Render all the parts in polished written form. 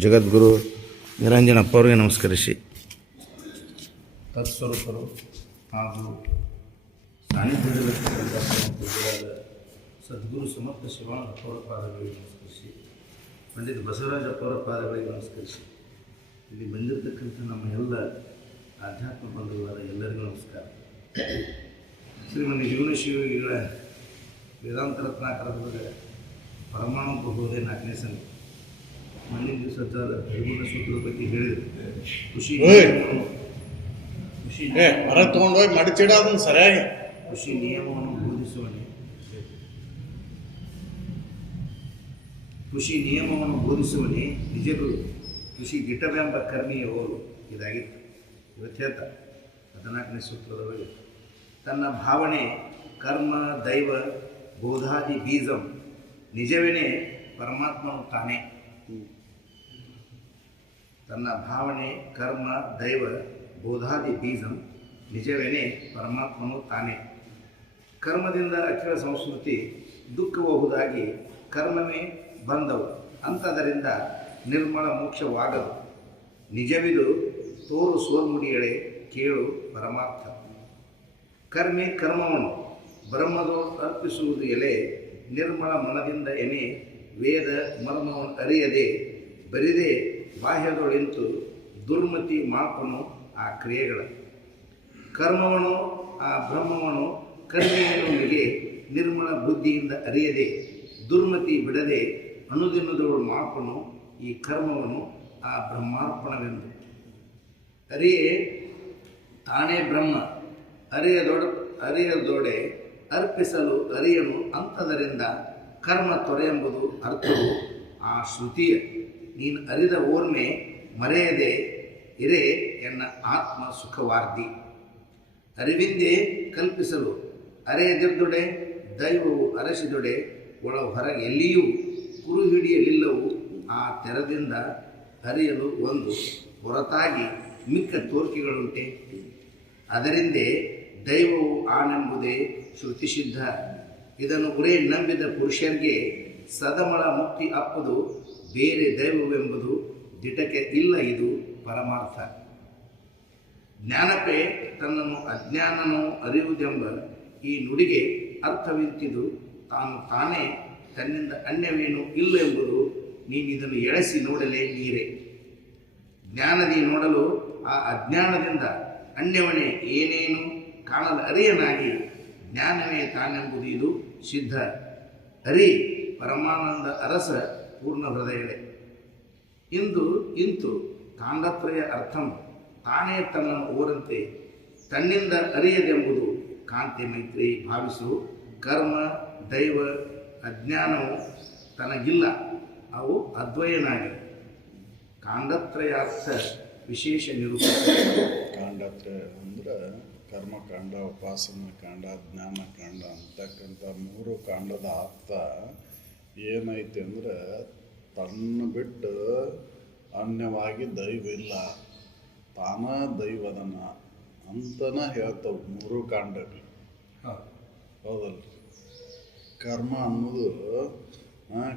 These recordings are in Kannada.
ಜಗದ್ಗುರು ನಿರಂಜನಪ್ಪವರಿಗೆ ನಮಸ್ಕರಿಸಿ, ತತ್ಸ್ವರೂಪರು ಹಾಗೂ ಸಾನ್ನಿಧ್ಯದಲ್ಲಿರ್ತಕ್ಕಂಥ ಸದ್ಗುರು ಸಮರ್ಥ ಶಿವಾನಂದಪ್ಪವರ ಪಾದಗಳಿಗೆ ನಮಸ್ಕರಿಸಿ, ಪಂಡಿತ ಬಸವರಾಜಪ್ಪವರ ಪಾದಗಳಿಗೆ ನಮಸ್ಕರಿಸಿ, ಇಲ್ಲಿ ಬಂದಿರತಕ್ಕಂಥ ನಮ್ಮ ಎಲ್ಲ ಆಧ್ಯಾತ್ಮ ಬಂಧುಗಳಾದ ಎಲ್ಲರಿಗೂ ನಮಸ್ಕಾರ. ಶ್ರೀಮನ್ ಜೀವನ ಶಿವಗಳ ವೇದಾಂತ ರತ್ನಾಕರದೊಳಗೆ ಪರಮಾಣು ಪ್ರಬೋಧೆ 4ನೇ ಸಂಧಿ ಮುಂದಿನ ದಿವಸ ಹರಿಗುಣ ಸೂತ್ರದ ಬಗ್ಗೆ ಹೇಳಿದರು. ಖುಷಿ ಹೊರ ತೊಗೊಂಡೋಗಿ ಮಡಚಿಡ ಅದನ್ನು ಸರಿಯಾಗಿ ಖುಷಿ ನಿಯಮವನ್ನು ಬೋಧಿಸುವನೇ ನಿಜಗುರು, ಖುಷಿ ಗಿಟವೆಂಬ ಕರ್ಣಿಯ ಓರು. ಇದಾಗಿತ್ತು ಇವತ್ತು ಹೇಳ್ತಾರೆ 14ನೇ ಸೂತ್ರದೊಳಗೆ. ತನ್ನ ಭಾವನೆ ಕರ್ಮ ದೈವ ಬೋಧಾದಿ ಬೀಜಂ ನಿಜವೇನೇ ಪರಮಾತ್ಮನು ತಾನೇ. ತನ್ನ ಭಾವನೆ ಕರ್ಮ ದೈವ ಬೋಧಾದಿ ಬೀಜಂ ನಿಜವೇನೇ ಪರಮಾತ್ಮನು ತಾನೇ. ಕರ್ಮದಿಂದ ಅಖಿಲ ಸಂಸ್ಕೃತಿ ದುಃಖಬಹುದಾಗಿ ಕರ್ಮವೇ ಬಂದವು, ಅಂಥದರಿಂದ ನಿರ್ಮಲ ಮೋಕ್ಷವಾಗದು. ನಿಜವಿದು ತೋರು ಸೋರ್ಮುಡಿಯಳೆ ಕೇಳು ಪರಮಾರ್ಥ. ಕರ್ಮೆ ಕರ್ಮವನ್ನು ಬ್ರಹ್ಮದೋ ಅರ್ಪಿಸುವುದು ಎಲೆ, ನಿರ್ಮಲ ಮನದಿಂದ ಎನೆ ವೇದ ಮರ್ಮವನ್ನು ಅರಿಯದೆ ಬರಿದೇ ಬಾಹ್ಯದೊಳಿಂತು ದುರ್ಮತಿ ಮಾಪನು ಆ ಕ್ರಿಯೆಗಳ. ಕರ್ಮವನು ಆ ಬ್ರಹ್ಮವನು ಕರ್ಮೆಯನ್ನು ಮಿಗೆ ನಿರ್ಮಲ ಬುದ್ಧಿಯಿಂದ ಅರಿಯದೆ ದುರ್ಮತಿ ಬಿಡದೆ ಅನುದಿನದವಳು ಮಾಪನು ಈ ಕರ್ಮವನು ಆ ಬ್ರಹ್ಮಾರ್ಪಣವೆಂದು. ಅರಿಯೇ ತಾನೇ ಬ್ರಹ್ಮ ಅರಿಯದೊಡೆ ಅರ್ಪಿಸಲು ಅರಿಯನು, ಅಂಥದರಿಂದ ಕರ್ಮ ತೊರೆಯೆಂಬುದು ಅರ್ಥವು ಆ ಶ್ರುತಿಯ. ನೀನು ಅರಿದ ಓರ್ಮೆ ಮರೆಯದೆ ಇರೇ ಎನ್ನ ಆತ್ಮ ಸುಖವಾರ್ಧಿ. ಅರಿವಿಂದೇ ಕಲ್ಪಿಸಲು ಅರೆಯದಿರ್ದೊಡೆ ದೈವವು ಅರಸಿದೊಡೆ ಒಳ ಹೊರಗೆ ಎಲ್ಲಿಯೂ ಕುರು ಹಿಡಿಯಲಿಲ್ಲವು. ಆ ತೆರದಿಂದ ಅರಿಯಲು ಒಂದು ಹೊರತಾಗಿ ಮಿಕ್ಕ ತೋರ್ಕೆಗಳುಂಟೆ. ಅದರಿಂದೇ ದೈವವು ಆನೆಂಬುದೇ ಶ್ರುತಿಸಿದ್ಧ. ಇದನ್ನು ಉರೇ ನಂಬಿದ ಪುರುಷರಿಗೆ ಸದಮಳ ಮುಕ್ತಿ ಅಪ್ಪದು. ಬೇರೆ ದೈವವೆಂಬುದು ದಿಟಕೆ ಇಲ್ಲ, ಇದು ಪರಮಾರ್ಥ. ಜ್ಞಾನಪೇ ತನ್ನನ್ನು ಅಜ್ಞಾನನೂ ಅರಿಯುವುದೆಂಬ ಈ ನುಡಿಗೆ ಅರ್ಥವಿಂತಿದು. ತಾನು ತಾನೇ ತನ್ನಿಂದ ಅನ್ಯವೇನೂ ಇಲ್ಲ ಎಂಬುದು ನೀನಿದನ್ನು ಎಳೆಸಿ ನೋಡಲೇ ನೀರೇ. ಜ್ಞಾನದಿ ನೋಡಲು ಆ ಅಜ್ಞಾನದಿಂದ ಅನ್ಯವನೇ ಏನೇನು ಕಾಣದ ಅರಿಯನಾಗಿ ಜ್ಞಾನವೇ ತಾನೆಂಬುದು ಇದು ಸಿದ್ಧ. ಅರಿ ಪರಮಾನಂದ ಅರಸ ಪೂರ್ಣ ಹೃದಯಳೆ. ಇಂತು ಕಾಂಡತ್ರಯ ಅರ್ಥಂ ತಾನೇ ತನ್ನನ್ನು ಓರಂತೆ ತನ್ನಿಂದ ಅರಿಯದೆಂಬುದು ಕಾಂತಿ ಮೈತ್ರಿ ಭಾವಿಸು. ಕರ್ಮ ದೈವ ಅಜ್ಞಾನವು ತನಗಿಲ್ಲ, ಅವು ಅದ್ವಯನಾಗಿ. ಕಾಂಡತ್ರಯಾರ್ಥ ವಿಶೇಷ ನಿರೂಪಣೆ. ಕಾಂಡತ್ರಯ ಅಂದ್ರೆ ಕರ್ಮಕಾಂಡ, ಉಪಾಸನ ಕಾಂಡ, ಜ್ಞಾನ ಕಾಂಡ ಅಂತಕ್ಕಂಥ 3 ಕಾಂಡದ ಅರ್ಥ ಏನೈತಿ ಅಂದ್ರೆ ತನ್ನ ಬಿಟ್ಟು ಅನ್ಯವಾಗಿ ದೈವ ಇಲ್ಲ, ತಾನ ದೈವದನ ಅಂತನ ಹೇಳ್ತವೆ 3 ಕಾಂಡಗಳು. ಹೌದಲ್ಲ? ಕರ್ಮ ಅನ್ನೋದು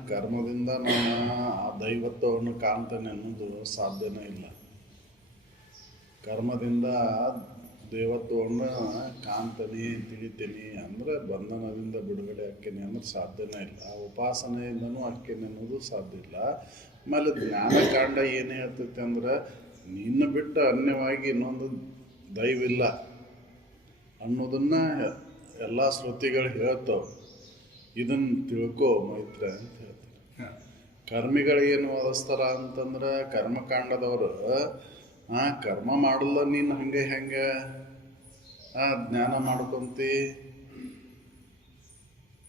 ಕರ್ಮದಿಂದ ನಾನು ಆ ದೈವತ್ವವನ್ನು ಕಾಣ್ತಾನೆ ಅನ್ನೋದು ಸಾಧ್ಯನೇ ಇಲ್ಲ. ಕರ್ಮದಿಂದ ದೇವತ್ವವನ್ನು ಕಾಣ್ತಾನೆ ತಿಳಿತೀನಿ ಅಂದರೆ ಬಂಧನದಿಂದ ಬಿಡುಗಡೆ ಆಕ್ಕೇನೆ ಅಂದ್ರೆ ಸಾಧ್ಯನೇ ಇಲ್ಲ. ಆ ಉಪಾಸನೆಯಿಂದನೂ ಆಕ್ಕೇನೆ ಅನ್ನೋದು ಸಾಧ್ಯ ಇಲ್ಲ. ಆಮೇಲೆ ಜ್ಞಾನಕಾಂಡ ಏನು ಹೇಳ್ತೈತೆ ಅಂದ್ರೆ ನಿನ್ನ ಬಿಟ್ಟು ಅನ್ಯವಾಗಿ ಇನ್ನೊಂದು ದೈವಿಲ್ಲ ಅನ್ನೋದನ್ನು ಎಲ್ಲ ಶ್ರುತಿಗಳು ಹೇಳ್ತವೆ. ಇದನ್ನು ತಿಳ್ಕೊ ಮೈತ್ರ ಅಂತ ಹೇಳ್ತಾರೆ. ಕರ್ಮಿಗಳು ಏನು ವಾದಿಸ್ತಾರ ಅಂತಂದ್ರೆ ಕರ್ಮಕಾಂಡದವರು ಕರ್ಮ ಮಾಡಲ್ಲ ನೀನು ಹೆಂಗೆ ಜ್ಞಾನ ಮಾಡ್ಕೊಂತಿ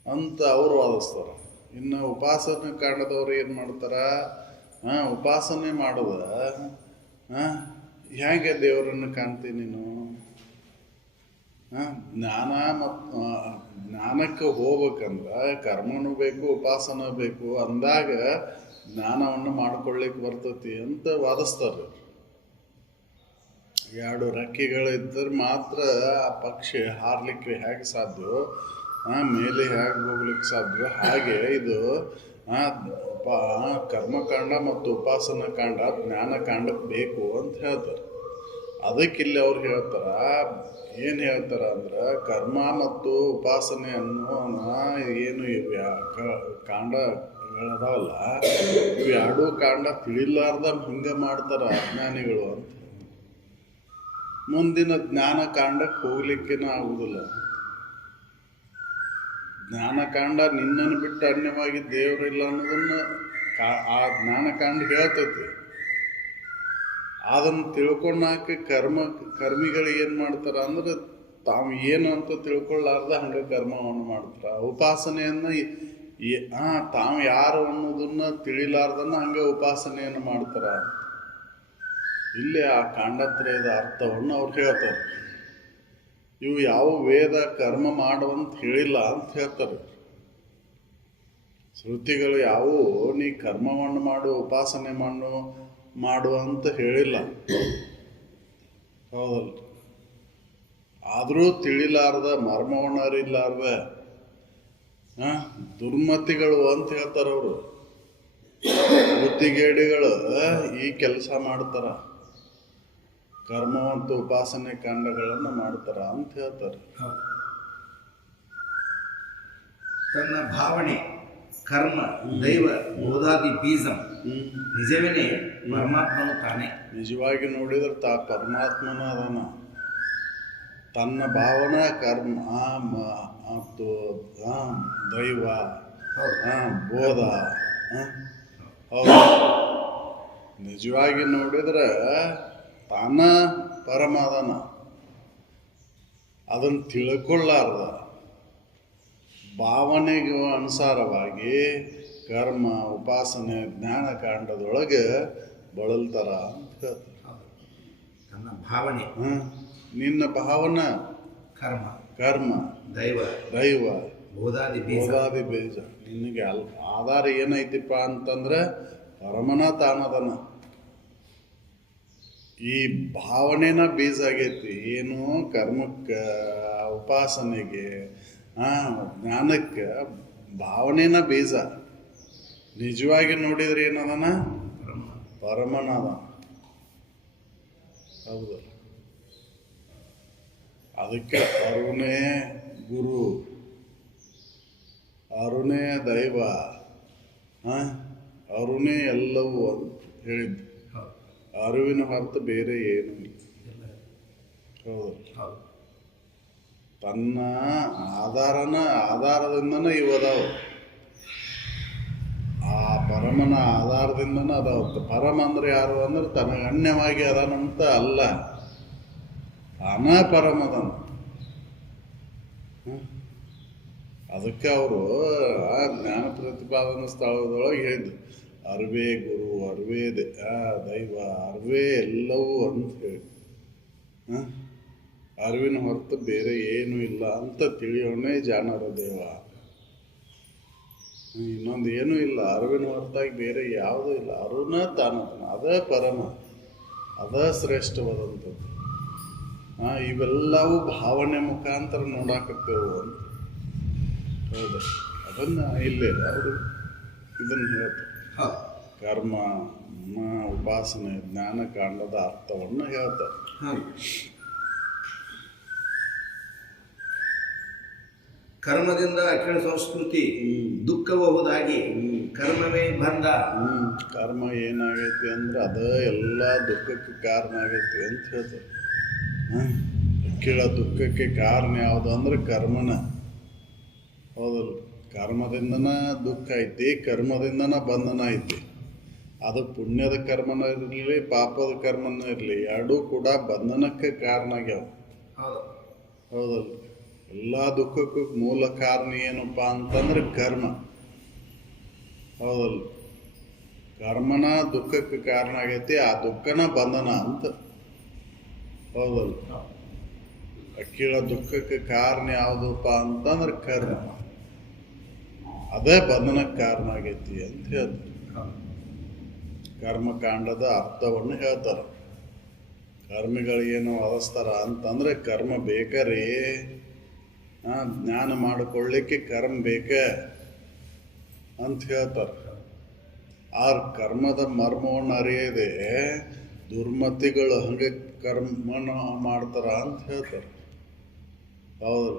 ಅಂತ ಅವರು ವಾದಿಸ್ತಾರ. ಇನ್ನು ಉಪಾಸನೆ ಕಾಂಡದವ್ರು ಏನು ಮಾಡ್ತಾರ, ಉಪಾಸನೆ ಮಾಡುವ ಹೇಗೆ ದೇವರನ್ನು ಕಾಣ್ತಿ ನೀನು? ಜ್ಞಾನ ಮತ್ತು ಜ್ಞಾನಕ್ಕೆ ಹೋಗ್ಬೇಕಂದ್ರೆ ಕರ್ಮನೂ ಬೇಕು ಉಪಾಸನ ಬೇಕು ಅಂದಾಗ ಜ್ಞಾನವನ್ನು ಮಾಡ್ಕೊಳ್ಳಿಕ್ಕೆ ಬರ್ತೈತಿ ಅಂತ ವಾದಿಸ್ತಾರೆ. 2 ರೆಕ್ಕೆಗಳಿದ್ದರೆ ಮಾತ್ರ ಆ ಪಕ್ಷಿ ಹಾರಲಿಕ್ಕೆ ಹೇಗೆ ಸಾಧ್ಯವೋ ಮೇಲೆ ಹೇಗೆ ಹೋಗ್ಲಿಕ್ಕೆ ಸಾಧ್ಯವೋ ಹಾಗೆ ಇದು ಕರ್ಮಕಾಂಡ ಮತ್ತು ಉಪಾಸನಾ ಕಾಂಡ ಜ್ಞಾನಕಾಂಡಕ್ಕೆ ಬೇಕು ಅಂತ ಹೇಳ್ತಾರೆ. ಅದಕ್ಕೆ ಇಲ್ಲಿ ಅವ್ರು ಹೇಳ್ತಾರ, ಏನು ಹೇಳ್ತಾರ ಅಂದ್ರೆ ಕರ್ಮ ಮತ್ತು ಉಪಾಸನೆ ಅನ್ನೋ ಏನು ಕಾಂಡಗಳದಾವಲ್ಲ, ಇವು ಎರಡೂ ಕಾಂಡ ತಿಳಿಲಾರ್ದ ಹಿಂಗೆ ಮಾಡ್ತಾರ ಅಜ್ಞಾನಿಗಳು ಅಂತ. ಮುಂದಿನ ಜ್ಞಾನ ಕಾಂಡಕ್ಕೆ ಹೋಗ್ಲಿಕ್ಕೇನ ಆಗುದಿಲ್ಲ. ಜ್ಞಾನಕಾಂಡ ನಿನ್ನನ್ನು ಬಿಟ್ಟು ಅನ್ಯವಾಗಿ ದೇವರಿಲ್ಲ ಅನ್ನೋದನ್ನ ಆ ಜ್ಞಾನಕಾಂಡ ಹೇಳ್ತೈತಿ. ಅದನ್ನು ತಿಳ್ಕೊಂಡಾಕ ಕರ್ಮಿಗಳು ಏನು ಮಾಡ್ತಾರ ಅಂದ್ರೆ ತಾವು ಏನು ಅಂತ ತಿಳ್ಕೊಳ್ಳಾರ್ದ ಹಂಗೆ ಕರ್ಮವನ್ನು ಮಾಡ್ತಾರ. ಉಪಾಸನೆಯನ್ನು ತಾವು ಯಾರು ಅನ್ನೋದನ್ನ ತಿಳಿಲಾರ್ದನ್ನ ಹಂಗೆ ಉಪಾಸನೆಯನ್ನು ಮಾಡ್ತಾರ. ಇಲ್ಲಿ ಆ ಕಾಂಡತ್ರಯದ ಅರ್ಥವನ್ನು ಅವ್ರು ಹೇಳ್ತಾರೆ. ಇವು ಯಾವ ವೇದ ಕರ್ಮ ಮಾಡುವಂತ ಹೇಳಿಲ್ಲ ಅಂತ ಹೇಳ್ತಾರೆ. ಶ್ರುತಿಗಳು ಯಾವುವು ನೀ ಕರ್ಮವನ್ನು ಮಾಡು ಉಪಾಸನೆ ಮಾಡು ಅಂತ ಹೇಳಿಲ್ಲ, ಹೌದಲ್ಲ. ಆದರೂ ತಿಳಿಲಾರ್ದ ಮರ್ಮವನ್ನು ಅರಿಲಾರ್ದ ದುರ್ಮತಿಗಳು ಅಂತ ಹೇಳ್ತಾರೆ ಅವರು. ಬುದ್ಧಿಗೇಡಿಗಳು ಈ ಕೆಲಸ ಮಾಡ್ತಾರ, ಕರ್ಮ ಮತ್ತು ಉಪಾಸನೆ ಕಾಂಡಗಳನ್ನು ಮಾಡ್ತಾರ ಅಂತ ಹೇಳ್ತಾರೆ. ತನ್ನ ಭಾವನೆ, ಕರ್ಮ, ದೈವ, ಬೋಧಾದಿ ಬೀಜಂ ನಿಜವೇನೆ ಪರಮಾತ್ಮನು ತಾನೇ. ನಿಜವಾಗಿ ನೋಡಿದ್ರೆ ಪರಮಾತ್ಮನ ಅದನ. ತನ್ನ ಭಾವನೆ, ಕರ್ಮ ಮತ್ತು ದೈವ, ಬೋಧ, ಹೌದು. ನಿಜವಾಗಿ ನೋಡಿದ್ರೆ ತಾನ ಪರಮಾದನ. ಅದನ್ನು ತಿಳ್ಕೊಳ್ಳಾರ್ದ ಭಾವನೆಗೆ ಅನುಸಾರವಾಗಿ ಕರ್ಮ ಉಪಾಸನೆ ಜ್ಞಾನಕಾಂಡದೊಳಗೆ ಬಳಲ್ತಾರ ಅಂತ ಹೇಳ್ತಾರೆ. ತನ್ನ ಭಾವನೆ, ನಿನ್ನ ಭಾವನೆ ಕರ್ಮ ದೈವ ಬೋಧಾದಿ ಬೀಜ. ನಿನಗೆ ಆಧಾರ ಏನೈತಿಪ್ಪ ಅಂತಂದ್ರೆ ಪರಮನ ತಾನದನ. ಈ ಭಾವನೆನ ಬೀಜ ಆಗೈತಿ. ಏನು ಕರ್ಮಕ್ಕೆ ಉಪಾಸನೆಗೆ ಜ್ಞಾನಕ್ಕೆ ಭಾವನೆನ ಬೀಜ. ನಿಜವಾಗಿ ನೋಡಿದ್ರೆ ಏನದನ ಪರಮನದ. ಹೌದಲ್ಲ. ಅದಕ್ಕೆ ಅರುಣೇ ಗುರು, ಅರುಣೇ ದೈವ, ಅರುಣೇ ಎಲ್ಲವೂ ಅಂತ ಹೇಳಿದ್ದು. ಅರಿವಿನ ಹೊರತು ಬೇರೆ ಏನೂ ಇಲ್ಲ. ಹೌದು. ತನ್ನ ಆಧಾರದಿಂದನೇ ಇವದಾವ. ಆ ಪರಮನ ಆಧಾರದಿಂದನೇ ಅದಾವ. ಪರಮ ಅಂದ್ರೆ ಯಾರು ಅಂದ್ರೆ ತನಗೆ ಅನ್ಯವಾಗಿ ಅದಾನಂತ ಅಲ್ಲ, ಪರಮದನ. ಅದಕ್ಕೆ ಅವರು ಆ ಜ್ಞಾನ ಪ್ರತಿಪಾದನಾ ಸ್ಥಳದೊಳಗೆ ಹೇಳಿದ್ರು, ಅರಿವೇ ಗುರು, ಅರಿವೇ ದೈವ, ಅರಿವೇ ಎಲ್ಲವೂ ಅಂತ ಹೇಳಿ. ಅರಿವಿನ ಹೊರತು ಬೇರೆ ಏನೂ ಇಲ್ಲ ಅಂತ ತಿಳಿಯೋಣೇ ಜಾಣರ ದೇವ. ಇನ್ನೊಂದು ಏನೂ ಇಲ್ಲ, ಅರಿವಿನ ಹೊರತಾಗಿ ಬೇರೆ ಯಾವುದೂ ಇಲ್ಲ. ಅರುಣ ತಾನತನ, ಅದೇ ಪರಮ, ಅದೇ ಶ್ರೇಷ್ಠವಾದಂಥದ್ದು. ಇವೆಲ್ಲವೂ ಭಾವನೆ ಮುಖಾಂತರ ನೋಡಾಕತ್ತೇವು ಅಂತ. ಹೌದು. ಅದನ್ನು ಇಲ್ಲೇ ಅವರು ಇದನ್ನು ಹೇಳ್ತಾರೆ. ಕರ್ಮ ಉಪಾಸನೆ ಜ್ಞಾನಕಾಂಡದ ಅರ್ಥವನ್ನು ಹೇಳ್ತಾರೆ. ಕರ್ಮದಿಂದ ಅಖಿಲ ಸಂಸ್ಕೃತಿ ದುಃಖಬಹುದಾಗಿ ಕರ್ಮವೇ ಬಂದ. ಕರ್ಮ ಏನಾಗೈತಿ ಅಂದ್ರೆ ಅದ ಎಲ್ಲ ದುಃಖಕ್ಕೆ ಕಾರಣ ಆಗೈತಿ ಅಂತ ಹೇಳ್ತಾರೆ. ಅಖಿಲ ದುಃಖಕ್ಕೆ ಕಾರಣ ಯಾವುದು ಅಂದ್ರೆ ಕರ್ಮನ. ಹೌದಲ್ಲ. ಕರ್ಮದಿಂದನ ದುಃಖ ಐತಿ, ಕರ್ಮದಿಂದನ ಬಂಧನ ಐತಿ. ಅದು ಪುಣ್ಯದ ಕರ್ಮನ ಇರಲಿ ಪಾಪದ ಕರ್ಮನ ಇರಲಿ, ಎರಡೂ ಕೂಡ ಬಂಧನಕ್ಕೆ ಕಾರಣ ಆಗ್ಯಾವ. ಹೌದಲ್ಲ. ಎಲ್ಲ ದುಃಖಕ್ಕೂ ಮೂಲ ಕಾರಣ ಏನಪ್ಪ ಅಂತಂದ್ರೆ ಕರ್ಮ. ಹೌದಲ್ಲ. ಕರ್ಮನ ದುಃಖಕ್ಕೆ ಕಾರಣ ಆಗೈತಿ, ಆ ದುಃಖನ ಬಂಧನ ಅಂತ. ಹೌದಲ್ಲ. ಅಖಿಲ ದುಃಖಕ್ಕೆ ಕಾರಣ ಯಾವುದಪ್ಪ ಅಂತಂದ್ರೆ ಕರ್ಮ, ಅದೇ ಬಂಧನಕ್ಕೆ ಕಾರಣ ಆಗೈತಿ ಅಂತ ಹೇಳ್ತಾರೆ. ಕರ್ಮಕಾಂಡದ ಅರ್ಥವನ್ನು ಹೇಳ್ತಾರೆ. ಕರ್ಮಿಗಳಿಗೇನು ವಾದಿಸ್ತಾರ ಅಂತಂದ್ರೆ ಕರ್ಮ ಬೇಕರಿ, ಜ್ಞಾನ ಮಾಡಿಕೊಳ್ಳಿಕ್ಕೆ ಕರ್ಮ ಬೇಕ ಅಂತ ಹೇಳ್ತಾರೆ. ಆ ಕರ್ಮದ ಮರ್ಮವನ್ನು ಅರಿಯದೆ ದುರ್ಮತಿಗಳು ಹಂಗೆ ಕರ್ಮನ ಮಾಡ್ತಾರ ಅಂತ ಹೇಳ್ತಾರೆ. ಹೌದಲ್ಲ?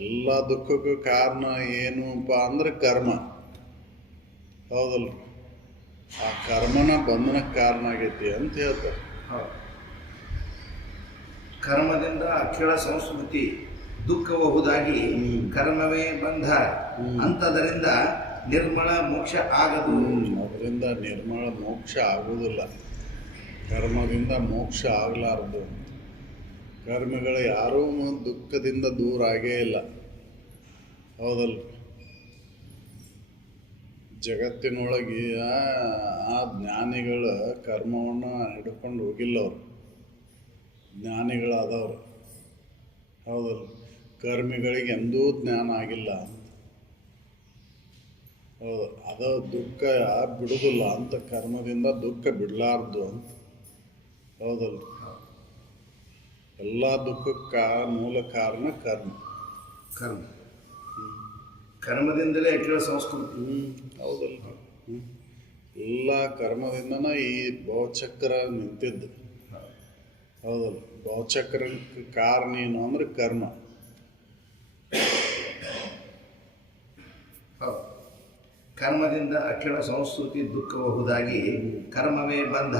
ಎಲ್ಲ ದುಃಖಕ್ಕೂ ಕಾರಣ ಏನಪ್ಪ ಅಂದ್ರೆ ಕರ್ಮ. ಹೌದಲ್ಲ? ಆ ಕರ್ಮನ ಬಂಧನಕ್ಕೆ ಕಾರಣ ಆಗೈತಿ ಅಂತ ಹೇಳ್ತಾರೆ. ಕರ್ಮದಿಂದ ಅಖಿಳ ಸಂಸ್ಕೃತಿ ದುಃಖಬಹುದಾಗಿ ಕರ್ಮವೇ ಬಂಧ ಅಂತದರಿಂದ ನಿರ್ಮಳ ಮೋಕ್ಷ ಆಗದು. ಅದರಿಂದ ನಿರ್ಮಳ ಮೋಕ್ಷ ಆಗುವುದಿಲ್ಲ. ಕರ್ಮದಿಂದ ಮೋಕ್ಷ ಆಗಲಾರದು. ಕರ್ಮಗಳು ಯಾರೂ ದುಃಖದಿಂದ ದೂರ ಆಗೇ ಇಲ್ಲ. ಹೌದಲ್ಲ? ಜಗತ್ತಿನೊಳಗೆ ಆ ಜ್ಞಾನಿಗಳ ಕರ್ಮವನ್ನು ಹಿಡ್ಕೊಂಡು ಹೋಗಿಲ್ಲ ಅವರು. ಜ್ಞಾನಿಗಳಾದವರು. ಹೌದಲ್ಲ? ಕರ್ಮಿಗಳಿಗೆ ಎಂದೂ ಜ್ಞಾನ ಆಗಿಲ್ಲ ಅಂತ. ಹೌದು, ಅದು ದುಃಖ ಬಿಡುವುದಿಲ್ಲ ಅಂತ. ಕರ್ಮದಿಂದ ದುಃಖ ಬಿಡಲಾರ್ದು ಅಂತ. ಹೌದಲ್ಲ? ಎಲ್ಲ ದುಃಖಕ್ಕೆ ಮೂಲ ಕಾರಣ ಕರ್ಮ. ಕರ್ಮ ಕರ್ಮದಿಂದಲೇ ಅಖಿಳ ಸಂಸ್ಕೃತಿ. ಹೌದಲ್ಲ? ಎಲ್ಲ ಕರ್ಮದಿಂದನ ಈ ಭವಚಕ್ರ ನಿಂತಿದ್ದು. ಹೌದಲ್ಲ? ಭವಚಕ್ರಕ್ಕೆ ಕಾರಣ ಏನು ಅಂದ್ರೆ ಕರ್ಮ. ಕರ್ಮದಿಂದ ಅಖಿಳ ಸಂಸ್ಕೃತಿ ದುಃಖಬಹುದಾಗಿ ಕರ್ಮವೇ ಬಂಧ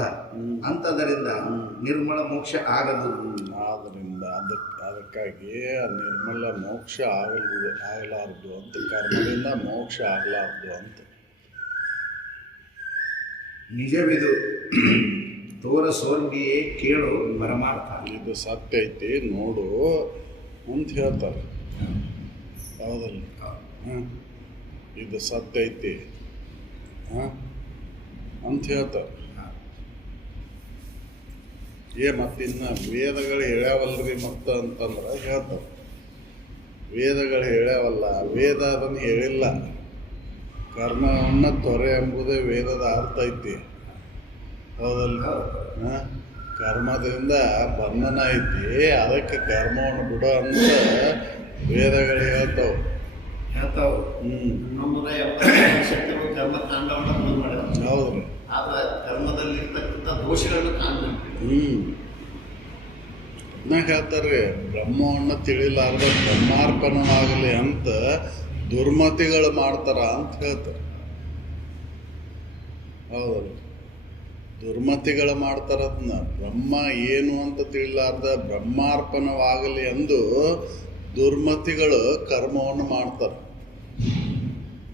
ಅಂತದರಿಂದ ನಿರ್ಮಲ ಮೋಕ್ಷ ಆಗದು. ಆದ್ದರಿಂದ ಅದಕ್ಕಾಗಿ ನಿರ್ಮಲ ಮೋಕ್ಷ ಆಗಲಾರದು ಅಂತ. ಕರ್ಮದಿಂದ ಮೋಕ್ಷ ಆಗಲಾರದು ಅಂತ. ನಿಜವಿದು ತೋರ ಸೋರ್ಗಿಯೇ ಕೇಳು ಪರಮಾರ್ಥ. ಇದು ಸತ್ಯ ಐತಿ ನೋಡು ಅಂತ ಹೇಳ್ತಾರೆ. ಹೌದಲ್ಲ? ಇದು ಸತ್ಯ ಐತಿ ಅಂತ ಹೇಳ್ತಾರೆ. ಮತ್ತಿನ್ನು ವೇದಗಳು ಹೇಳ್ಯಾವಲ್ರಿ ಅಂತಂದ್ರೆ ಹೇಳ್ತಾರೆ. ವೇದಗಳು ಹೇಳ್ಯಾವಲ್ಲ, ವೇದ ಅದನ್ನು ಹೇಳಿಲ್ಲ. ಕರ್ಮವನ್ನು ತೊರೆ ಎಂಬುದೇ ವೇದದ ಅರ್ಥ ಐತಿ. ಹೌದಲ್ಲ? ಕರ್ಮದಿಂದ ಬಂಧನ ಐತಿ, ಅದಕ್ಕೆ ಕರ್ಮವನ್ನು ಬಿಡೋ ಅಂತ ವೇದಗಳು ಹೇಳ್ತಾವೆ. ಹೌದ್ರಿ. ಕರ್ಮದಲ್ಲಿರ್ತಕ್ಕಂಥ ದೋಷಗಳನ್ನು ಹೇಳ್ತಾರೆ. ಬ್ರಹ್ಮವನ್ನು ತಿಳಿಲಾರ್ದ ಬ್ರಹ್ಮಾರ್ಪಣವಾಗಲಿ ಅಂತ ದುರ್ಮತಿಗಳು ಮಾಡ್ತಾರ ಅಂತ ಹೇಳ್ತಾರೆ. ಹೌದಲ್ಲ? ದುರ್ಮತಿಗಳು ಮಾಡ್ತಾರದ್ನ. ಬ್ರಹ್ಮ ಏನು ಅಂತ ತಿಳಿಲಾರ್ದ ಬ್ರಹ್ಮಾರ್ಪಣವಾಗಲಿ ಎಂದು ದುರ್ಮತಿಗಳು ಕರ್ಮವನ್ನು ಮಾಡ್ತಾರೆ.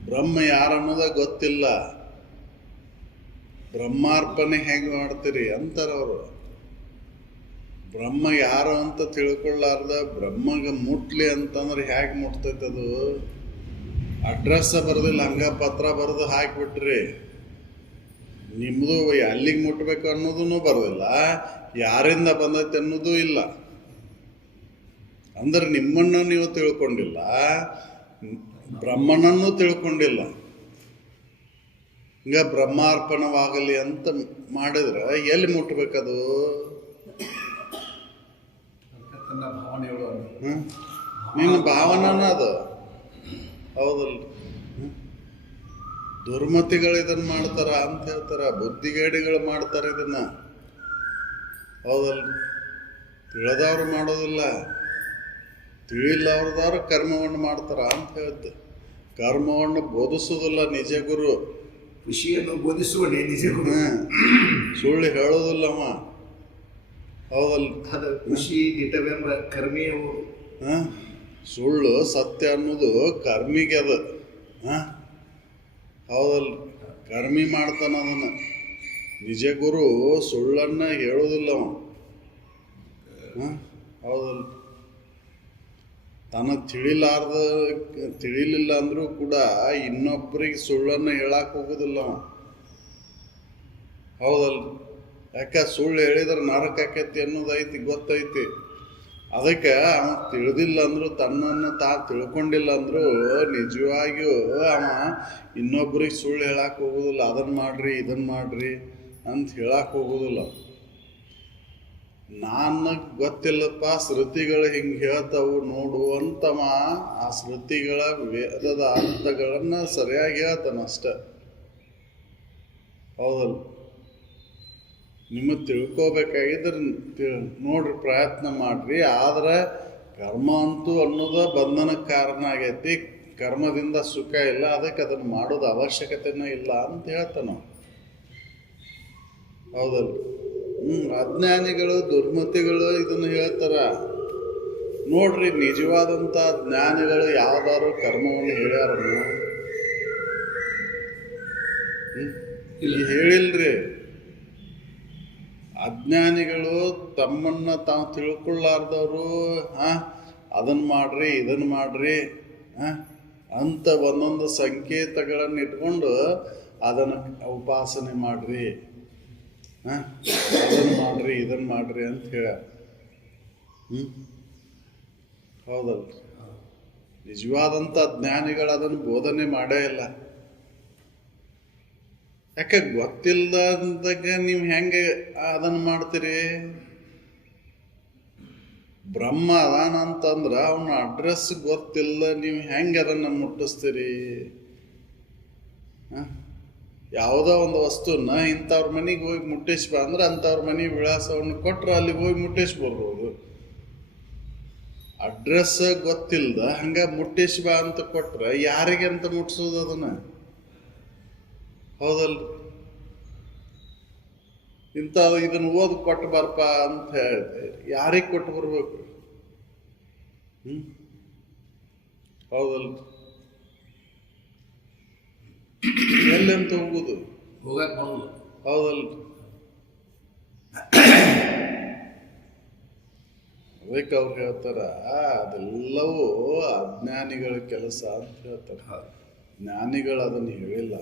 ಬ್ರಹ್ಮ ಯಾರನ್ನೋದ ಗೊತ್ತಿಲ್ಲ. ಬ್ರಹ್ಮಾರ್ಪಣೆ ಹೇಗೆ ಮಾಡ್ತೀರಿ ಅಂತಾರೆ ಅವರು. ಬ್ರಹ್ಮ ಯಾರು ಅಂತ ತಿಳ್ಕೊಳ್ಳಾರ್ದ ಬ್ರಹ್ಮಗೆ ಮುಟ್ಲಿ ಅಂತಂದ್ರೆ ಹೇಗೆ ಮುಟ್ತೈತೆ? ಅದು ಅಡ್ರೆಸ್ ಬರೋದಿಲ್ಲ, ಹಂಗ ಪತ್ರ ಬರೆದು ಹಾಕಿಬಿಟ್ರಿ. ನಿಮ್ಮದು ಅಲ್ಲಿಗೆ ಮುಟ್ಬೇಕು ಅನ್ನೋದೂ ಬರೋದಿಲ್ಲ, ಯಾರಿಂದ ಬಂದೈತೆ ಅನ್ನೋದು ಇಲ್ಲ. ಅಂದ್ರೆ ನಿಮ್ಮನ್ನು ನೀವು ತಿಳ್ಕೊಂಡಿಲ್ಲ, ಬ್ರಹ್ಮನನ್ನು ತಿಳ್ಕೊಂಡಿಲ್ಲ. ಹಿಂಗ ಬ್ರಹ್ಮಾರ್ಪಣವಾಗಲಿ ಅಂತ ಮಾಡಿದ್ರೆ ಎಲ್ಲಿ ಮುಟ್ಬೇಕದು? ನಿನ್ನ ಭಾವನನ ಅದು. ಹೌದಲ್ಲ? ದುರ್ಮತಿಗಳು ಇದನ್ನ ಮಾಡ್ತಾರ ಅಂತ ಹೇಳ್ತಾರ. ಬುದ್ಧಿಗೇಡಿಗಳು ಮಾಡ್ತಾರ ಇದನ್ನ. ಹೌದಲ್ಲ? ತಿಳಿದವ್ರು ಮಾಡೋದಿಲ್ಲ. ತಿಳಿಲ್ಲವ್ರದವ್ರು ಕರ್ಮವನ್ನು ಮಾಡ್ತಾರ ಅಂತ ಹೇಳ್ತು. ಕರ್ಮವನ್ನು ಬೋಧಿಸೋದಿಲ್ಲ ನಿಜ ಗುರು. ಖುಷಿಯನ್ನು ಬೋಧಿಸುವನೇ ನಿಜ ಗುರು. ಸುಳ್ಳು ಹೇಳೋದಿಲ್ಲವ. ಹೌದಲ್ಲ? ಅದು ಖುಷಿ ದಿಟವೆಂಬ ಕರ್ಮಿಯವು. ಸುಳ್ಳು ಸತ್ಯ ಅನ್ನೋದು ಕರ್ಮಿಗೆ ಅದು. ಹೌದಲ್ಲ? ಕರ್ಮಿ ಮಾಡ್ತಾನ ಅದನ್ನ. ನಿಜ ಗುರು ಸುಳ್ಳನ್ನ ಹೇಳೋದಿಲ್ಲವ. ಹೌದಲ್ಲ? ತನ್ನ ತಿಳಿಲಿಲ್ಲ ಅಂದರೂ ಕೂಡ ಇನ್ನೊಬ್ಬರಿಗೆ ಸುಳ್ಳನ್ನು ಹೇಳಕ್ಕೆ ಹೋಗೋದಿಲ್ಲ ಅವ. ಹೌದಲ್ಲ? ಯಾಕೆ ಸುಳ್ಳು ಹೇಳಿದ್ರೆ ನರಕ ಆಕೈತಿ ಅನ್ನೋದೈತಿ, ಗೊತ್ತೈತಿ. ಅದಕ್ಕೆ ಅವ ತಿಳಿದಿಲ್ಲ ಅಂದ್ರು, ತನ್ನನ್ನು ತಿಳ್ಕೊಂಡಿಲ್ಲ ಅಂದರೂ ನಿಜವಾಗಿಯೂ ಅವ ಇನ್ನೊಬ್ರಿಗೆ ಸುಳ್ಳು ಹೇಳಕ್ಕೆ ಹೋಗೋದಿಲ್ಲ. ಅದನ್ನು ಮಾಡ್ರಿ ಇದನ್ನು ಮಾಡ್ರಿ ಅಂತ ಹೇಳಕ್ಕೆ ಹೋಗೋದಿಲ್ಲ. ನನಗೆ ಗೊತ್ತಿಲ್ಲಪ್ಪ, ಶ್ರುತಿಗಳು ಹಿಂಗೆ ಹೇಳ್ತಾವು ನೋಡು ಅಂತವ ಆ ಶ್ರುತಿಗಳ ವೇದದ ಅರ್ಥಗಳನ್ನು ಸರಿಯಾಗಿ ಹೇಳ್ತಾನಷ್ಟೆ. ಹೌದಲ್ಲ? ನಿಮಗೆ ತಿಳ್ಕೋಬೇಕಾಗಿದ್ರೆ ನೋಡ್ರಿ, ಪ್ರಯತ್ನ ಮಾಡ್ರಿ. ಆದ್ರೆ ಕರ್ಮ ಅಂತೂ ಅನ್ನೋದು ಬಂಧನಕ್ಕೆ ಕಾರಣ ಆಗೈತಿ. ಕರ್ಮದಿಂದ ಸುಖ ಇಲ್ಲ, ಅದಕ್ಕೆ ಅದನ್ನು ಮಾಡೋದು ಅವಶ್ಯಕತೆನೂ ಇಲ್ಲ ಅಂತ ಹೇಳ್ತಾನ. ಹೌದಲ್ಲ? ಅಜ್ಞಾನಿಗಳು ದುರ್ಮತಿಗಳು ಇದನ್ನು ಹೇಳ್ತಾರ. ನೋಡ್ರಿ, ನಿಜವಾದಂಥ ಜ್ಞಾನಿಗಳು ಯಾವ್ದಾದ್ರು ಕರ್ಮವನ್ನು ಹೇಳ್ಯಾರ? ಇಲ್ಲಿ ಹೇಳಿಲ್ರಿ. ಅಜ್ಞಾನಿಗಳು ತಮ್ಮನ್ನ ತಾವು ತಿಳ್ಕೊಳ್ಳಾರ್ದವರು ಅದನ್ನು ಮಾಡ್ರಿ ಇದನ್ನು ಮಾಡ್ರಿ ಅಂತ ಒಂದೊಂದು ಸಂಕೇತಗಳನ್ನು ಇಟ್ಕೊಂಡು ಅದನ್ನು ಉಪಾಸನೆ ಮಾಡ್ರಿ, ಅದನ್ನು ಮಾಡ್ರಿ ಇದನ್ನು ಮಾಡ್ರಿ ಅಂತ ಹೇಳ. ಹೌದಲ್ಲ? ನಿಜವಾದಂಥ ಜ್ಞಾನಿಗಳು ಅದನ್ನು ಬೋಧನೆ ಮಾಡೇ ಇಲ್ಲ. ಯಾಕೆ ಗೊತ್ತಿಲ್ಲದಾಗ ನೀವು ಹೆಂಗೆ ಅದನ್ನು ಮಾಡ್ತೀರಿ? ಬ್ರಹ್ಮ ಅದಾನ ಅಂತಂದ್ರೆ ಅವನ ಅಡ್ರೆಸ್ ಗೊತ್ತಿಲ್ಲ, ನೀವು ಹೆಂಗೆ ಅದನ್ನು ಮುಟ್ಟಿಸ್ತೀರಿ? ಯಾವುದೋ ಒಂದು ವಸ್ತುನ ಇಂಥವ್ರ ಮನೆಗೆ ಹೋಗಿ ಮುಟ್ಟಿಸ್ಬಾ ಅಂದ್ರೆ ಅಂಥವ್ರ ಮನೆ ವಿಳಾಸವನ್ನು ಕೊಟ್ಟರೆ ಅಲ್ಲಿಗೆ ಹೋಗಿ ಮುಟ್ಟಿಸ್ಬರ್ಬೋದು. ಅಡ್ರೆಸ್ ಗೊತ್ತಿಲ್ಲದ ಹಂಗೆ ಮುಟ್ಟಿಸ್ಬಾ ಅಂತ ಕೊಟ್ರೆ ಯಾರಿಗೆ ಅಂತ ಮುಟ್ಟಿಸೋದು ಅದನ್ನು? ಹೌದಲ್ಲ? ಇಂಥ ಇದನ್ನು ಓದಿ ಕೊಟ್ಟು ಬರ್ಪ ಅಂತ ಹೇಳಿದೆ, ಯಾರಿಗೆ ಕೊಟ್ಟು ಬರ್ಬೇಕು? ಹೌದಲ್ಲ? ಎಲ್ಲಂತ ಹೋಗುದು? ಹೋಗಕ್ ಬರೋದು. ಹೌದಲ್ಲ? ಅದಕ್ಕೆ ಅವ್ರು ಹೇಳ್ತಾರ ಅದೆಲ್ಲವೂ ಅಜ್ಞಾನಿಗಳ ಕೆಲಸ ಅಂತ ಹೇಳ್ತಾರೆ. ಜ್ಞಾನಿಗಳು ಅದನ್ನು ಹೇಳಿಲ್ಲ.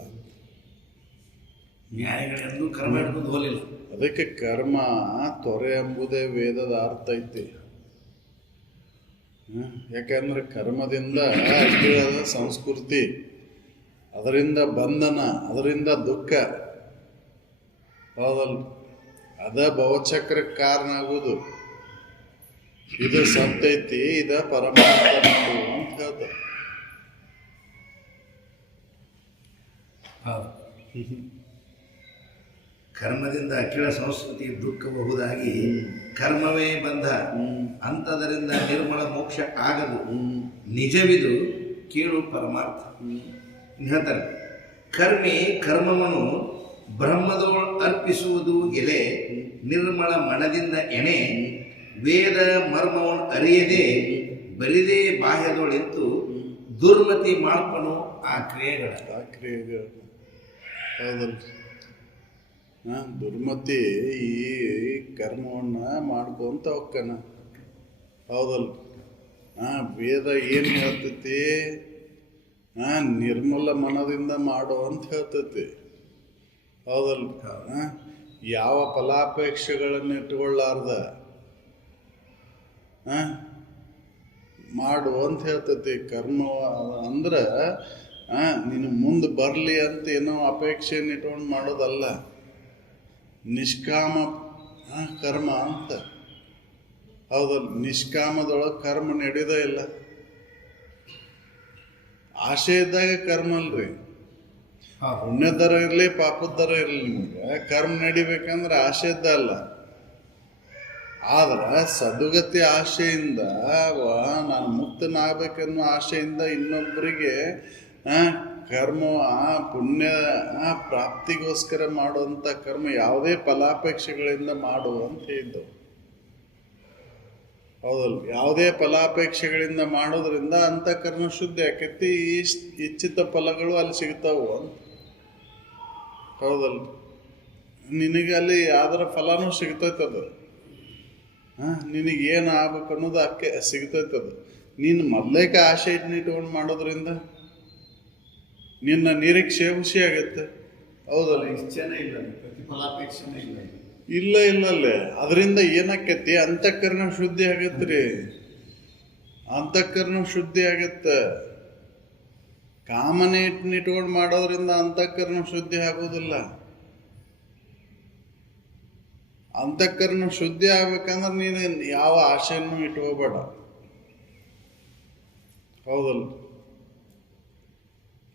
ನ್ಯಾಯಗಳೆಂದು ಕರ್ಮ ಹಿಡ್ಕೊಂಡು ಹೋಗಲಿಲ್ಲ. ಅದಕ್ಕೆ ಕರ್ಮ ತೊರೆ ಎಂಬುದೇ ವೇದದ ಅರ್ಥ ಐತಿ. ಯಾಕಂದ್ರೆ ಕರ್ಮದಿಂದ ಅಷ್ಟದ ಸಂಸ್ಕೃತಿ, ಅದರಿಂದ ಬಂಧನ, ಅದರಿಂದ ದುಃಖ. ಹೌದಲ್ಲ? ಅದ ಭವಚಕ್ರಕ್ಕೆ ಕಾರಣ ಆಗೋದು. ಇದು ಸತ್ಯ ಐತಿ, ಇದ ಪರಮಾರ್ಥ ಅಂತ ಹೇಳ್ತಾರೆ. ಕರ್ಮದಿಂದ ಅಖಿಲ ಸಂಸ್ಕೃತಿ ದುಃಖಬಹುದಾಗಿ ಕರ್ಮವೇ ಬಂಧ, ಅಂಥದರಿಂದ ನಿರ್ಮಲ ಮೋಕ್ಷ ಆಗದು. ನಿಜವಿದು ಕೇಳು ಪರಮಾರ್ಥ. ಹೇಳ್ತಾರೆ, ಕರ್ಮಿ ಕರ್ಮವನ್ನು ಬ್ರಹ್ಮದೋಳು ಅರ್ಪಿಸುವುದು ಎಲೆ, ನಿರ್ಮಲ ಮನದಿಂದ ಎಣೆ, ವೇದ ಮರ್ಮವನ್ನು ಅರಿಯದೆ ಬರಿದೇ ಬಾಹ್ಯದೊಳಿಂತು ದುರ್ಮತಿ ಮಾಡ್ಕೊಂಡು ಆ ಕ್ರಿಯೆಗಳು. ಹೌದಲ್ಲ? ದುರ್ಮತಿ ಈ ಕರ್ಮವನ್ನ ಮಾಡ್ಕೊಂತ ಹೋಗ್ತಾನ. ಹೌದಲ್ಲ? ವೇದ ಏನು ಹೇಳ್ತೈತಿ? ನಿರ್ಮಲ ಮನದಿಂದ ಮಾಡು ಅಂತ ಹೇಳ್ತೈತಿ. ಹೌದಲ್ಲ? ಯಾವ ಫಲಾಪೇಕ್ಷೆಗಳನ್ನು ಇಟ್ಕೊಳ್ಳಾರ್ದ ಮಾಡು ಅಂತ ಹೇಳ್ತೈತಿ. ಕರ್ಮ ಅಂದ್ರೆ ನೀನು ಮುಂದೆ ಬರಲಿ ಅಂತ ಏನೋ ಅಪೇಕ್ಷೆಯನ್ನು ಇಟ್ಕೊಂಡು ಮಾಡೋದಲ್ಲ. ನಿಷ್ಕಾಮ ಕರ್ಮ ಅಂತ. ಹೌದಲ್ಲ? ನಿಷ್ಕಾಮದೊಳಗೆ ಕರ್ಮ ನಡೆಯೋದೇ ಇಲ್ಲ. ಆಸೆ ಇದ್ದಾಗ ಕರ್ಮ ಅಲ್ರಿ. ಪುಣ್ಯದರ ಇರಲಿ ಪಾಪದರ ಇರಲಿ, ನಿಮಗೆ ಕರ್ಮ ನಡಿಬೇಕಂದ್ರೆ ಆಸೆ ಇದ್ದ ಅಲ್ಲ. ಆದ್ರೆ ಸದುಗತಿ ಆಶೆಯಿಂದ ನಾನು ಮುಕ್ತನಾಗಬೇಕನ್ನೋ ಆಶೆಯಿಂದ ಇನ್ನೊಬ್ಬರಿಗೆ ಕರ್ಮ ಪುಣ್ಯ ಪ್ರಾಪ್ತಿಗೋಸ್ಕರ ಮಾಡುವಂಥ ಕರ್ಮ ಯಾವುದೇ ಫಲಾಪೇಕ್ಷೆಗಳಿಂದ ಮಾಡು ಅಂತ ಹೇಳಿದ್ದವು. ಹೌದಲ್ಲ? ಯಾವುದೇ ಫಲಾಪೇಕ್ಷೆಗಳಿಂದ ಮಾಡೋದ್ರಿಂದ ಅಂತಃಕರಣ ಶುದ್ಧಿ ಆಕೈತಿ. ಇಚ್ಛಿತ ಫಲಗಳು ಅಲ್ಲಿ ಸಿಗ್ತಾವು ಅಂತ. ಹೌದಲ್ಲ? ನಿನಗೆ ಅಲ್ಲಿ ಯಾವ್ದಾರ ಫಲನೂ ಸಿಗ್ತೈತದು. ನಿನಗೇನು ಆಗ್ಬೇಕು ಅನ್ನೋದು ಅಕ್ಕೆ ಸಿಗ್ತೈತದು. ನೀನು ಮೊದಲೇಕ ಆಸೆ ಇಟ್ಕೊಂಡು ಮಾಡೋದ್ರಿಂದ ನಿನ್ನ ನಿರೀಕ್ಷೆ ಹುಸಿ ಆಗುತ್ತೆ. ಹೌದಲ್ಲ? ಇಚ್ಛೆನೇ ಇಲ್ಲ, ಪ್ರತಿಫಲಾಪೇಕ್ಷೆನೇ ಇಲ್ಲ. ಇಲ್ಲಲ್ಲೇ ಅದರಿಂದ ಏನಾಕೈತಿ? ಅಂತಃಕರಣ ಶುದ್ಧಿ ಆಗತ್ರಿ. ಅಂತಃಕರಣ ಶುದ್ಧಿ ಆಗತ್ತೆ. ಕಾಮನೆ ಇಟ್ಕೊಂಡು ಮಾಡೋದ್ರಿಂದ ಅಂತಃಕರಣ ಶುದ್ಧಿ ಆಗೋದಿಲ್ಲ. ಅಂತಃಕರಣ ಶುದ್ಧಿ ಆಗ್ಬೇಕಂದ್ರೆ ನೀನು ಯಾವ ಆಶೆಯನ್ನು ಇಟ್ಕೋಬೇಡ. ಹೌದಲ್ಲ?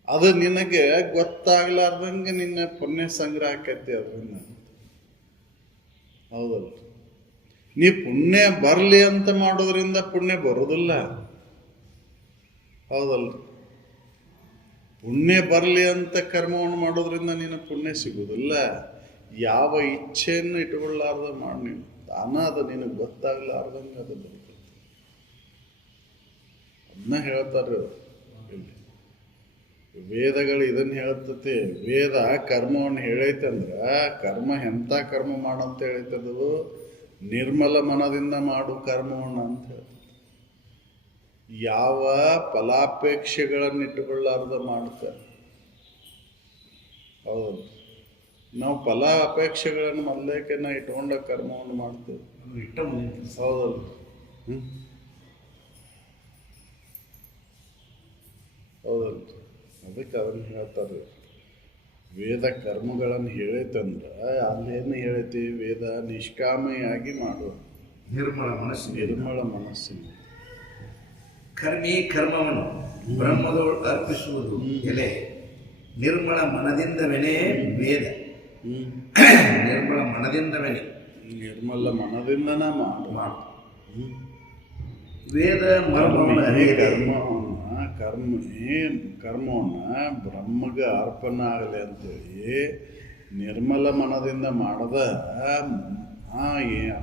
ಅದು ನಿನಗೆ ಗೊತ್ತಾಗ್ಲಾರ್ದಂಗೆ ನಿನ್ನ ಪುಣ್ಯ ಸಂಗ್ರಹ ಆಕೈತಿ ಅದರಿಂದ. ಹೌದಲ್ಲ? ನೀ ಪುಣ್ಯ ಬರಲಿ ಅಂತ ಮಾಡೋದ್ರಿಂದ ಪುಣ್ಯ ಬರೋದಿಲ್ಲ. ಹೌದಲ್ಲ? ಪುಣ್ಯ ಬರಲಿ ಅಂತ ಕರ್ಮವನ್ನು ಮಾಡೋದ್ರಿಂದ ನಿನ್ನ ಪುಣ್ಯ ಸಿಗುವುದಿಲ್ಲ. ಯಾವ ಇಚ್ಛೆಯನ್ನು ಇಟ್ಕೊಳ್ಳಾರ್ದ ಮಾಡಿ ನೀನು ತಾನ ಅದು ನಿನಗೆ ಗೊತ್ತಾಗ್ಲಾರ್ದಂಗೆ ಅದು ಬರುತ್ತೆ. ಅದನ್ನ ಹೇಳ್ತಾರೆ ಇಲ್ಲಿ ವೇದಗಳು. ಇದನ್ನು ಹೇಳ್ತತಿ ವೇದ ಕರ್ಮವನ್ನು ಹೇಳೈತೆ ಅಂದ್ರೆ ಕರ್ಮ ಎಂಥ ಕರ್ಮ ಮಾಡಂತ ಹೇಳೈತದು, ನಿರ್ಮಲ ಮನದಿಂದ ಮಾಡು ಕರ್ಮವನ್ನು ಅಂತ ಹೇಳ್ತಾರೆ. ಯಾವ ಫಲಾಪೇಕ್ಷೆಗಳನ್ನು ಇಟ್ಟುಕೊಳ್ಳಾರ್ದ ಮಾಡ್ತಾರೆ. ಹೌದು, ನಾವು ಫಲ ಅಪೇಕ್ಷೆಗಳನ್ನು ಮೊದಲೇಕೆ ನಾವು ಇಟ್ಕೊಂಡ ಕರ್ಮವನ್ನು ಮಾಡ್ತೇವೆ. ಹೌದಲ್ಲ? ಹೌದಲ್ಲ? ಅದಕ್ಕೆ ಅದನ್ನು ಹೇಳ್ತಾರೆ. ವೇದ ಕರ್ಮಗಳನ್ನು ಹೇಳೈತಂದ್ರೆ ಅಲ್ಲೇನು ಹೇಳೈತಿ? ವೇದ ನಿಷ್ಕಾಮಿಯಾಗಿ ಮಾಡು, ನಿರ್ಮಲ ಮನಸ್ಸಿನ ಕರ್ಮಿ ಕರ್ಮವನ್ನು ಬ್ರಹ್ಮದೊಳು ಅರ್ಪಿಸುವುದು ಎಲೆ. ನಿರ್ಮಲ ಮನದಿಂದವೇನೇ ವೇದ. ನಿರ್ಮಲ ಮನದಿಂದವೇನೆ, ನಿರ್ಮಲ ಮನದಿಂದನ ಮಾಡು. ವೇದ ಮರ್ಮವನ್ನು ಅರಿಯದೆ ಕರ್ಮವನ್ನು ಬ್ರಹ್ಮಗೆ ಅರ್ಪಣೆ ಆಗಲಿ ಅಂತೇಳಿ ನಿರ್ಮಲ ಮನದಿಂದ ಮಾಡದ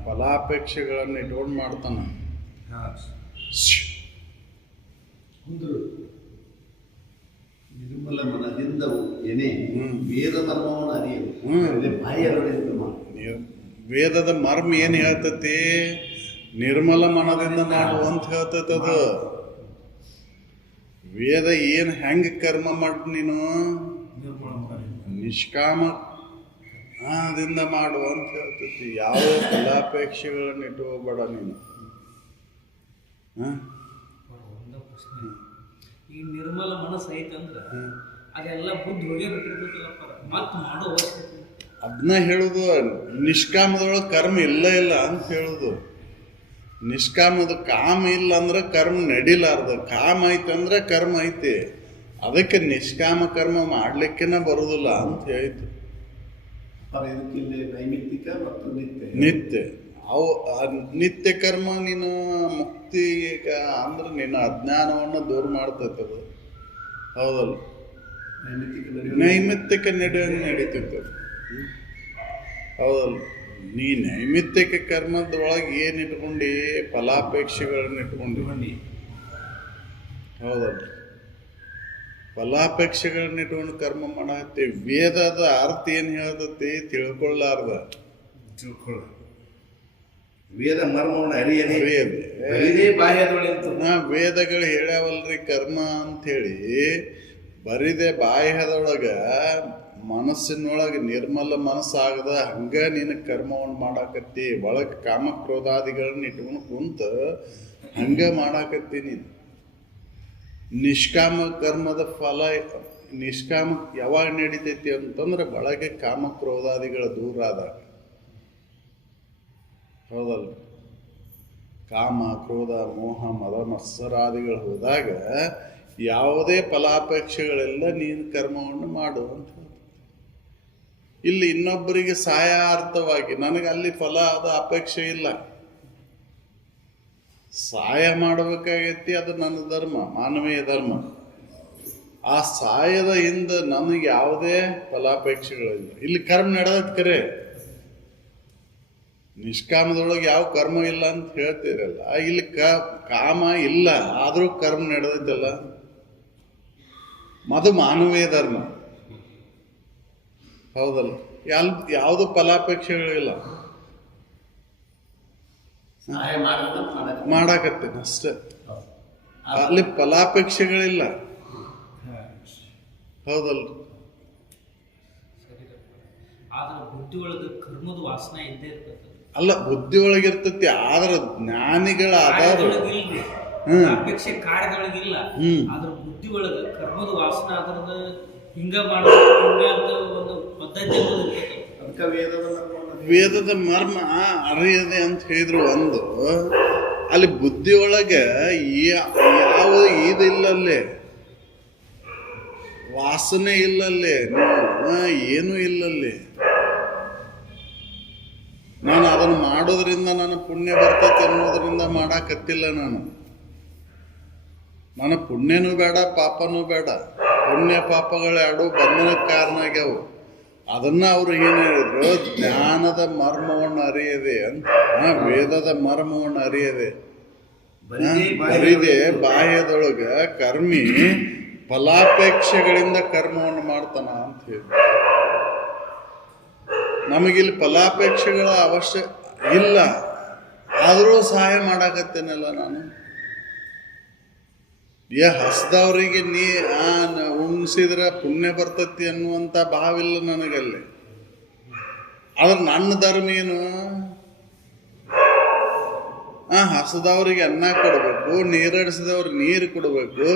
ಫಲಾಪೇಕ್ಷೆಗಳನ್ನು ಇಟ್ಕೊಂಡು ಮಾಡ್ತಾನ. ನಿರ್ಮಲ ಮನದಿಂದ ಎನೆ ವೇದ ಮರ್ಮವನ್ನು ಅರಿಯಲು ವೇದದ ಮರ್ಮ ಏನು ಹೇಳ್ತತಿ? ನಿರ್ಮಲ ಮನದಿಂದ ಮಾಡು ಅಂತ ಹೇಳ್ತೈತೆ ಅದು. ವೇದ ಏನು ಹೆಂಗೆ ಕರ್ಮ ಮಾಡಿ ನೀನು ನಿಷ್ಕಾಮದಿಂದ ಮಾಡು ಅಂತ ಹೇಳ್ತೈತಿ. ಯಾವ ಫಲಾಪೇಕ್ಷೆಗಳನ್ನು ಇಟ್ಕೋಬೇಡ ನೀನು. ಈ ನಿರ್ಮಲ ಮನಸ್ಸು ಐತಂದ್ರ ಅದೆಲ್ಲ ಬುದ್ಧಿ ಹೋಗೇ ಬಿಟ್ಟಿರ್ತೈತಲ್ಲಪ್ಪ, ಮತ್ತೆ ಮಾಡೋ ಅವಶ್ಯಕತೆ. ಅದನ್ನ ಹೇಳುದು ನಿಷ್ಕಾಮದೊಳಗೆ ಕರ್ಮ ಇಲ್ಲ ಅಂತ ಹೇಳುದು. ನಿಷ್ಕಾಮದ ಕಾಮ ಇಲ್ಲ ಅಂದ್ರೆ ಕರ್ಮ ನಡಿಲಾರ್ದು, ಕಾಮ ಐತಂದ್ರೆ ಕರ್ಮ ಐತಿ. ಅದಕ್ಕೆ ನಿಷ್ಕಾಮ ಕರ್ಮ ಮಾಡ್ಲಿಕ್ಕೆನ ಬರುದಿಲ್ಲ ಅಂತ ಹೇಳಿತು. ನೈಮಿತ್ತಿಕ ಮತ್ತು ನಿತ್ಯ ಅವು ನಿತ್ಯ ಕರ್ಮ ನೀನು ಮುಕ್ತಿ ಅಂದ್ರೆ ನಿನ್ನ ಅಜ್ಞಾನವನ್ನು ದೂರ ಮಾಡ್ತೈತದು. ಹೌದಲ್ಲ? ನೈಮಿತ್ತಿಕ ನಡೀತೈತೆ. ಹೌದಲ್ಲ? ನೀ ನೈಮಿತ್ತಿಕ ಕರ್ಮದೊಳಗೆ ಏನು ಇಟ್ಕೊಂಡು ಫಲಾಪೇಕ್ಷೆಗಳನ್ನ ಇಟ್ಕೊಂಡು. ಹೌದಲ್ಲ? ಫಲಾಪೇಕ್ಷೆಗಳನ್ನ ಇಟ್ಕೊಂಡು ಕರ್ಮ ಮಾಡತ್ತೆ. ವೇದದ ಅರ್ಥ ಏನು ಹೇಳ್ತತಿ ತಿಳ್ಕೊಳ್ಳಾರ್ದ. ವೇದ ಮರ್ಮವನ್ನು ಅರಿಯದೆ ವೇದಗಳು ಹೇಳ್ಯಾವಲ್ರಿ ಕರ್ಮ ಅಂಥೇಳಿ ಬರಿದೆ ಬಾಹ್ಯದೊಳಗ ಮನಸ್ಸಿನೊಳಗೆ ನಿರ್ಮಲ ಮನಸ್ಸಾಗದ ಹಂಗ ನೀನು ಕರ್ಮವನ್ನು ಮಾಡಾಕತ್ತಿ. ಒಳಗೆ ಕಾಮಕ್ರೋಧಾದಿಗಳನ್ನ ಇಟ್ಕೊಂಡು ಕುಂತ ಹಂಗ ಮಾಡಾಕತ್ತಿ ನೀನು. ನಿಷ್ಕಾಮ ಕರ್ಮದ ಫಲ ನಿಷ್ಕಾಮ ಯಾವಾಗ ನಡೀತೈತಿ ಅಂತಂದ್ರೆ ಒಳಗೆ ಕಾಮಕ್ರೋಧಾದಿಗಳ ದೂರ ಆದಾಗ. ಹೌದಲ್ಲ? ಕಾಮ ಕ್ರೋಧ ಮೋಹ ಮದ ಮತ್ಸರಾದಿಗಳು ಹೋದಾಗ ಯಾವುದೇ ಫಲಾಪೇಕ್ಷೆಗಳೆಲ್ಲ ನೀನು ಕರ್ಮವನ್ನು ಮಾಡು ಅಂತ ಹೇಳ್ತಾರೆ. ಇಲ್ಲಿ ಇನ್ನೊಬ್ಬರಿಗೆ ಸಹಾಯಾರ್ಥವಾಗಿ ನನಗೆ ಅಲ್ಲಿ ಫಲ ಅದ ಅಪೇಕ್ಷೆ ಇಲ್ಲ, ಸಹಾಯ ಮಾಡಬೇಕಾಗೈತಿ. ಅದು ನನ್ನ ಧರ್ಮ, ಮಾನವೀಯ ಧರ್ಮ. ಆ ಸಹಾಯದ ಹಿಂದೆ ನನಗೆ ಯಾವುದೇ ಫಲಾಪೇಕ್ಷೆಗಳಿಲ್ಲ. ಇಲ್ಲಿ ಕರ್ಮ ನಡೆದತ್ ಕರೆ, ನಿಷ್ಕಾಮದೊಳಗೆ ಯಾವ ಕರ್ಮ ಇಲ್ಲ ಅಂತ ಹೇಳ್ತೀರಲ್ಲ. ಇಲ್ಲಿ ಕಾಮ ಇಲ್ಲ ಆದರೂ ಕರ್ಮ ನಡೆದೈತಲ್ಲ. ಅದು ಮಾನವೀಯ ಧರ್ಮ. ಹೌದಲ್ಲ? ಯಾವುದು ಫಲಾಪೇಕ್ಷೆಗಳಿಲ್ಲ, ಮಾಡಾಕತ್ತೇನೆ ಅಷ್ಟೇ. ಅಲ್ಲಿ ಫಲಾಪೇಕ್ಷೆಗಳಿಲ್ಲ. ಹೌದಲ್ಲ? ಆದ್ರೆ ಬುದ್ಧಿ ಒಳಗೆ ಕರ್ಮದ ವಾಸನೆ ಇದ್ದೇ ಇರ್ತದೆ. ಅಲ್ಲ, ಬುದ್ಧಿ ಒಳಗಿರ್ತತಿ. ಆದ್ರ ಜ್ಞಾನಿಗಳ ಆಧಾರ ಅಪೇಕ್ಷೆ ಕಾರ್ಯದೊಳಗಿಲ್ಲ. ಆದ್ರ ಬುದ್ಧಿ ಒಳಗ ಕರ್ಮದ ವಾಸನೆ ಅದರದ ಹಿಂಗ ಮಾಡಬೇಕು ಹಿಂಗ ಅಂತ ಒಂದು ಪದ್ಧತಿ ಅದಕ್ಕೆ ವೇದದ ವೇದದ ಮರ್ಮ ಅರಿಯದೆ ಅಂತ ಹೇಳಿದ್ರು ಒಂದು, ಅಲ್ಲಿ ಬುದ್ಧಿಯೊಳಗೆ ಯಾವ ಇದಿಲ್ಲಲ್ಲೇ, ವಾಸನೆ ಇಲ್ಲಲ್ಲೇ, ಏನೂ ಇಲ್ಲಲ್ಲಿ. ನಾನು ಅದನ್ನು ಮಾಡೋದ್ರಿಂದ ನನ್ನ ಪುಣ್ಯ ಬರ್ತೈತೆ ಅನ್ನೋದ್ರಿಂದ ಮಾಡಾಕತ್ತಿಲ್ಲ. ನನ್ನ ಪುಣ್ಯನೂ ಬೇಡ ಪಾಪನೂ ಬೇಡ. ಪುಣ್ಯ ಪಾಪಗಳೆರಡು ಬಂಧನಕ್ಕೆ ಕಾರಣ ಆಗ್ಯಾವು. ಅದನ್ನ ಅವರು ಏನು ಹೇಳಿದ್ರು, ಜ್ಞಾನದ ಮರ್ಮವನ್ನು ಅರಿಯದೆ ಅಂತ, ವೇದದ ಮರ್ಮವನ್ನು ಅರಿಯದೆ ಬರಿದೆ ಬಾಹ್ಯದೊಳಗ ಕರ್ಮಿ ಫಲಾಪೇಕ್ಷೆಗಳಿಂದ ಕರ್ಮವನ್ನು ಮಾಡ್ತಾನ ಅಂತ ಹೇಳಿ. ನಮಗಿಲ್ಲಿ ಫಲಾಪೇಕ್ಷೆಗಳ ಅವಶ್ಯ ಇಲ್ಲ, ಆದರೂ ಸಹಾಯ ಮಾಡಾಕತ್ತೇನಲ್ಲ ನಾನು. ಹಸ್ದವ್ರಿಗೆ ಉಣಿಸಿದ್ರೆ ಪುಣ್ಯ ಬರ್ತತಿ ಅನ್ನುವಂಥ ಭಾವಿಲ್ಲ ನನಗಲ್ಲಿ. ಆದ್ರೆ ನನ್ನ ಧರ್ಮ ಏನು, ಹಸದವ್ರಿಗೆ ಅನ್ನ ಕೊಡಬೇಕು, ನೀರಡಿಸಿದವ್ರಿಗೆ ನೀರು ಕೊಡಬೇಕು.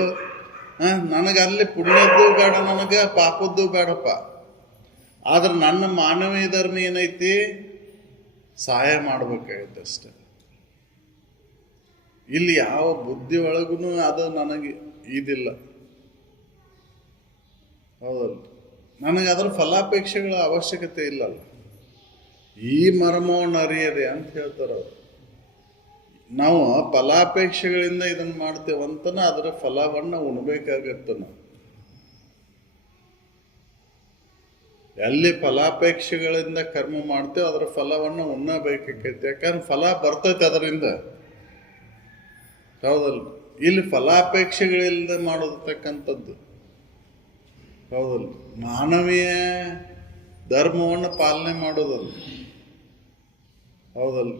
ನನಗೆ ಅಲ್ಲಿ ಪುಣ್ಯದ್ದು ಬೇಡ, ನನಗೆ ಪಾಪದ್ದು ಬೇಡಪ್ಪ. ಆದ್ರೆ ನನ್ನ ಮಾನವೀಯ ಧರ್ಮ ಏನೈತಿ, ಸಹಾಯ ಮಾಡ್ಬೇಕಾಗೈತೆ ಅಷ್ಟೆ. ಇಲ್ಲಿ ಯಾವ ಬುದ್ಧಿ ಒಳಗೂ ಅದು ನನಗೆ ಇದಿಲ್ಲ, ಹೌದಲ್ಲ. ನನಗೆ ಅದರ ಫಲಾಪೇಕ್ಷೆಗಳ ಅವಶ್ಯಕತೆ ಇಲ್ಲಲ್ಲ. ಈ ಮರ್ಮವನ್ನು ಅರಿಯದೆ ಅಂತ ಹೇಳ್ತಾರೆ ಅವರು. ನಾವು ಫಲಾಪೇಕ್ಷೆಗಳಿಂದ ಇದನ್ನು ಮಾಡ್ತೇವಂತನ ಅದರ ಫಲವನ್ನು ಉಣ್ಬೇಕಾಗತ್ತ. ನಾವು ಎಲ್ಲಿ ಫಲಾಪೇಕ್ಷೆಗಳಿಂದ ಕರ್ಮ ಮಾಡ್ತೇವೆ ಅದರ ಫಲವನ್ನು ಉಣ್ಣಬೇಕಾಗೈತೆ. ಯಾಕಂದ್ರೆ ಫಲ ಬರ್ತೈತೆ ಅದರಿಂದ, ಹೌದಲ್ಲ. ಇಲ್ಲಿ ಫಲಾಪೇಕ್ಷೆಗಳಿಂದ ಮಾಡೋದಕ್ಕಂಥದ್ದು, ಹೌದಲ್ಲ. ಮಾನವೀಯ ಧರ್ಮವನ್ನು ಪಾಲನೆ ಮಾಡೋದಲ್ಲ, ಹೌದಲ್ಲ.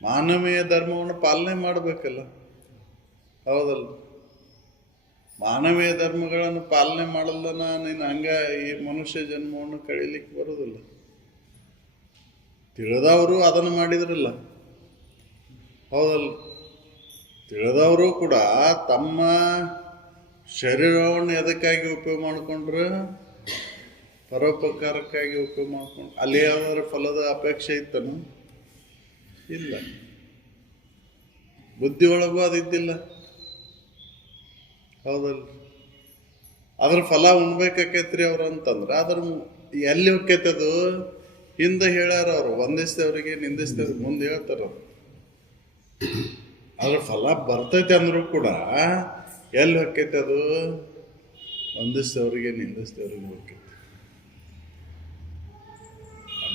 ಮಾನವೀಯ ಧರ್ಮವನ್ನು ಪಾಲನೆ ಮಾಡಬೇಕಲ್ಲ, ಹೌದಲ್ಲ. ಮಾನವೀಯ ಧರ್ಮಗಳನ್ನು ಪಾಲನೆ ಮಾಡಲ್ಲ ನೀನು ಹಂಗ ಈ ಮನುಷ್ಯ ಜನ್ಮವನ್ನು ಕಳೀಲಿಕ್ಕೆ ಬರೋದಿಲ್ಲ. ತಿಳಿದವರು ಅದನ್ನು ಮಾಡಿದ್ರಲ್ಲ, ಹೌದಲ್ಲ. ತಿಳಿದವರು ಕೂಡ ತಮ್ಮ ಶರೀರವನ್ನು ಎದಕ್ಕಾಗಿ ಉಪಯೋಗ ಮಾಡಿಕೊಂಡ್ರೆ, ಪರೋಪಕಾರಕ್ಕಾಗಿ ಉಪಯೋಗ ಮಾಡ್ಕೊಂಡು. ಅಲ್ಲಿ ಯಾವ್ದಾದ್ರು ಫಲದ ಅಪೇಕ್ಷೆ ಇತ್ತನು? ಇಲ್ಲ. ಬುದ್ಧಿ ಒಳಗೂ ಅದಿದ್ದಿಲ್ಲ, ಹೌದಲ್ಲ. ಅದ್ರ ಫಲ ಉಣ್ಬೇಕಾಕೈತ್ರಿ ಅವ್ರು ಅಂತಂದ್ರೆ ಅದ್ರ ಎಲ್ಲಿ ಹೋಗ್ತೈತದು? ಹಿಂದೆ ಹೇಳ್ಯಾರ ಅವರು, ವಂದಿಸ್ತೇವ್ರಿಗೆ ನಿಂದಿಸ್ತೇವ್ರಿಗೆ ಮುಂದೆ ಹೇಳ್ತಾರ ಅವ್ರು. ಅದ್ರ ಫಲ ಬರ್ತೈತೆ ಅಂದ್ರೂ ಕೂಡ ಎಲ್ಲಿ ಹೊಕ್ಕೈತೆ ಅದು? ವಂದಿಸ್ತೇವ್ರಿಗೆ ನಿಂದಿಸ್ತೇವ್ರಿಗೆ ಹೋಗ್ತೈತೆ.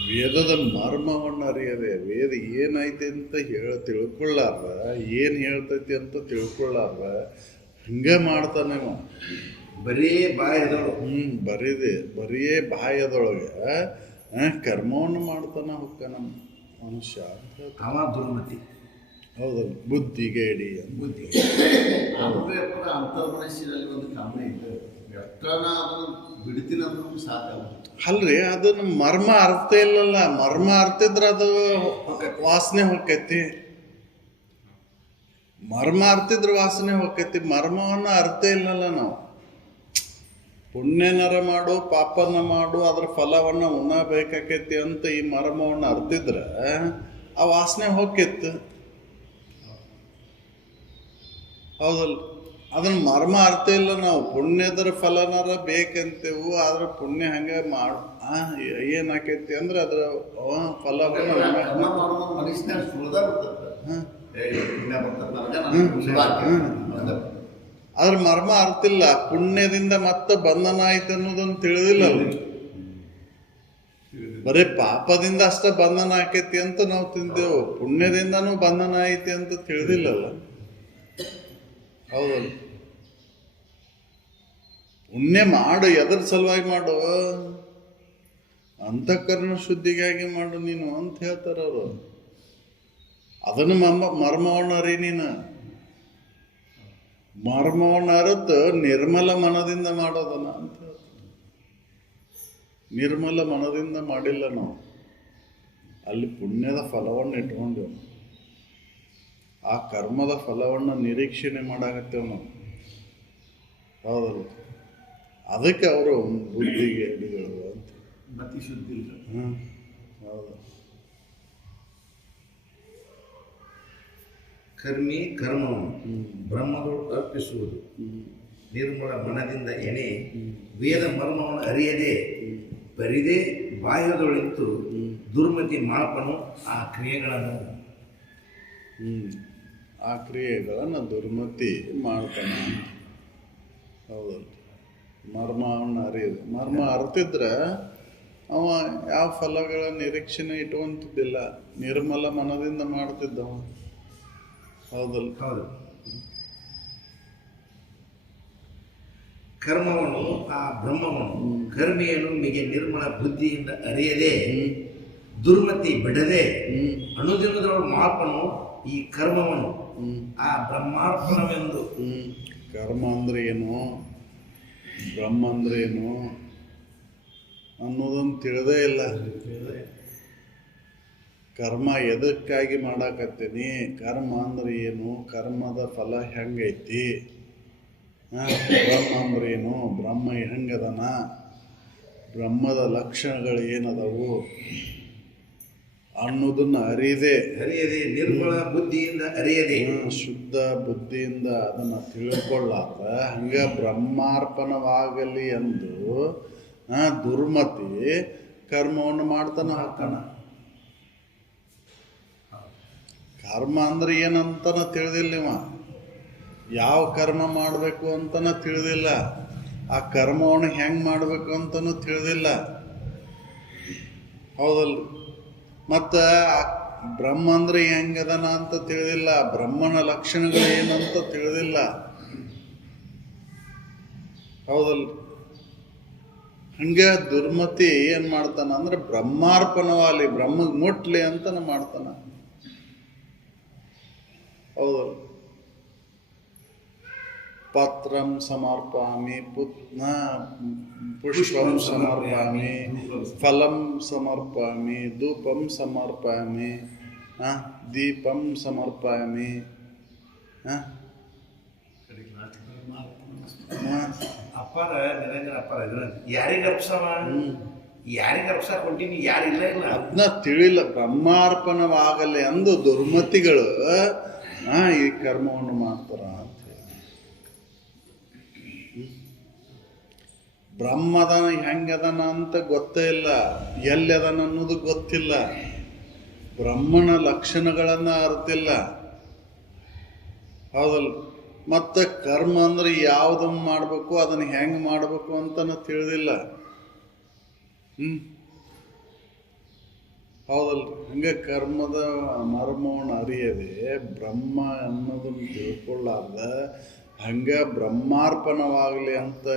ವೇದದ ಮರ್ಮವನ್ನು ಅರಿಯದೆ, ವೇದ ಏನೈತೆ ಅಂತ ತಿಳ್ಕೊಳ್ಳಾರ್ದ, ಏನು ಹೇಳ್ತೈತಿ ಅಂತ ತಿಳ್ಕೊಳ್ಳಾರ್ದ ಹಂಗೆ ಮಾಡ್ತಾನೆ ಬರೀ ಬಾಯದೊಳಗೆ. ಬರೀ ಬಾಯದೊಳಗೆ ಕರ್ಮವನ್ನು ಮಾಡ್ತಾನೆ ಹೊಕ್ಕನ ಮನುಷ್ಯ ಅಂತ. ಅವ ದುರ್ಮತಿ, ಹೌದಲ್ಲ. ಬುದ್ಧಿಗೇಡಿ ಬುದ್ಧಿ ಅಂತರ್ಮನಸ್ಸಿನಲ್ಲಿ ಒಂದು ಕಾಮನೆ ಇದೆ. ಎಷ್ಟನ ಅದನ್ನು ಬಿಡ್ತೀನಿ ಅಂದ್ರೂ ಸಾಕಲ್ಲ. ಅಲ್ರಿ, ಅದನ್ನ ಮರ್ಮ ಅರ್ಥ ಇಲ್ಲಲ್ಲ. ಮರ್ಮ ಅರ್ತಿದ್ರೆ ಅದು ವಾಸನೆ ಹೊಕ್ಕೈತಿ. ಮರ್ಮ ಅರ್ತಿದ್ರೆ ವಾಸನೆ ಹೊಕ್ಕೈತಿ. ಮರ್ಮವನ್ನು ಅರ್ಥ ಇಲ್ಲಲ್ಲ ನಾವು. ಪುಣ್ಯನರ ಮಾಡು ಪಾಪನ ಮಾಡು ಅದ್ರ ಫಲವನ್ನು ಉಣ್ಣಬೇಕಾಕೈತಿ ಅಂತ ಈ ಮರ್ಮವನ್ನು ಅರ್ತಿದ್ರೆ ಆ ವಾಸನೆ ಹೊಕ್ಕಿತ್ತು, ಹೌದಲ್ಲ. ಅದನ್ನ ಮರ್ಮ ಅರ್ಥ ಇಲ್ಲ ನಾವು. ಪುಣ್ಯದರ ಫಲನಾರ ಬೇಕಂತೇವು, ಆದ್ರೆ ಪುಣ್ಯ ಹಂಗೆ ಏನಾಕೈತಿ ಅಂದ್ರೆ ಅದ್ರ ಫಲವನ್ನು ಮನುಷ್ಯನ ಸುಳ್ದ ಅದ್ರ ಮರ್ಮ ಅರ್ತಿಲ್ಲ. ಪುಣ್ಯದಿಂದ ಮತ್ತೆ ಬಂಧನ ಆಯ್ತು ಅನ್ನೋದನ್ನು ತಿಳಿದಿಲ್ಲ. ಬರೀ ಪಾಪದಿಂದ ಅಷ್ಟ ಬಂಧನ ಆಕೈತಿ ಅಂತ ನಾವು ತಿಂದೇವು, ಪುಣ್ಯದಿಂದನೂ ಬಂಧನ ಐತಿ ಅಂತ ತಿಳಿದಿಲ್ಲಲ್ಲ, ಹೌದಲ್ಲ. ಪುಣ್ಯ ಮಾಡು, ಎದ್ರ ಸಲುವಾಗಿ ಮಾಡು? ಅಂತಃಕರಣ ಶುದ್ಧಿಗಾಗಿ ಮಾಡು ನೀನು ಅಂತ ಹೇಳ್ತಾರ ಅವರು. ಅದನ್ನು ಮರ್ಮವನ್ನು ಅರಿ ನೀನು. ಮರ್ಮವನ್ನು ಅರಿತು ನಿರ್ಮಲ ಮನದಿಂದ ಮಾಡೋದನ್ನ ಅಂತ ಹೇಳ್ತಾರೆ. ನಿರ್ಮಲ ಮನದಿಂದ ಮಾಡಿಲ್ಲ ನಾವು, ಅಲ್ಲಿ ಪುಣ್ಯದ ಫಲವನ್ನು ಇಟ್ಕೊಂಡೆವು. ಆ ಕರ್ಮದ ಫಲವನ್ನು ನಿರೀಕ್ಷಣೆ ಮಾಡಾಕತ್ತೇವೆ ನಾವು, ಹೌದಲ್ಲ. ಅದಕ್ಕೆ ಅವರು ಬುದ್ಧಿಗೆ ಅಡಿಗಳು ಅಂತ. ಮತ್ತೆ ಅತಿ ಶುದ್ಧಿ ಇಲ್ಲ. ಹೌದು. ಕರ್ಮಿ ಕರ್ಮವನ್ನು ಬ್ರಹ್ಮದೊಳು ಅರ್ಪಿಸುವುದು ನಿರ್ಮಲ ಮನದಿಂದ ಎಣೆ ವೇದ ಮರ್ಮವನ್ನು ಅರಿಯದೆ ಬರಿದೇ ಬಾಹ್ಯದೊಳಿತ್ತು ದುರ್ಮತಿ ಮಾಪನು ಆ ಕ್ರಿಯೆಗಳನ್ನು ಆ ಕ್ರಿಯೆಗಳನ್ನು ದುರ್ಮತಿ ಮಾಡ್ತಾನೆ. ಹೌದಲ್ಲ, ಮರ್ಮವನ್ನು ಅರಿಯೋದು. ಮರ್ಮ ಅರ್ತಿದ್ರೆ ಅವ ಯಾವ ಫಲಗಳ ನಿರೀಕ್ಷಣೆ ಇಟ್ಕೊಂತಿದ್ದಿಲ್ಲ, ನಿರ್ಮಲ ಮನದಿಂದ ಮಾಡ್ತಿದ್ದವ. ಹೌದಲ್ಲ. ಹೌದು. ಕರ್ಮವನ್ನು ಆ ಬ್ರಹ್ಮವನ್ನು ಕರ್ಮಿಯನ್ನು ಮಿಗೆ ನಿರ್ಮಲ ಬುದ್ಧಿಯಿಂದ ಅರಿಯದೆ ದುರ್ಮತಿ ಬಿಡದೆ ಅನುದಿನದೊಳಗೆ ಮಾಪನು ಈ ಕರ್ಮವನ್ನು ಆ ಬ್ರಹ್ಮಾರ್ಪಣವೆಂದು. ಕರ್ಮ ಅಂದ್ರೆ ಏನು, ಬ್ರಹ್ಮ ಅಂದ್ರೆ ಏನು ಅನ್ನೋದನ್ನು ತಿಳಿದೇ ಇಲ್ಲ. ಕರ್ಮ ಎದಕ್ಕಾಗಿ ಮಾಡಾಕತ್ತೀನಿ, ಕರ್ಮ ಅಂದ್ರೆ ಏನು, ಕರ್ಮದ ಫಲ ಹೆಂಗೈತಿ, ಬ್ರಹ್ಮ ಅಂದ್ರೆ ಏನು, ಬ್ರಹ್ಮ ಹೆಂಗದನ, ಬ್ರಹ್ಮದ ಲಕ್ಷಣಗಳು ಏನದವು ಅನ್ನೋದನ್ನ ಅರಿಯದೆ ನಿರ್ಮಲ ಬುದ್ಧಿಯಿಂದ ಅರಿಯದೆ ಶುದ್ಧ ಬುದ್ಧಿಯಿಂದ ಅದನ್ನು ತಿಳ್ಕೊಳ್ಳಾದ ಹಂಗ ಬ್ರಹ್ಮಾರ್ಪಣವಾಗಲಿ ಎಂದು ದುರ್ಮತಿ ಕರ್ಮವನ್ನು ಮಾಡ್ತಾನ ಹಾಕಾನ. ಕರ್ಮ ಅಂದ್ರೆ ಏನಂತನ ತಿಳಿದಿಲ್ಲ ಇವ, ಯಾವ ಕರ್ಮ ಮಾಡಬೇಕು ಅಂತನ ತಿಳಿದಿಲ್ಲ, ಆ ಕರ್ಮವನ್ನು ಹೆಂಗೆ ಮಾಡಬೇಕು ಅಂತನೂ ತಿಳಿದಿಲ್ಲ. ಹೌದಲ್ರಿ. ಮತ್ತು ಬ್ರಹ್ಮ ಅಂದ್ರೆ ಹೆಂಗದನ ಅಂತ ತಿಳಿದಿಲ್ಲ, ಬ್ರಹ್ಮನ ಲಕ್ಷಣಗಳು ಏನಂತ ತಿಳಿದಿಲ್ಲ. ಹೌದಲ್ಲ. ಹಂಗೆ ದುರ್ಮತಿ ಏನು ಮಾಡ್ತಾನ ಅಂದ್ರೆ ಬ್ರಹ್ಮಾರ್ಪಣವಾಗಲಿ, ಬ್ರಹ್ಮಗೆ ಮುಟ್ಲಿ ಅಂತನ ಮಾಡ್ತಾನ. ಹೌದಲ್ಲ. ಪತ್ರಂ ಸಮರ್ಪಾಮಿ ಪುಷ್ಪಂ ಸಮರ್ಪಾಮಿ ಫಲಂ ಸಮರ್ಪಾಮಿ ಧೂಪಂ ಸಮರ್ಪಾಮಿ ದೀಪಂ ಸಮರ್ಪಾಮಿ. ಅಪ್ಪಾರ ನಿರಂಜನ ಅಪ್ಪಾರ ಯಾರಿಗೆ ಅರ್ಪಿಸವ, ಯಾರಿಗೆ ಅರ್ಪಿಸಕ್ ಹೊಂಟೀನಿ, ಯಾರಿಲ್ಲ ಇಲ್ಲ ಅದನ್ನ ತಿಳಿಲ್ಲ. ಬ್ರಹ್ಮಾರ್ಪಣವಾಗಲಿ ಅಂದು ದುರ್ಮತಿಗಳು ಈ ಕರ್ಮವನ್ನು ಮಾಡ್ತಾರ ಅಂತ ಹೇಳಿ. ಬ್ರಹ್ಮದನ ಹೆಂಗದನ ಅಂತ ಗೊತ್ತೇ ಇಲ್ಲ, ಎಲ್ಲದನ ಅನ್ನೋದು ಗೊತ್ತಿಲ್ಲ, ಬ್ರಹ್ಮನ ಲಕ್ಷಣಗಳನ್ನು ಅರ್ತಿಲ್ಲ. ಹೌದಲ್ಲ. ಮತ್ತು ಕರ್ಮ ಅಂದ್ರೆ ಯಾವುದನ್ನು ಮಾಡಬೇಕು, ಅದನ್ನು ಹೆಂಗೆ ಮಾಡಬೇಕು ಅಂತನೂ ತಿಳಿದಿಲ್ಲ. ಹೌದಲ್ರಿ. ಹಂಗೆ ಕರ್ಮದ ಮರ್ಮವನ್ನು ಅರಿಯದೆ ಬ್ರಹ್ಮ ಅನ್ನೋದನ್ನು ತಿಳ್ಕೊಳ್ಳಾರ್ದ ಹಂಗೆ ಬ್ರಹ್ಮಾರ್ಪಣವಾಗಲಿ ಅಂತ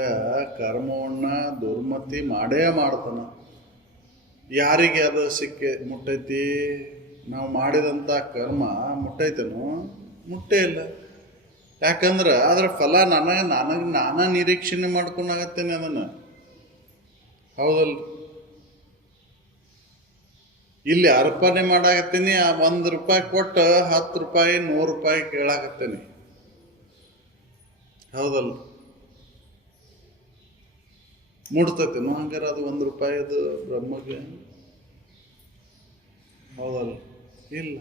ಕರ್ಮವನ್ನು ದುರ್ಮತಿ ಮಾಡೇ ಮಾಡ್ತಾನ. ಯಾರಿಗೆ ಅದು ಮುಟ್ಟೈತಿ? ನಾವು ಮಾಡಿದಂಥ ಕರ್ಮ ಮುಟ್ಟೈತೇನು? ಮುಟ್ಟೇ ಇಲ್ಲ. ಯಾಕಂದ್ರೆ ಅದರ ಫಲ ನಾನೇ ನಿರೀಕ್ಷಣೆ ಮಾಡ್ಕೊಂಡಾಗತ್ತೇನೆ ಅದನ್ನು. ಹೌದಲ್ಲ. ಇಲ್ಲಿ ಅರ್ಪಣೆ ಮಾಡಾಕತ್ತೀನಿ, 1 ರೂಪಾಯಿ ಕೊಟ್ಟು 10 ರೂಪಾಯಿ 100 ರೂಪಾಯಿ ಕೇಳಾಕತ್ತೇನೆ. ಹೌದಲ್ಲ. ಮುಟ್ತತೇನು ಹಂಗಾರೆ ಅದು 1 ರೂಪಾಯಿದು ಬ್ರಹ್ಮಗೆ? ಹೌದಲ್ಲ. ಇಲ್ಲ.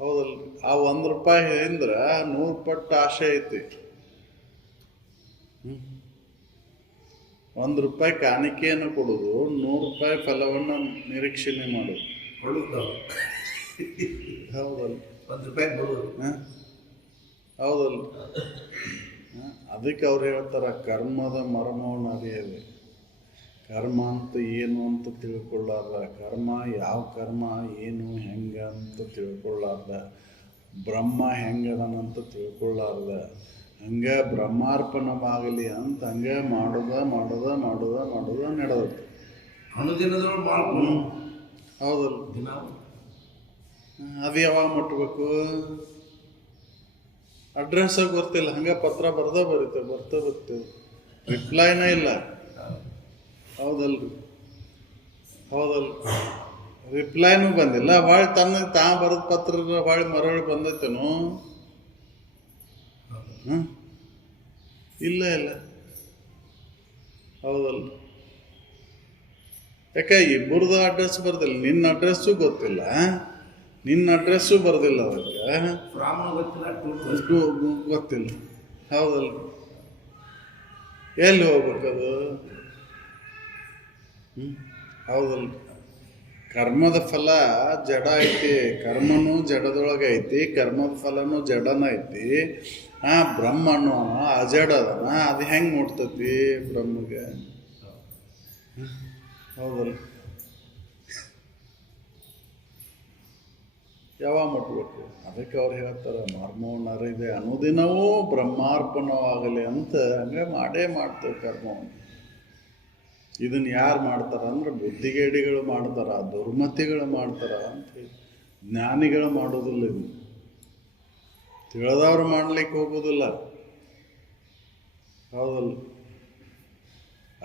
ಹೌದಲ್ಲ. ಆ 1 ರೂಪಾಯಿ ಅಂದ್ರೆ 100 ಪಟ್ಟು ಆಸೆ ಐತಿ. 1 ರೂಪಾಯಿ ಕಾಣಿಕೆಯನ್ನು ಕೊಡೋದು, 100 ರೂಪಾಯಿ ಫಲವನ್ನು ನಿರೀಕ್ಷಣೆ ಮಾಡೋದು. ಹೌದಲ್ಲ. 1 ರೂಪಾಯಿ ಬರೋದು. ಹೌದಲ್ಲ. ಅದಕ್ಕೆ ಅವ್ರು ಹೇಳ್ತಾರೆ ಕರ್ಮದ ಮರ್ಮವನ್ನು ಅರಿಯದೆ. ಕರ್ಮ ಅಂತ ಏನು ಅಂತ ತಿಳ್ಕೊಳ್ಳಾರ್ದ, ಕರ್ಮ ಯಾವ ಕರ್ಮ ಏನು ಹೆಂಗೆ ಅಂತ ತಿಳ್ಕೊಳ್ಳಾರ್ದ, ಬ್ರಹ್ಮ ಹೆಂಗದನಂತ ತಿಳ್ಕೊಳ್ಳಾರ್ದ ಹಂಗೆ ಬ್ರಹ್ಮಾರ್ಪಣವಾಗಲಿ ಅಂತ ಹಂಗೆ ಮಾಡೋದ ನಡೆದೈತಿ. ಅನುದಿನದೊಳಗೆ ಮಾಡ್ಕೊಂಡು. ಹೌದಲ್ಲ. ಅದು ಯಾವಾಗ ಮುಟ್ಬೇಕು? ಅಡ್ರೆಸ್ ಗೊತ್ತಿಲ್ಲ, ಹಂಗೆ ಪತ್ರ ಬರ್ತೇವೆ, ರಿಪ್ಲೈನೇ ಇಲ್ಲ. ಹೌದಲ್ರಿ. ರಿಪ್ಲೈನೂ ಬಂದಿಲ್ಲ. ಹೊಳ್ಳಿ ತಾ ಬರೆದ ಪತ್ರ ಹೊಳ್ಳಿ ಮರಳಿ ಬಂದೈತೇನು? ಇಲ್ಲ. ಹೌದಲ್ಲ. ಯಾಕೆ ಇಬ್ಬರದು ಅಡ್ರೆಸ್ ಬರ್ದಿಲ್ಲ, ನಿನ್ನ ಅಡ್ರೆಸ್ಸು ಗೊತ್ತಿಲ್ಲ, ನಿನ್ನ ಅಡ್ರೆಸ್ಸು ಬರ್ದಿಲ್ಲ ಅದಕ್ಕೆ, ಫ್ರಾಮ್ ಗೊತ್ತಿಲ್ಲ, ಗೊತ್ತಿಲ್ಲ. ಹೌದಲ್ಲ, ಎಲ್ಲಿ ಹೋಗ್ಬೇಕದು? ಹೌದಲ್ಲ, ಕರ್ಮದ ಫಲ ಜಡ ಐತಿ, ಕರ್ಮನೂ ಜಡದೊಳಗೆ ಐತಿ, ಕರ್ಮದ ಫಲನೂ ಜಡನ ಐತಿ. ಬ್ರಹ್ಮನು ಅಜಡ ಅದನ, ಅದು ಹೆಂಗೆ ಮುಟ್ತತಿ ಬ್ರಹ್ಮಗೆ? ಹೌದಲ್ಲ, ಯಾವಾಗ ಮುಟ್ಬೇಕು? ಅದಕ್ಕೆ ಅವ್ರು ಹೇಳ್ತಾರೆ ಮರ್ಮವನ್ನರಿದೆ ಅನುದಿನವೂ ಬ್ರಹ್ಮಾರ್ಪಣವಾಗಲಿ ಅಂತ. ಹಂಗೆ ಮಾಡೇ ಮಾಡ್ತೇವೆ ಕರ್ಮವನ್ನು. ಇದನ್ನು ಯಾರು ಮಾಡ್ತಾರ ಅಂದ್ರೆ ಬುದ್ಧಿಗೇಡಿಗಳು ಮಾಡ್ತಾರ, ದುರ್ಮತಿಗಳು ಮಾಡ್ತಾರ ಅಂತ ಹೇಳಿ. ಜ್ಞಾನಿಗಳು ಮಾಡೋದಿಲ್ಲ, ಇದನ್ನು ತಿಳಿದವ್ರು ಮಾಡ್ಲಿಕ್ಕೆ ಹೋಗೋದಿಲ್ಲ. ಹೌದಲ್ಲ,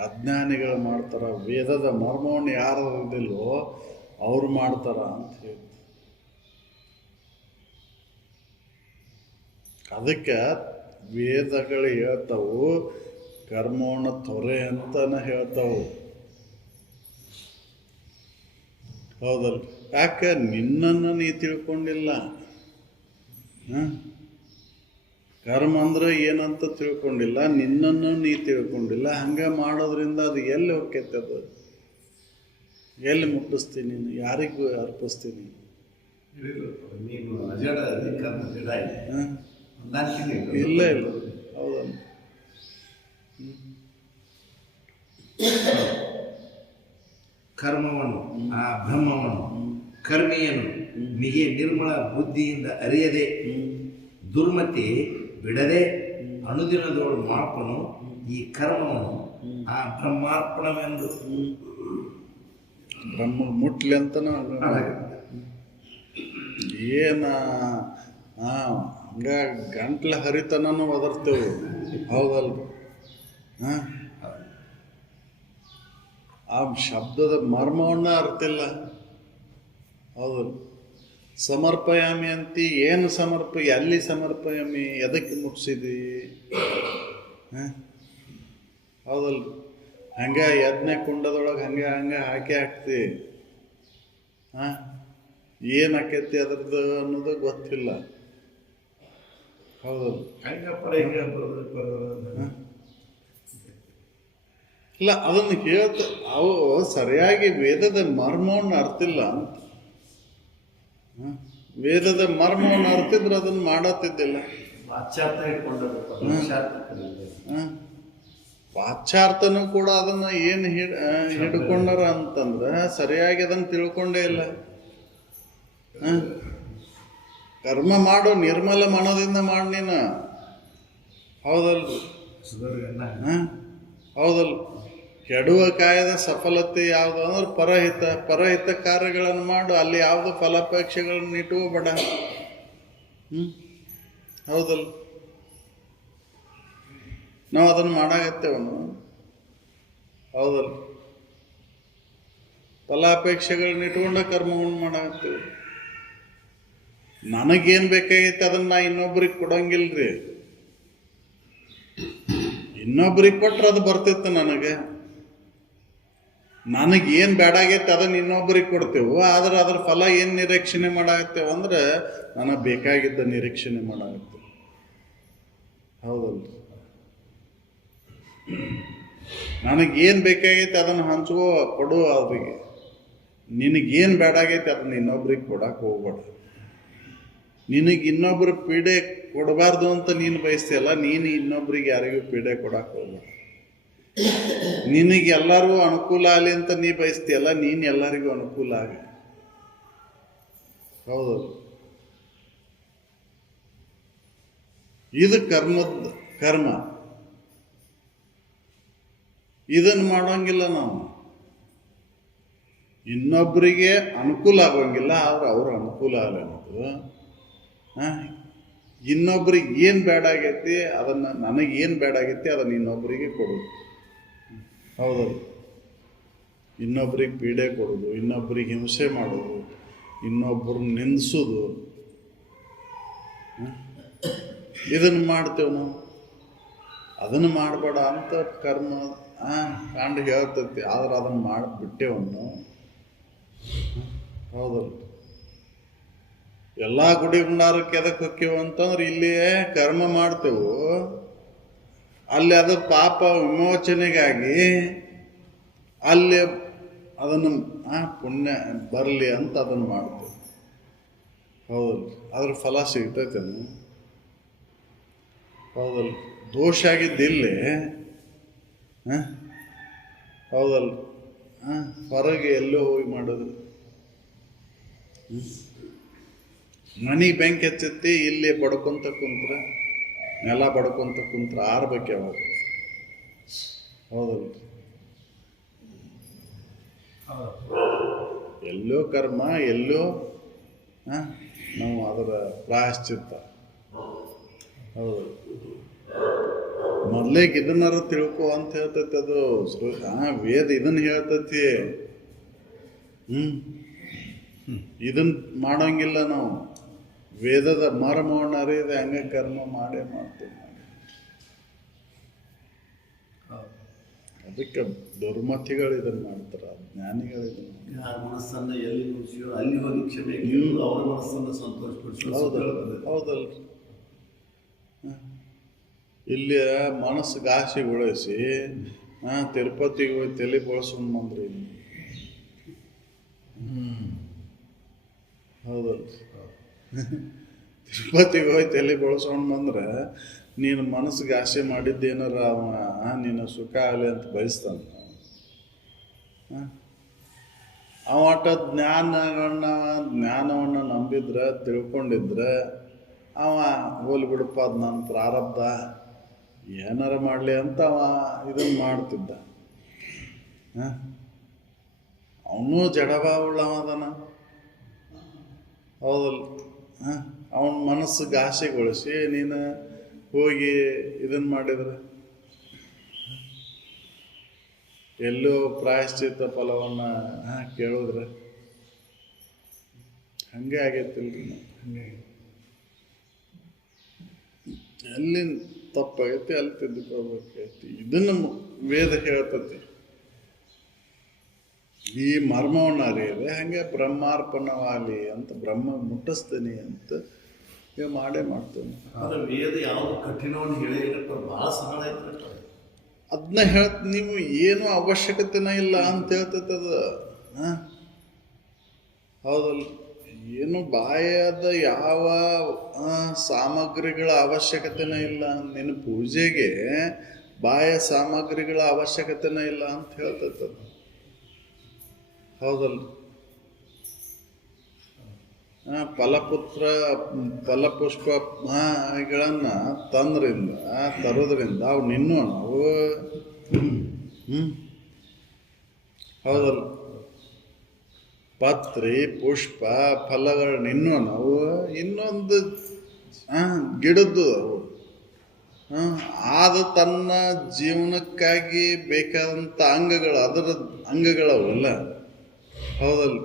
ಅಜ್ಞಾನಿಗಳು ಮಾಡ್ತಾರ. ವೇದದ ಮರ್ಮವನ್ನು ಯಾರು ಇದಿಲ್ವೋ ಅವ್ರು ಮಾಡ್ತಾರ ಅಂತ ಹೇಳಿ. ಅದಕ್ಕೆ ವೇದಗಳು ಹೇಳ್ತಾವು ಕರ್ಮವನ್ನ ತೊರೆ ಅಂತಾನೆ ಹೇಳ್ತಾವು. ಹೌದಲ್ಲ, ಯಾಕೆ ನಿನ್ನನ್ನು ನೀ ತಿಳ್ಕೊಂಡಿಲ್ಲ. ಕರ್ಮ ಅಂದ್ರೆ ಏನಂತ ತಿಳ್ಕೊಂಡಿಲ್ಲ, ನಿನ್ನನ್ನು ನೀ ತಿಳ್ಕೊಂಡಿಲ್ಲ. ಹಂಗೆ ಮಾಡೋದ್ರಿಂದ ಅದು ಎಲ್ಲಿ ಹೋಗ್ತೈತೆ? ಅದು ಎಲ್ಲಿ ಮುಟ್ಟಿಸ್ತೀನಿ ನೀನು? ಯಾರಿಗೂ ಅರ್ಪಿಸ್ತೀನಿ? ನೀನು ಅಜಡ ಕರ್ಮ ಜಡ ಇಲ್ಲ ಇಲ್ಲ. ಹೌದಲ್ಲ, ಕರ್ಮವನ್ನು, ಆ ಬ್ರಹ್ಮವನ್ನು ಕರ್ಮಿಯನು ಮಿಗೆ ನಿರ್ಮಲ ಬುದ್ಧಿಯಿಂದ ಅರಿಯದೆ ದುರ್ಮತಿ ಬಿಡದೆ ಅನುದಿನದೋಳು ಮಾಪನು ಈ ಕರ್ಮವನ್ನು ಆ ಬ್ರಹ್ಮಾರ್ಪಣವೆಂದು ಬ್ರಹ್ಮ ಮುಟ್ಲಿ ಅಂತ ಏನ ಹಂಗ ಗಂಟ್ಲ ಹರಿತನೂ ಒದರ್ತೇವೆ. ಹೌದಲ್ಲ, ಆ ಶಬ್ದದ ಮರ್ಮವನ್ನ ಅರ್ತಿಲ್ಲ. ಹೌದಲ್ಲ, ಸಮರ್ಪಯಾಮಿ ಅಂತಿ, ಏನು ಎಲ್ಲಿ ಸಮರ್ಪಯಾಮಿ? ಎದಕ್ಕೆ ಮುಟ್ಸಿದಿ? ಹೌದಲ್ಲ, ಹಂಗೆ ಯಜ್ಞ ಕುಂಡದೊಳಗೆ ಹಂಗೆ ಹಾಕಿ ಹಾಕ್ತಿ. ಏನು ಆಕೈತಿ ಅದ್ರದ್ದು ಅನ್ನೋದು ಗೊತ್ತಿಲ್ಲ. ಹೌದಲ್ಲ, ಇಲ್ಲ ಅದನ್ನು ಅವು ಸರಿಯಾಗಿ ವೇದದ ಮರ್ಮವನ್ನು ಅರ್ತಿಲ್ಲ ಅಂತ. ವೇದದ ಮರ್ಮವನ್ನು ಅರ್ತಿದ್ರೆ ಅದನ್ನು ಮಾಡತ್ತಿದ್ದಿಲ್ಲ. ವಾಚ್ಯಾರ್ಥನೂ ಕೂಡ ಅದನ್ನ ಏನು ಹಿಡ್ಕೊಂಡಾರ ಅಂತಂದ್ರೆ ಸರಿಯಾಗಿ ಅದನ್ನು ತಿಳ್ಕೊಂಡೇ ಇಲ್ಲ. ಕರ್ಮ ಮಾಡು, ನಿರ್ಮಲ ಮನದಿಂದ ಮಾಡಿ ನೀನು. ಹೌದಲ್ರಿ? ಹೌದಲ್ಲ, ಕೆಡುವ ಕಾಯದ ಸಫಲತೆ ಯಾವುದು ಅಂದ್ರೆ ಪರಹಿತ ಕಾರ್ಯಗಳನ್ನು ಮಾಡು. ಅಲ್ಲಿ ಯಾವುದು ಫಲಾಪೇಕ್ಷೆಗಳನ್ನು ಇಟ್ಕೋಬೇಡ. ಹೌದಲ್ಲ, ನಾವು ಅದನ್ನು ಮಾಡಾಗತ್ತೇವನು? ಹೌದಲ್ಲ, ಫಲಾಪೇಕ್ಷೆಗಳನ್ನ ಇಟ್ಕೊಂಡ ಕರ್ಮವನ್ನು ಮಾಡಾಗತ್ತೇವೆ. ನನಗೇನು ಬೇಕಾಗೈತೆ ಅದನ್ನು ನಾ ಇನ್ನೊಬ್ರಿಗೆ ಕೊಡಂಗಿಲ್ರಿ. ಇನ್ನೊಬ್ರಿಗೆ ಕೊಟ್ರೆ ಅದು ಬರ್ತಿತ್ತು ನನಗೆ. ನನಗೇನು ಬೇಡಾಗೈತೆ ಅದನ್ನು ಇನ್ನೊಬ್ರಿಗೆ ಕೊಡ್ತೇವೆ. ಆದ್ರೆ ಅದ್ರ ಫಲ ಏನು ನಿರೀಕ್ಷಣೆ ಮಾಡಾಗತ್ತೇವೆ ಅಂದ್ರೆ ನನಗೆ ಬೇಕಾಗಿದ್ದ ನಿರೀಕ್ಷಣೆ ಮಾಡಾಗತ್ತೆ. ಹೌದಲ್ಲ, ನನಗೇನು ಬೇಕಾಗೈತೆ ಅದನ್ನು ಹಂಚ್ಕೋ, ಕೊಡು ಅವ್ರಿಗೆ. ನಿನಗೇನು ಬೇಡಾಗೈತೆ ಅದನ್ನು ಇನ್ನೊಬ್ರಿಗೆ ಕೊಡಕ್ಕೆ ಹೋಗ್ಬೇಡ. ನಿನಗೆ ಇನ್ನೊಬ್ಬರ ಪೀಡೆ ಕೊಡಬಾರ್ದು ಅಂತ ನೀನು ಬಯಸ್ತೀಯಲ್ಲ, ನೀನು ಇನ್ನೊಬ್ರಿಗೆ ಯಾರಿಗೂ ಪೀಡೆ ಕೊಡಕ್ಕೆ ಹೋಗ್ಬೇಡ. ನಿನಗೆ ಎಲ್ಲರೂ ಅನುಕೂಲ ಆಗಲಿ ಅಂತ ನೀ ಬಯಸ್ತೀಯಲ್ಲ, ನೀನು ಎಲ್ಲರಿಗೂ ಅನುಕೂಲ ಆಗಿ. ಹೌದು, ಇದು ಕರ್ಮ. ಇದನ್ನು ಮಾಡೋಂಗಿಲ್ಲ ನಾವು. ಇನ್ನೊಬ್ಬರಿಗೆ ಅನುಕೂಲ ಆಗೋಂಗಿಲ್ಲ, ಆದ್ರೆ ಅವ್ರ ಅನುಕೂಲ ಆಗಲ್ಲ. ಇನ್ನೊಬ್ರಿಗೆ ಏನು ಬೇಡಾಗೈತಿ ಅದನ್ನು, ನನಗೇನು ಬೇಡಾಗೈತಿ ಅದನ್ನು ಇನ್ನೊಬ್ಬರಿಗೆ ಕೊಡೋದು. ಹೌದಲ್ಲ, ಇನ್ನೊಬ್ರಿಗೆ ಪೀಡೆ ಕೊಡೋದು, ಇನ್ನೊಬ್ರಿಗೆ ಹಿಂಸೆ ಮಾಡೋದು, ಇನ್ನೊಬ್ಬರನ್ನ ನಿಂದಿಸೋದು, ಇದನ್ನು ಮಾಡ್ತೇವೆ ನಾವು. ಅದನ್ನು ಮಾಡಬೇಡ ಅಂತ ಕರ್ಮ ಕಂಡು ಹೇಳ್ತೈತಿ, ಆದ್ರೆ ಅದನ್ನು ಮಾಡಿಬಿಟ್ಟೇವನ್ನು. ಹೌದಲ್ಲ, ಎಲ್ಲ ಗುಡಿ ಗುಂಡಾರಕ್ಕೆ ಎದಕ್ಕೆ ಹೊಕ್ಕೇವು ಅಂತಂದ್ರೆ ಇಲ್ಲಿಯೇ ಕರ್ಮ ಮಾಡ್ತೇವು, ಅಲ್ಲಿ ಅದು ಪಾಪ ವಿಮೋಚನೆಗಾಗಿ ಅಲ್ಲಿ ಅದನ್ನು ಪುಣ್ಯ ಬರಲಿ ಅಂತ ಅದನ್ನು ಮಾಡ್ತೇವೆ. ಹೌದಲ್ಲ, ಅದ್ರ ಫಲ ಸಿಗ್ತೈತೇನು? ಹೌದಲ್ಲ, ದೋಷ ಆಗಿದ್ದಿಲ್ಲಿ. ಹೌದಲ್ಲ, ಹೊರಗೆ ಎಲ್ಲೋ ಹೋಗಿ ಮಾಡೋದು. ಮನೆಗೆ ಬೆಂಕಿ ಹಚ್ಚತ್ತಿ, ಇಲ್ಲಿ ಬಡ್ಕೊಂತ ಕುಂತ್ರ, ನೆಲ ಬಡ್ಕೊಂತ ಕುಂತ್ರ ಆರ್ಬೇಕು ಯಾವಾಗ? ಹೌದಲ್ಲ, ಎಲ್ಲೋ ಕರ್ಮ, ಎಲ್ಲೋ ನಾವು ಅದರ ಪ್ರಾಯಶ್ಚಿತ್ತ. ಹೌದು, ಮೊದಲೇಗೆ ಇದನ್ನಾರ ತಿಳ್ಕೊ ಅಂತ ಹೇಳ್ತೈತಿ ಅದು. ವೇದ ಇದನ್ನ ಹೇಳ್ತೈತಿ. ಇದನ್ನ ಮಾಡೋಂಗಿಲ್ಲ ನಾವು. ವೇದದ ಮರ್ಮವನ್ನು ಅರಿಯದೆ ಹಂಗೆ ಕರ್ಮ ಮಾಡೇ ಮಾಡ್ತೀವಿ. ಅದಕ್ಕೆ ದುರ್ಮತಿಗಳು ಇದನ್ನು ಮಾಡ್ತಾರೆ, ಜ್ಞಾನಿಗಳು ಇದನ್ನು. ಯಾರ ಮನಸ್ಸನ್ನು ಎಲ್ಲಿ ಮುಗಿಸಿಯೋ ಅಲ್ಲಿ ಹೋಗಿ ಕ್ಷಮೆ ಕೇಳು, ಅವರ ಮನಸ್ಸನ್ನು ಸಂತೋಷಪಡಿಸೋ. ಹೌದಲ್ಲ, ಇಲ್ಲಿ ಮನಸ್ಸು ಘಾಸಿಗೊಳಿಸಿ ತಿರುಪತಿಗೆ ಹೋಗಿ ತಲೆ ಬಳಸ್ಕೊಂಡು ಬಂದ್ರಿ. ಹೌದಲ್ಲ, ತಿರುಪತಿಗೆ ಹೋಗಿ ತಲೆ ಬಳಸ್ಕೊಂಡು ಬಂದ್ರೆ ನೀನು ಮನಸ್ಸಿಗೆ ಆಸೆ ಮಾಡಿದ್ದೇನಾರ ನೀನು ಸುಖ ಆಗಲಿ ಅಂತ ಬಯಸ್ತಾನ. ಅವಾಟ ಜ್ಞಾನವನ್ನು ನಂಬಿದ್ರೆ, ತಿಳ್ಕೊಂಡಿದ್ರೆ ಅವ ಹೋಲಿ ಬಿಡಪ್ಪ, ಅದು ನನ್ನ ಪ್ರಾರಬ್ಧ, ಏನಾರ ಮಾಡಲಿ ಅಂತ ಅವ ಇದನ್ನು ಮಾಡ್ತಿದ್ದ. ಅವನು ಜಡಭಾವಳ್ಳವದನ. ಹೌದಲ್ಲ, ಅವನ ಮನಸ್ಸಿಗೆ ಆಸೆಗೊಳಿಸಿ ನೀನು ಹೋಗಿ ಇದನ್ನು ಮಾಡಿದ್ರೆ ಎಲ್ಲೋ ಪ್ರಾಯಶ್ಚಿತ್ತ ಫಲವನ್ನು ಕೇಳಿದ್ರೆ ಹಂಗೆ ಆಗೈತಿಲ್ರಿ. ಎಲ್ಲಿ ತಪ್ಪಾಗೈತಿ ಅಲ್ಲಿ ತಿದ್ದುಕೋಬೇಕೈತಿ. ಇದನ್ನು ವೇದ ಹೇಳ್ತತಿ. ಈ ಮರ್ಮವನ್ನು ಅರಿಯದೆ ಹಂಗೆ ಬ್ರಹ್ಮಾರ್ಪಣವಾಗಲಿ ಅಂತ, ಬ್ರಹ್ಮ ಮುಟ್ಟಿಸ್ತೀನಿ ಅಂತ ಮಾಡೇ ಮಾಡ್ತೇನೆ. ಆದರೆ ವೇದ ಯಾವುದು ಕಠಿಣವನ್ನು ಹೇಳಿರಪ್ಪ, ಭಾಳ ಸರಳ ಐತೆ. ಅದನ್ನ ನೀವು ಏನು ಅವಶ್ಯಕತೆನ ಇಲ್ಲ ಅಂತ ಹೇಳ್ತೈತೆ ಅದು. ಹೌದಲ್ಲ, ಏನು ಬಾಯದ ಯಾವ ಸಾಮಗ್ರಿಗಳ ಅವಶ್ಯಕತೆನ ಇಲ್ಲ. ನಿನ್ನ ಪೂಜೆಗೆ ಬಾಯ ಸಾಮಗ್ರಿಗಳ ಅವಶ್ಯಕತೆನ ಇಲ್ಲ ಅಂತ ಹೇಳ್ತೈತೆ ಅದು. ಹೌದಲ್ಲ, ಫಲಪುಷ್ಪಗಳನ್ನು ತರೋದ್ರಿಂದ ಅವು ನಿನ್ನೋ ನಾವು. ಹೌದಲ್ಲ, ಪತ್ರಿ ಪುಷ್ಪ ಫಲಗಳು ನಿನ್ನೋ ನಾವು. ಇನ್ನೊಂದು ಗಿಡದ್ದು ಅವು ಅದು ತನ್ನ ಜೀವನಕ್ಕಾಗಿ ಬೇಕಾದಂಥ ಅಂಗಗಳು, ಅದರ ಅಂಗಗಳವಲ್ಲ. ಹೌದಲ್ಲ,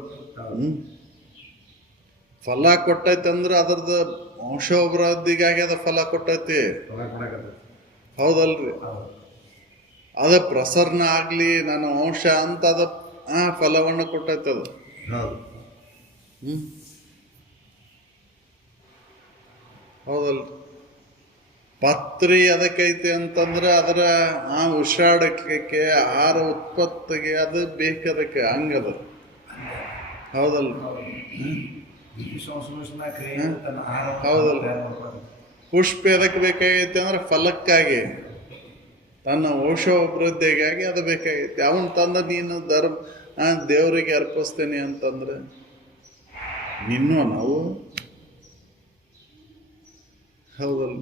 ಫಲ ಕೊಟ್ಟೈತೆ ಅಂದ್ರೆ ಅದರದ್ದು ವಂಶೋಭಿವೃದ್ಧಿಗಾಗಿ ಅದು ಫಲ ಕೊಟ್ಟೈತಿ. ಹೌದಲ್ರಿ, ಅದ ಪ್ರಸರಣ ಆಗಲಿ ನನ್ನ ವಂಶ ಅಂತ ಅದ ಫಲವನ್ನು ಕೊಟ್ಟೈತೆ ಅದು. ಹೌದಲ್ರಿ, ಪತ್ರಿ ಅದಕ್ಕೈತಿ ಅಂತಂದ್ರೆ ಅದರ ಉಸಿರಾಡಕ್ಕೆ, ಆಹಾರ ಉತ್ಪತ್ತಿಗೆ ಅದು ಬೇಕದಕ್ಕೆ ಹಂಗದ. ಹೌದಲ್ಲ, ಹೌದಲ್ಲ. ಪುಷ್ಪ ಎದಕ್ಕೆ ಬೇಕಾಗೈತಿ ಅಂದ್ರೆ ಫಲಕ್ಕಾಗಿ, ತನ್ನ ವಂಶೋಭಿವೃದ್ಧಿಗಾಗಿ ಅದು ಬೇಕಾಗೈತಿ. ಅವನು ತಂದ ನೀನು ದೇವರಿಗೆ ಅರ್ಪಿಸ್ತೇನೆ ಅಂತಂದ್ರೆ ನಿನ್ನೂ ನಾವು. ಹೌದಲ್ಲ,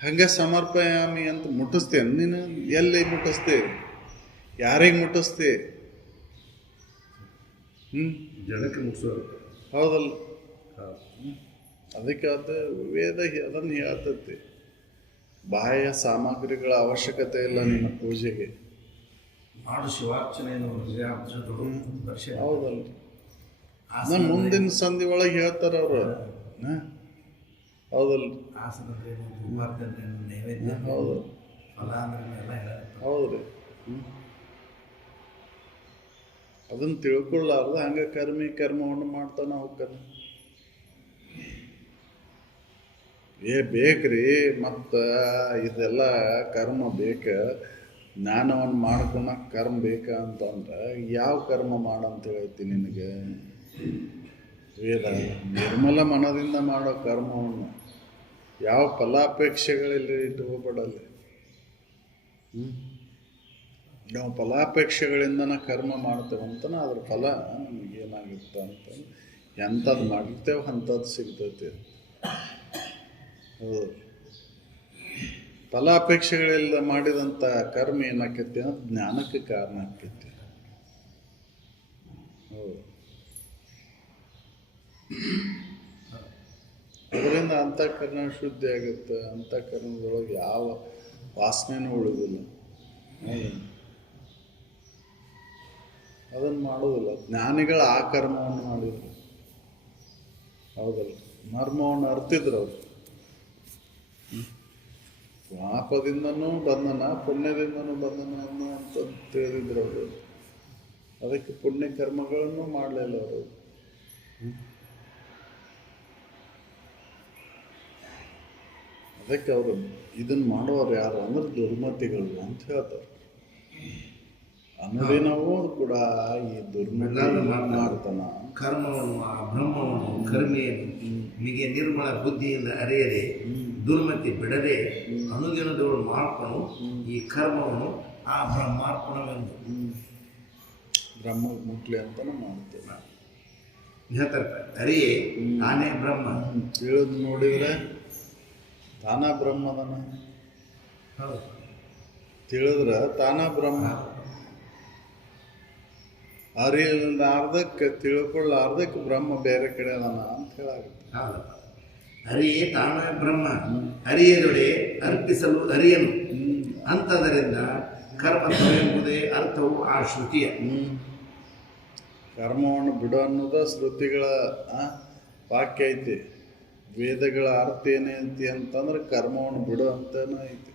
ಹಂಗೆ ಸಮರ್ಪಯಾಮಿ ಅಂತ ಮುಟ್ಟಿಸ್ತೇನೆ. ನೀನು ಎಲ್ಲಿ ಮುಟ್ಟಿಸ್ತಿ, ಯಾರಿಗೆ ಮುಟ್ಟಿಸ್ತಿ? ಜನಕ್ಕೆ ಮುಗಿಸೋದು. ಹೌದಲ್ಲ, ಅದಕ್ಕೆ ಅದು ವೇದ ಅದನ್ನು ಹೇಳ್ತೈತಿ. ಬಾಹ್ಯ ಸಾಮಗ್ರಿಗಳ ಅವಶ್ಯಕತೆ ಇಲ್ಲ ನಿನ್ನ ಪೂಜೆಗೆ. ಮಾಡು ಶಿವಾರ್ಚನೆಯನ್ನು ಹೌದಲ್ಲ, ನಮ್ಮ ಮುಂದಿನ ಸಂಧಿ ಒಳಗೆ ಹೇಳ್ತಾರೆ ಅವರು. ಹೌದಲ್ಲ, ಆಸನ ನೈವೇದ್ಯ, ಹೌದು, ಫಲ ಅಂದ್ರೆ ಎಲ್ಲ ಹೇಳ. ಹೌದ್ರಿ, ಅದನ್ನು ತಿಳ್ಕೊಳ್ಳಾರ್ದ ಹಂಗೆ ಕರ್ಮವನ್ನು ಮಾಡ್ತಾನೆ ಹೋಗ್ತಾನೆ. ಬೇಕ್ರಿ ಮತ್ತು ಇದೆಲ್ಲ ಕರ್ಮ ಬೇಕ, ಜ್ಞಾನವನ್ನು ಮಾಡ್ಕೊಳಕ್ಕೆ ಕರ್ಮ ಬೇಕ ಅಂತಂದ್ರೆ ಯಾವ ಕರ್ಮ ಮಾಡಂತ ಹೇಳ್ತೀನಿ ನಿನಗೆ? ವೇದ ನಿರ್ಮಲ ಮನದಿಂದ ಮಾಡೋ ಕರ್ಮವನ್ನು ಯಾವ ಫಲಾಪೇಕ್ಷೆಗಳಲ್ಲಿ ಇಟ್ಕೋಬೇಡಲ್ಲಿ. ನಾವು ಫಲಾಪೇಕ್ಷೆಗಳಿಂದನ ಕರ್ಮ ಮಾಡ್ತೇವಂತನ ಅದ್ರ ಫಲ ನಮಗೇನಾಗುತ್ತೆ ಅಂತ ಎಂಥದ್ದು ಮಾಡಿರ್ತೇವೆ ಅಂಥದ್ದು ಸಿಗ್ತೈತಿ. ಹೌದು, ಫಲಾಪೇಕ್ಷೆಗಳಿಂದ ಮಾಡಿದಂಥ ಕರ್ಮ ಏನಾಕೈತಿ ಅನ್ನೋದು ಜ್ಞಾನಕ್ಕೆ ಕಾರಣ ಆಕೈತಿ. ಹೌದು, ಅದರಿಂದ ಅಂತಃಕರಣ ಶುದ್ಧಿ ಆಗುತ್ತೆ. ಅಂತಃಕರಣದೊಳಗೆ ಯಾವ ವಾಸನೆನೂ ಉಳಿದಿಲ್ಲ. ಅದನ್ನು ಮಾಡೋದಿಲ್ಲ. ಜ್ಞಾನಿಗಳು ಆ ಕರ್ಮವನ್ನು ಮಾಡಿದ್ರು. ಹೌದಲ್ಲ, ಮರ್ಮವನ್ನು ಅರ್ತಿದ್ರು ಅವರು. ಪಾಪದಿಂದನೂ ಬಂಧನ, ಪುಣ್ಯದಿಂದನೂ ಬಂಧನ ಅಂತ ತಿಳಿದಿದ್ರು ಅವರು. ಅದಕ್ಕೆ ಪುಣ್ಯ ಕರ್ಮಗಳನ್ನು ಮಾಡಲಿಲ್ಲ ಅವರು. ಅದಕ್ಕೆ ಅವರು ಇದನ್ನು ಮಾಡೋರು ಯಾರು ಅಂದ್ರೆ ದುರ್ಮತಿಗಳು ಅಂತ ಹೇಳ್ತಾರೆ. ಅನುದಿನವೂ ಕೂಡ ಈ ದುರ್ಮತಿ ಮಾಡ್ತಾನ. ಕರ್ಮವನ್ನು, ಆ ಬ್ರಹ್ಮವನ್ನು, ಕರ್ಮಿಯನ್ನು ನಿಮಗೆ ನಿರ್ಮಲ ಬುದ್ಧಿಯಿಂದ ಅರಿಯದೆ ದುರ್ಮತಿ ಬಿಡದೆ ಅನುದಿನದವರು ಮಾಡ್ಕೊಂಡು ಈ ಕರ್ಮವನ್ನು ಆ ಬ್ರಹ್ಮಾರ್ಪಣವೆಂದು ಬ್ರಹ್ಮ ಮುಟ್ಲಿ ಅಂತಾನೆ ಮಾಡ್ತೇವೆ. ಹೇಳ್ತಾರೆ, ಅರಿಯೇ ತಾನೇ ಬ್ರಹ್ಮ. ತಿಳಿದು ನೋಡಿದರೆ ತಾನ ಬ್ರಹ್ಮದನ. ತಿಳಿದ್ರೆ ತಾನ ಬ್ರಹ್ಮ. ಅರಿಯಲಾರ್ದಕ್ಕೆ ತಿಳ್ಕೊಳ್ಳಾರ್ದಕ್ಕೆ ಬ್ರಹ್ಮ ಬೇರೆ ಕಡೆ ಅದಾನ ಅಂತ ಹೇಳಾಗುತ್ತೆ. ಅರಿಯೇ ತಾನೇ ಬ್ರಹ್ಮ, ಅರಿಯದೊಡೆ ಅರ್ಪಿಸಲು ಅರಿಯನು ಅಂತದರಿಂದ ಕರ್ಮ ಎಂಬುದೇ ಅರ್ಥವು ಆ ಶ್ರುತಿಯ. ಕರ್ಮವನ್ನು ಬಿಡು ಅನ್ನೋದ ಶ್ರುತಿಗಳ ವಾಕ್ಯ ಐತಿ. ವೇದಗಳ ಅರ್ಥ ಏನೈತಿ ಅಂತಂದ್ರೆ ಕರ್ಮವನ್ನು ಬಿಡು ಅಂತನೂ ಐತಿ.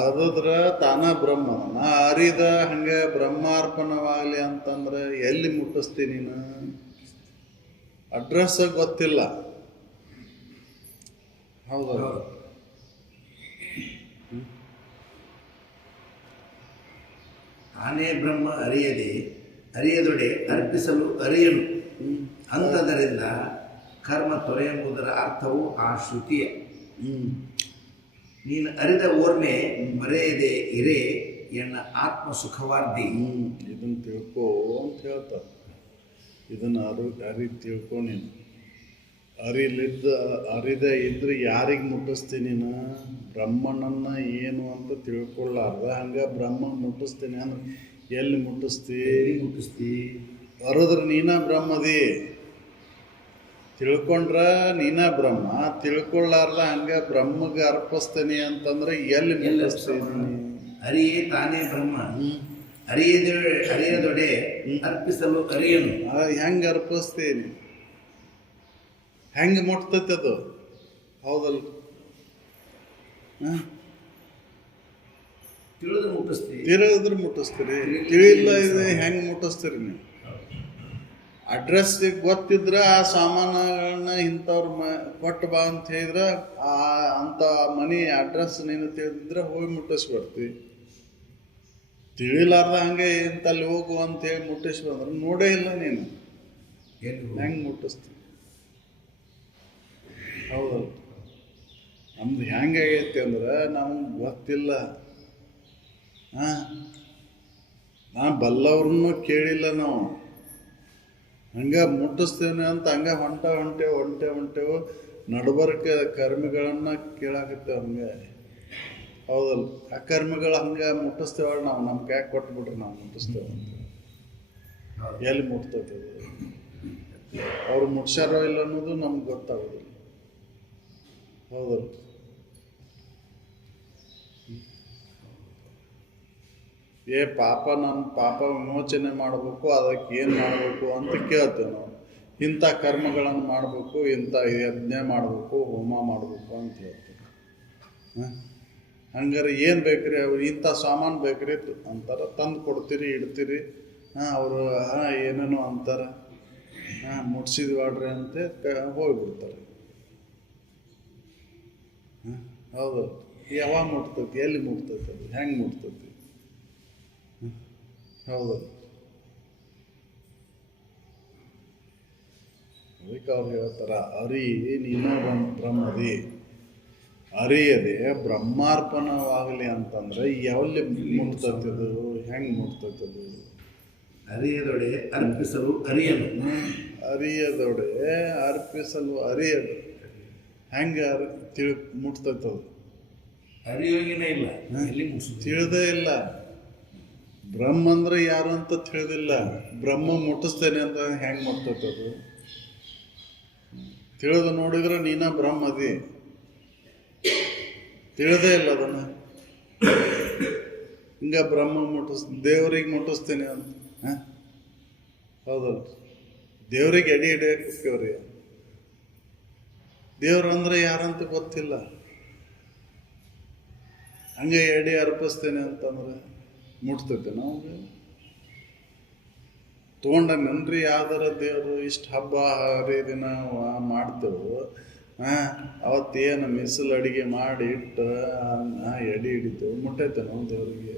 ಅದ್ರ ತಾನ ಬ್ರಹ್ಮ. ನಾ ಅರಿದ ಹಂಗೆ ಬ್ರಹ್ಮಾರ್ಪಣವಾಗಲಿ ಅಂತಂದ್ರೆ ಎಲ್ಲಿ ಮುಟ್ಟಿಸ್ತೀನಿ? ನೀನು ಅಡ್ರೆಸ್ ಗೊತ್ತಿಲ್ಲ. ಹೌದಲ್ಲ? ತಾನೇ ಬ್ರಹ್ಮ ಅರಿಯದೊಡೆ ಅರ್ಪಿಸಲು ಅರಿಯನು ಅಂತದರಿಂದ ಕರ್ಮ ಎಂಬುದರ ಅರ್ಥವು ಆ ಶ್ರುತಿಯ. ನೀನು ಅರಿದ ಓರ್ಮೆ ಮರೆಯದೆ ಇರೇ ಎನ್ನ ಆತ್ಮ ಸುಖವಾರ್ದಿ. ಇದನ್ನು ತಿಳ್ಕೋ ಅಂತ ಹೇಳ್ತಾರೆ. ಇದನ್ನು ಅರಿ ತಿಳ್ಕೊ. ನೀನು ಅರಿದ ಇದ್ರೆ ಯಾರಿಗೆ ಮುಟ್ಟಿಸ್ತೀನಿ? ನೀನು ಬ್ರಹ್ಮನನ್ನ ಏನು ಅಂತ ತಿಳ್ಕೊಳ್ಳಾರ್ದ ಹಂಗೆ ಬ್ರಹ್ಮನ ಮುಟ್ಟಿಸ್ತೀನಿ ಅಂದ್ರೆ ಎಲ್ಲಿ ಮುಟ್ಟಿಸ್ತಿ? ಅರಿದ್ರೆ ನೀನ ಬ್ರಹ್ಮದಿ. ತಿಳ್ಕೊಂಡ್ರ ನೀನ ಬ್ರಹ್ಮ. ತಿಳ್ಕೊಳ್ಳಾರ್ದ ಹಂಗೆ ಬ್ರಹ್ಮಗೆ ಅರ್ಪಿಸ್ತೀನಿ ಅಂತಂದ್ರೆ ಎಲ್ಲಿ ಮುಟ್ಟಿಸ್ತೀನಿ? ಅರಿಯೇ ತಾನೇ ಬ್ರಹ್ಮ, ಅರಿಯದೊಡೆ ಅರ್ಪಿಸಲು ಅರಿಯನು. ಹೆಂಗೆ ಅರ್ಪಿಸ್ತೀನಿ? ಹೆಂಗೆ ಮುಟ್ತೈತೆ ಅದು? ಹೌದಲ್ಲ? ತಿಳಿದ್ರೆ ಮುಟ್ಟಿಸ್ತೀರಿ. ತಿಳಿಲ್ಲ ಇದೆ ಹೆಂಗೆ ಮುಟ್ಟಿಸ್ತೀರಿ ನೀವು? ಅಡ್ರೆಸ್ ಗೊತ್ತಿದ್ರೆ ಆ ಸಾಮಾನುಗಳನ್ನ ಇಂಥವ್ರ ಕೊಟ್ಟು ಬಾ ಅಂತ ಹೇಳಿದ್ರೆ ಅಂಥ ಮನೆ ಅಡ್ರೆಸ್ ನೀನು ತಿಳಿದಿದ್ರೆ ಹೋಗಿ ಮುಟ್ಟಿಸ್ಬರ್ತಿ. ತಿಳಿಲಾರ್ದ ಹಂಗೆ ಇಂತಲ್ಲಿ ಹೋಗು ಅಂತ ಹೇಳಿ ಮುಟ್ಟಿಸ್ಬಂದ್ರೆ ನೋಡೇ ಇಲ್ಲ ನೀನು. ಹೆಂಗೆ ಮುಟ್ಟಿಸ್ತೀವಿ? ಹೌದಲ್ಲ? ನಮ್ದು ಹೆಂಗಾಗೈತಿ ಅಂದ್ರೆ ನಮ್ಗೆ ಗೊತ್ತಿಲ್ಲ. ನಾ ಬಲ್ಲವ್ರನ್ನೂ ಕೇಳಿಲ್ಲ. ನಾವು ಹಂಗೆ ಮುಟ್ಟಿಸ್ತೇವೆ ಅಂತ ಹಂಗೆ ಹೊಂಟೇವು ನಡಬರ್ಕ ಕರ್ಮಿಗಳನ್ನು ಕೇಳಾಕತ್ತೇವೆ ಹಂಗೆ. ಹೌದಲ್ಲ? ಆ ಕರ್ಮಿಗಳು ಹಂಗೆ ಮುಟ್ಟಿಸ್ತೇವ ನಾವು. ನಮ್ಮ ಕೈಯಾಗ ಕೊಟ್ಬಿಟ್ರೆ ನಾವು ಮುಟ್ಟಿಸ್ತೇವೆ ಅಂತ ಎಲ್ಲಿ ಮುಟ್ತೈತೆ? ಅವ್ರು ಮುಟ್ಸ್ಯಾರೋ ಇಲ್ಲ ಅನ್ನೋದು ನಮ್ಗೆ ಗೊತ್ತಾಗೋದಿಲ್ಲ. ಹೌದಲ್ಲ? ನಮ್ಮ ಪಾಪ ವಿಮೋಚನೆ ಮಾಡಬೇಕು, ಅದಕ್ಕೆ ಏನು ಮಾಡಬೇಕು ಅಂತ ಕೇಳ್ತೇವೆ ನಾವು. ಇಂಥ ಕರ್ಮಗಳನ್ನು ಮಾಡಬೇಕು, ಇಂಥ ಯಜ್ಞ ಮಾಡಬೇಕು, ಹೋಮ ಮಾಡಬೇಕು ಅಂತ ಹೇಳ್ತೇವೆ. ಹಂಗಾರೆ ಏನು ಬೇಕ್ರಿ ಅವ್ರು ಇಂಥ ಸಾಮಾನು ಬೇಕ್ರಿ ಅಂತಾರೆ, ತಂದು ಕೊಡ್ತೀರಿ ಇಡ್ತೀರಿ. ಅವರು ಏನೇನೋ ಅಂತಾರೆ, ಮುಟ್ಸಿದ್ವಿ ಆಡ್ರಿ ಅಂತ ಹೋಗ್ಬಿಡ್ತಾರೆ. ಹೌದು, ಯಾವಾಗ ಮುಟ್ತೈತಿ, ಎಲ್ಲಿ ಮುಟ್ತೈತಿ, ಅದು ಹೆಂಗೆ ಮುಟ್ತೈತಿ? ಹೌದು, ಅದಕ್ಕೆ ಅವ್ರು ಹೇಳ್ತಾರ, ಅರಿ ನೀನು ಬ್ರಹ್ಮದಿ, ಅರಿಯದೆ ಬ್ರಹ್ಮಾರ್ಪಣವಾಗಲಿ ಅಂತಂದ್ರೆ ಎಲ್ಲಿ ಮುಟ್ತೈತದು, ಹೆಂಗೆ ಮುಟ್ತೈತದು? ಅರಿಯದೊಡೆ ಅರ್ಪಿಸಲು ಅರಿಯಲು. ಅರಿಯದೊಡೆ ಅರ್ಪಿಸಲು ಅರಿಯದು, ಹೆಂಗೆ ಮುಟ್ತೈತದು? ಅರಿಯೋಗಿನೇ ಇಲ್ಲ, ಎಲ್ಲಿ ಮುಗಿಸು ತಿಳಿದೇ ಇಲ್ಲ. ಬ್ರಹ್ಮ ಅಂದ್ರೆ ಯಾರು ಅಂತ ತಿಳಿದಿಲ್ಲ, ಬ್ರಹ್ಮ ಮುಟ್ಟಿಸ್ತೇನೆ ಅಂತ ಹೆಂಗೆ ಮುಟ್ತೈತದು? ತಿಳಿದು ನೋಡಿದ್ರೆ ನೀನ ಬ್ರಹ್ಮದಿ, ತಿಳಿದೇ ಇಲ್ಲ ಅದನ್ನ. ಹಿಂಗ ಬ್ರಹ್ಮ ದೇವ್ರಿಗೆ ಮುಟ್ಟಿಸ್ತೇನೆ ಅಂತ. ಹೌದಲ್ಲ, ದೇವ್ರಿಗೆ ಎಡಿ ಹಿಡಿಯೋಕ್ರಿ. ದೇವ್ರು ಅಂದ್ರೆ ಯಾರಂತ ಗೊತ್ತಿಲ್ಲ, ಹಂಗೆ ಎಡಿ ಅರ್ಪಿಸ್ತೇನೆ ಅಂತಂದ್ರೆ ಮುಟ್ತೈತೆ ನಾವು ತೊಗೊಂಡನ್ರಿ. ಯಾವ್ದಾರ ದೇವರು ಇಷ್ಟು ಹಬ್ಬ ಹರಿದಿನ ಮಾಡ್ತೇವೆ, ಅವತ್ತೇನು ಮಿಸಲು ಅಡಿಗೆ ಮಾಡಿ ಇಟ್ಟು ಎಡಿ ಹಿಡಿತೇವೆ, ಮುಟ್ಟೈತೆ ನಾವು ದೇವರಿಗೆ.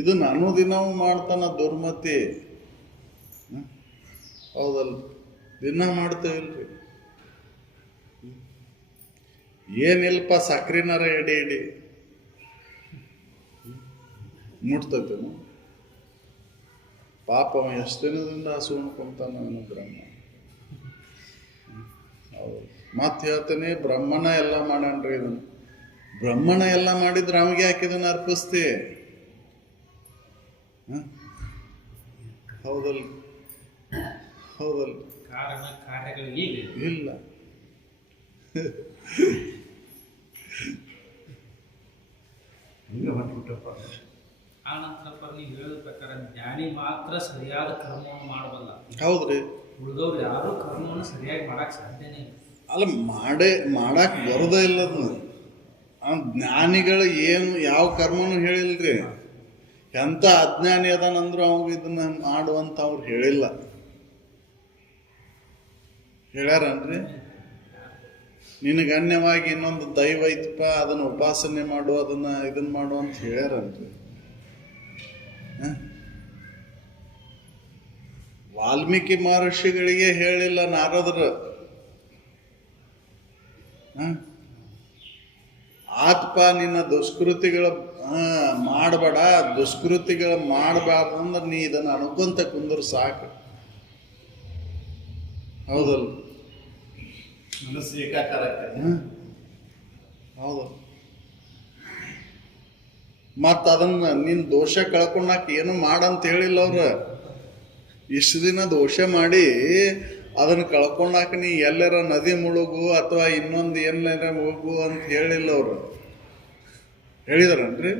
ಇದು ನಾನು ದಿನವೂ ಮಾಡ್ತಾನ ದುರ್ಮತಿ. ಹೌದಲ್ಲ, ದಿನ ಮಾಡ್ತೇವಿಲ್ರಿ. ಏನಿಲ್ಪ, ಸಕ್ರಿನಾರ ಎಡಿ ಹಿಡಿ ಮುಟ್ತೈತೇನು? ಪಾಪ ಅವ ಎಷ್ಟು ದಿನದಿಂದ ಹಸು ಅನ್ಕೊಂತಾನ ಬ್ರಹ್ಮ. ಹೌದು, ಮತ್ತೆ ಹೇಳ್ತೇನೆ, ಬ್ರಹ್ಮನ ಎಲ್ಲ ಮಾಡಣ್ರಿ ಇದನ್ನು. ಬ್ರಹ್ಮನ ಎಲ್ಲ ಮಾಡಿದ್ರೆ ಅವಿಗೆ ಹಾಕಿದನ್ನ ಅರ್ಪಿಸ್ತಿ. ಹೌದಲ್ ಹೌದಲ್ ಕಾರಣ ಕಾರ್ಯಗಳಿಗೆ ಇಲ್ಲ. ಹಿಂಗೆ ಹೊಂಟ್ಬಿಟ್ಟಪ್ಪ. ಆನಂತರಪ್ಪ ನೀವು ಹೇಳಿದ ಪ್ರಕಾರ ಜ್ಞಾನಿ ಮಾತ್ರ ಸರಿಯಾದ ಕರ್ಮವನ್ನು ಮಾಡಬಲ್ಲ. ಹೌದ್ರಿ, ಉಳಿದವ್ರು ಯಾರು ಕರ್ಮವನ್ನು ಸರಿಯಾಗಿ ಮಾಡಕ್ ಸಾಧ್ಯನೇ ಇಲ್ಲ. ಅಲ್ಲ, ಮಾಡಕ್ ಬರೋದೇ ಇಲ್ಲ ಅದನ್ನ. ಜ್ಞಾನಿಗಳು ಏನು ಯಾವ ಕರ್ಮನು ಹೇಳಿಲ್ರಿ. ಎಂಥ ಅಜ್ಞಾನಿ ಅದಾನಂದ್ರು ಅವಾಗ ಇದನ್ನ ಮಾಡುವಂತ ಅವ್ರು ಹೇಳಿಲ್ಲ. ಹೇಳ್ಯಾರನ್ರಿ, ನಿನಗೆ ಅನ್ಯವಾಗಿ ಇನ್ನೊಂದು ದೈವ ಐತಪ್ಪ, ಅದನ್ನ ಉಪಾಸನೆ ಮಾಡು, ಇದನ್ನ ಮಾಡು ಅಂತ ಹೇಳ್ಯಾರನ್ರಿ. ವಾಲ್ಮೀಕಿ ಮಹರ್ಷಿಗಳಿಗೆ ಹೇಳಿಲ್ಲ ನಾರದರು. ಆತ್ಪ ನಿನ್ನ ದುಷ್ಕೃತಿಗಳ ಮಾಡಬೇಡ, ದುಷ್ಕೃತಿಗಳು ಮಾಡಬಾರ್ದು ಅಂದ್ರೆ ನೀ ಇದನ್ನು ಅನ್ಕೊಂತ ಕುಂದ್ರು ಸಾಕು. ಹೌದಲ್ಲ, ಮನಸ್ಸು ಏಕಾಕಾರ. ಹೌದಲ್ಲ, ಮತ್ತ ಅದನ್ನ ನಿನ್ ದೋಷ ಕಳ್ಕೊಂಡಾಕ ಏನು ಮಾಡಂತ ಹೇಳಿಲ್ಲ ಅವ್ರ. ಇಷ್ಟು ದಿನ ದೋಷ ಮಾಡಿ ಅದನ್ನ ಕಳ್ಕೊಂಡಾಕ ನೀ ಎಲ್ಲರ ನದಿ ಮುಳುಗು ಅಥವಾ ಇನ್ನೊಂದು ಎಲ್ಲರ ಹೋಗು ಅಂತ ಹೇಳಿಲ್ಲ ಅವರು. ಹೇಳಿದಾರನ್ರಿ?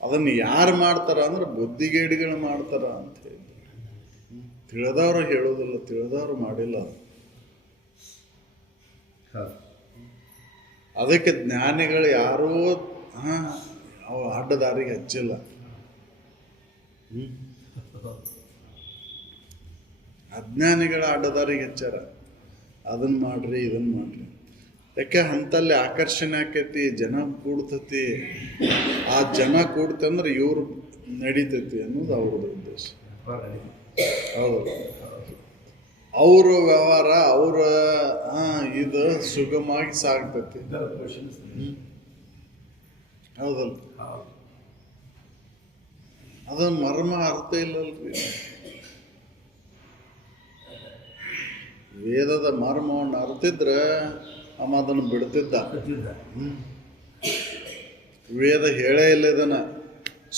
ಅದನ್ನ ಯಾರು ಮಾಡ್ತಾರ ಅಂದ್ರೆ ಬುದ್ಧಿಗೇಡಿಗಳು ಮಾಡ್ತಾರ ಅಂತ ಹೇಳಿ. ತಿಳಿದವ್ರು ಹೇಳೋದಿಲ್ಲ, ತಿಳಿದವ್ರು ಮಾಡಿಲ್ಲ. ಅದಕ್ಕೆ ಜ್ಞಾನಿಗಳು ಯಾರೂ ಅವು ಅಡ್ಡದಾರಿಗೆ ಹಚ್ಚಿಲ್ಲ. ಅಜ್ಞಾನಿಗಳ ಅಡ್ಡದಾರಿಗೆ ಹಚ್ಚಾರ, ಅದನ್ನ ಮಾಡ್ರಿ ಇದನ್ನ ಮಾಡ್ರಿ. ಯಾಕೆ ಅಂತಲ್ಲಿ ಆಕರ್ಷಣೆ ಆಕೈತಿ, ಜನ ಕೂಡ್ತತಿ. ಆ ಜನ ಕೂಡ್ತಂದ್ರೆ ಇವ್ರು ನಡೀತೈತಿ ಅನ್ನೋದು ಅವ್ರದ್ದು ಉದ್ದೇಶ. ಹೌದು, ಅವ್ರ ವ್ಯವಹಾರ ಅವ್ರ ಇದು ಸುಗಮವಾಗಿ ಸಾಗ್ತೈತಿ. ಹೌದಲ್ಲ, ಅದ ಮರ್ಮ ಅರ್ಥ ಇಲ್ಲಲ್ರಿ. ವೇದದ ಮರ್ಮವನ್ನು ಅರ್ತಿದ್ರೆ ಅವ ಅದನ್ನು ಬಿಡ್ತಿದ್ದ. ವೇದ ಹೇಳೇ ಇಲ್ಲ ಇದನ್ನ,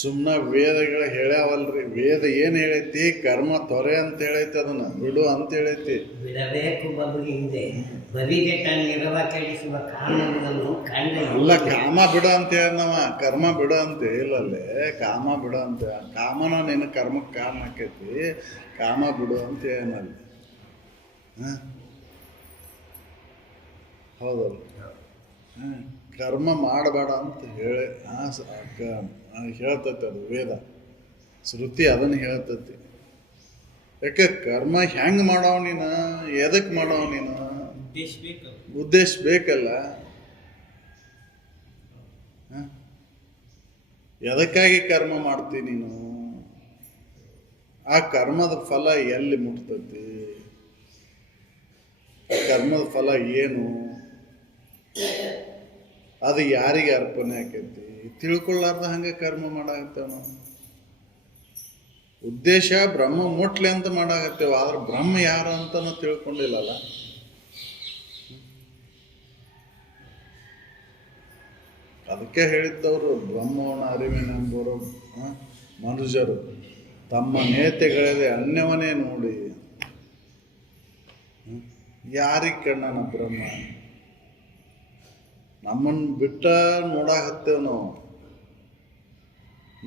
ಸುಮ್ಮನೆ ವೇದಗಳ ಹೇಳ್ಯಾವಲ್ರಿ. ವೇದ ಏನು ಹೇಳೈತಿ? ಕರ್ಮ ತೊರೆ ಅಂತ ಹೇಳೈತಿ, ಅದನ್ನ ಬಿಡು ಅಂತ ಹೇಳೈತಿ. ಬಿಡಬೇಕು ಬದುಕಿಂದೆ ಬದಿಗೆಟ್ಟನ್ನಿರವ ಕೆಡಿಸುವ ಕಾಮವನ್ನು ಕಂಡ ಅಲ್ಲ, ಕಾಮ ಬಿಡ ಅಂತ ಹೇಳನವ, ಕರ್ಮ ಬಿಡ ಅಂತ ಹೇಳಲ್ಲೇ. ಕಾಮ ಬಿಡ ಅಂತ, ಕಾಮನ ನಿನ್ನ ಕರ್ಮಕ್ಕೆ ಕಾರಣ ಆಕೈತಿ, ಕಾಮ ಬಿಡು ಅಂತ ಹೇಳನಲ್ಲಿ. ಹೌದಲ್ಲ. ಕರ್ಮ ಮಾಡಬೇಡ ಅಂತ ಹೇಳಿ ಹೇಳ್ತೈತೆ ಅದು ವೇದ, ಶ್ರುತಿ ಅದನ್ನು ಹೇಳ್ತೈತಿ. ಯಾಕೆ ಕರ್ಮ ಹೆಂಗೆ ಮಾಡವ ನೀನು, ಎದಕ್ಕೆ ಮಾಡವ ನೀನು, ಉದ್ದೇಶ ಬೇಕಲ್ಲ. ಎದಕ್ಕಾಗಿ ಕರ್ಮ ಮಾಡ್ತೀನಿ ನೀನು, ಆ ಕರ್ಮದ ಫಲ ಎಲ್ಲಿ ಮುಟ್ತೈತಿ, ಕರ್ಮದ ಫಲ ಏನು, ಅದು ಯಾರಿಗೆ ಅರ್ಪಣೆ ಆಕೈತಿ ತಿಳ್ಕೊಳ್ಳಾರ್ದ ಹಂಗೆ ಕರ್ಮ ಮಾಡಾಕತ್ತೇವ ನಾವು. ಉದ್ದೇಶ ಬ್ರಹ್ಮ ಮುಟ್ಲಿ ಅಂತ ಮಾಡಾಕತ್ತೇವ, ಆದ್ರೆ ಬ್ರಹ್ಮ ಯಾರು ಅಂತನೂ ತಿಳ್ಕೊಂಡಿಲ್ಲಲ್ಲ. ಅದಕ್ಕೆ ಹೇಳಿದ್ದವರು ಬ್ರಹ್ಮವನ ಅರಿವಿನೆಂಬುವರು ಮನುಜರು ತಮ್ಮ ನೇತೆಗಳೇ ಅನ್ಯವನೇ ನೋಡಿ ಯಾರಿಗೆ ಕಣ್ಣನ ಬ್ರಹ್ಮ. ನಮ್ಮನ್ನು ಬಿಟ್ಟ ನೋಡಾಕತ್ತೇವ್ ನಾವು,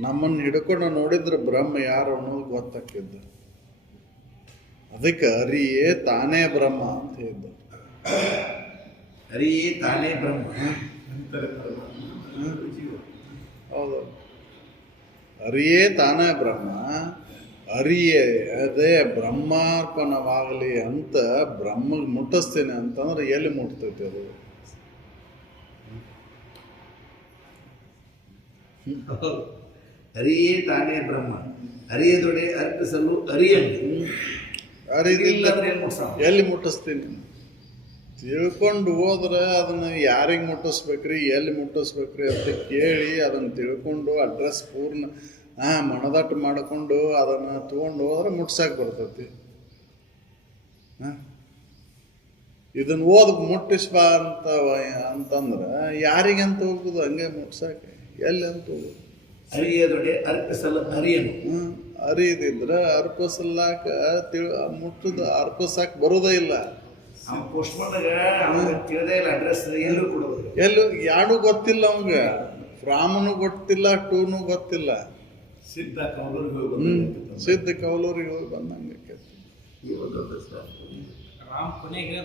ನಮ್ಮನ್ನು ಹಿಡ್ಕೊಂಡು ನೋಡಿದ್ರೆ ಬ್ರಹ್ಮ ಯಾರು ಅನ್ನೋದು ಗೊತ್ತಾಕಿದ್ದು. ಅದಕ್ಕೆ ಅರಿಯೇ ತಾನೇ ಬ್ರಹ್ಮ ಅಂತ ಹೇಳಿದ್ದ. ಅರಿಯೇ ತಾನೇ ಬ್ರಹ್ಮ. ಹೌದು, ಅರಿಯೇ ತಾನೇ ಬ್ರಹ್ಮ, ಅರಿಯೇ ಅದೇ ಬ್ರಹ್ಮಾರ್ಪಣವಾಗಲಿ ಅಂತ ಬ್ರಹ್ಮಗೆ ಮುಟ್ಟಿಸ್ತೇನೆ ಅಂತಂದ್ರೆ ಎಲ್ಲಿ ಮುಟ್ತೈತಿ ಅದು. ಅರಿಯೇ ತಾನೇ ಬ್ರಹ್ಮ, ಅರಿಯದೊಡೆ ಅರ್ಪಿಸಲು ಅರಿಯಂತೆ. ಅರಿದಿಲ್ಲ ಎಲ್ಲಿ ಮುಟ್ಟಿಸ್ತೀನಿ, ತಿಳ್ಕೊಂಡು ಹೋದ್ರೆ ಅದನ್ನು ಯಾರಿಗೆ ಮುಟ್ಟಿಸ್ಬೇಕ್ರಿ, ಎಲ್ಲಿ ಮುಟ್ಟಿಸ್ಬೇಕ್ರಿ ಅಂತ ಕೇಳಿ ಅದನ್ನು ತಿಳ್ಕೊಂಡು ಅಡ್ರೆಸ್ ಪೂರ್ಣ ಮನದಟ್ಟು ಮಾಡಿಕೊಂಡು ಅದನ್ನು ತೊಗೊಂಡು ಹೋದ್ರೆ ಮುಟ್ಸಕ್ಕೆ ಬರ್ತೈತಿ. ಇದನ್ನು ಓದ್ ಮುಟ್ಟಿಸ್ಬಾ ಅಂತಂದ್ರೆ ಯಾರಿಗಂತ ಹೋಗುದು, ಹಂಗೆ ಮುಟ್ಸಕ್ಕೆ ಎಲ್ಲಿ ಅಂತ ಹೋಗುದು. ಅರಿಯದೊಡೆ ಅರ್ಪಿಸಲು ಅರಿಯನು. ಅರಿದಿದ್ರೆ ಅರ್ಪಿಸಲಾಕ ಮುಟ್ಟದ ಅರ್ಪಿಸಕ್ಕೆ ಬರೋದೇ ಇಲ್ಲ. ಪೋಸ್ಟ್ ಮಾಡಿದಾಗ ತಿಳಿದೇ ಇಲ್ಲ ಅಡ್ರೆಸ್ ಎಲ್ಲೂ ಕೊಡೋದು, ಎಲ್ಲೂ ಯಾರು ಗೊತ್ತಿಲ್ಲ ಅವಂಗ, ಫ್ರಾಮನು ಗೊತ್ತಿಲ್ಲ, ಟೂನು ಗೊತ್ತಿಲ್ಲ. ಸಿದ್ಧ ಕೌಲೂರಿಗೆ ಹೋಗಿ ಸಿದ್ಧ ಕೌಲೂರಿಗೆ ಹೋಗಿ ಬಂದಂಗೆ ರಾಮ್ ಕೊನೆಗೆ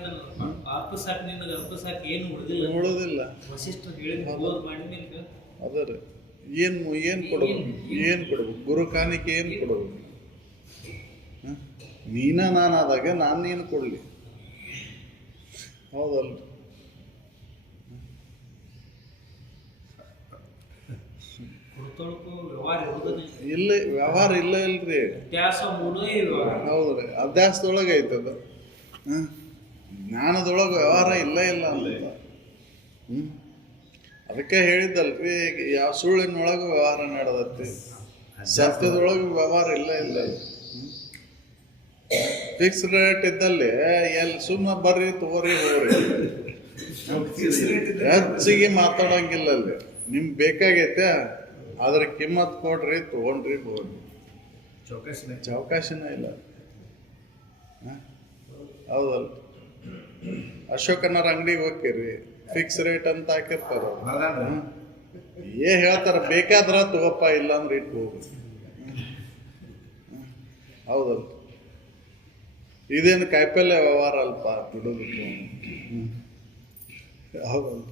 ಅರ್ಪಸಾಕ್ ನಿನಗೆ ಅರ್ಪಸಾಕ್ ಏನು ಉಳಿದಿಲ್ಲ. ವಸಿಷ್ಠರು ಹೇಳಿದ ಬೋಧ್ ಮಾಡಿದ್ಮೇಲೆ ಅದರ ಏನು ಕೊಡ್ಬೇಕು, ಗುರು ಕಾಣಿಕೆ ಏನು ಕೊಡ್ಬೇಕು. ನೀನ ನಾನಾದಾಗ ನಾನು ನೀನು ಕೊಡಲಿ, ಹೌದಲ್ಲ. ಇಲ್ಲ ವ್ಯವಹಾರ ಇಲ್ಲ ಇಲ್ರಿ, ಹೌದ್ರಿ. ಅಭ್ಯಾಸದೊಳಗೆ ಐತದ, ಜ್ಞಾನದೊಳಗೆ ವ್ಯವಹಾರ ಇಲ್ಲ ಅಂತ. ಅದಕ್ಕೆ ಹೇಳಿದ್ದಲ್ರಿ, ಯಾವ ಸುಳ್ಳಿನೊಳಗೆ ವ್ಯವಹಾರ ನಡೆದತ್ತಿ, ಸತ್ಯದೊಳಗೆ ವ್ಯವಹಾರ ಇಲ್ಲ. ಫಿಕ್ಸ್ ರೇಟ್ ಇದ್ದಲ್ಲಿ ಎಲ್ಲಿ ಸುಮ್ಮನೆ ಬರ್ರಿ ತಗೋರಿ ಹೋಗ್ರಿ, ಹೆಚ್ಚಿಗೆ ಮಾತಾಡೋಂಗಿಲ್ಲ ಅಲ್ಲಿ. ನಿಮ್ಗೆ ಬೇಕಾಗೈತೆ ಅದ್ರ ಕಿಮ್ಮತ್ ಕೊಡ್ರಿ, ತಗೊಂಡ್ರಿ ಹೋಗ್ರಿ, ಚೌಕಾಶಿನ ಇಲ್ಲ. ಹೌದಲ್ಲ. ಅಶೋಕನವ್ರ ಅಂಗಡಿಗೆ ಹೋಗ್ತೀರಿ, ಫಿಕ್ಸ್ ರೇಟ್ ಅಂತ ಹಾಕಿರ್ತಾರ, ಹೇಳ್ತಾರ ಬೇಕಾದ್ರ ತಗೋಪ್ಪ, ಇಲ್ಲ ಅಂದ್ರೆ ಇಟ್ಟು ಹೋಗು. ಹೌದಲ್ಲ. ಇದೇನು ಕಾಯಿಪಲ್ಯ ವ್ಯವಹಾರ ಅಲ್ಪ ಬಿಡೋದು. ಹೌದಲ್ಲ.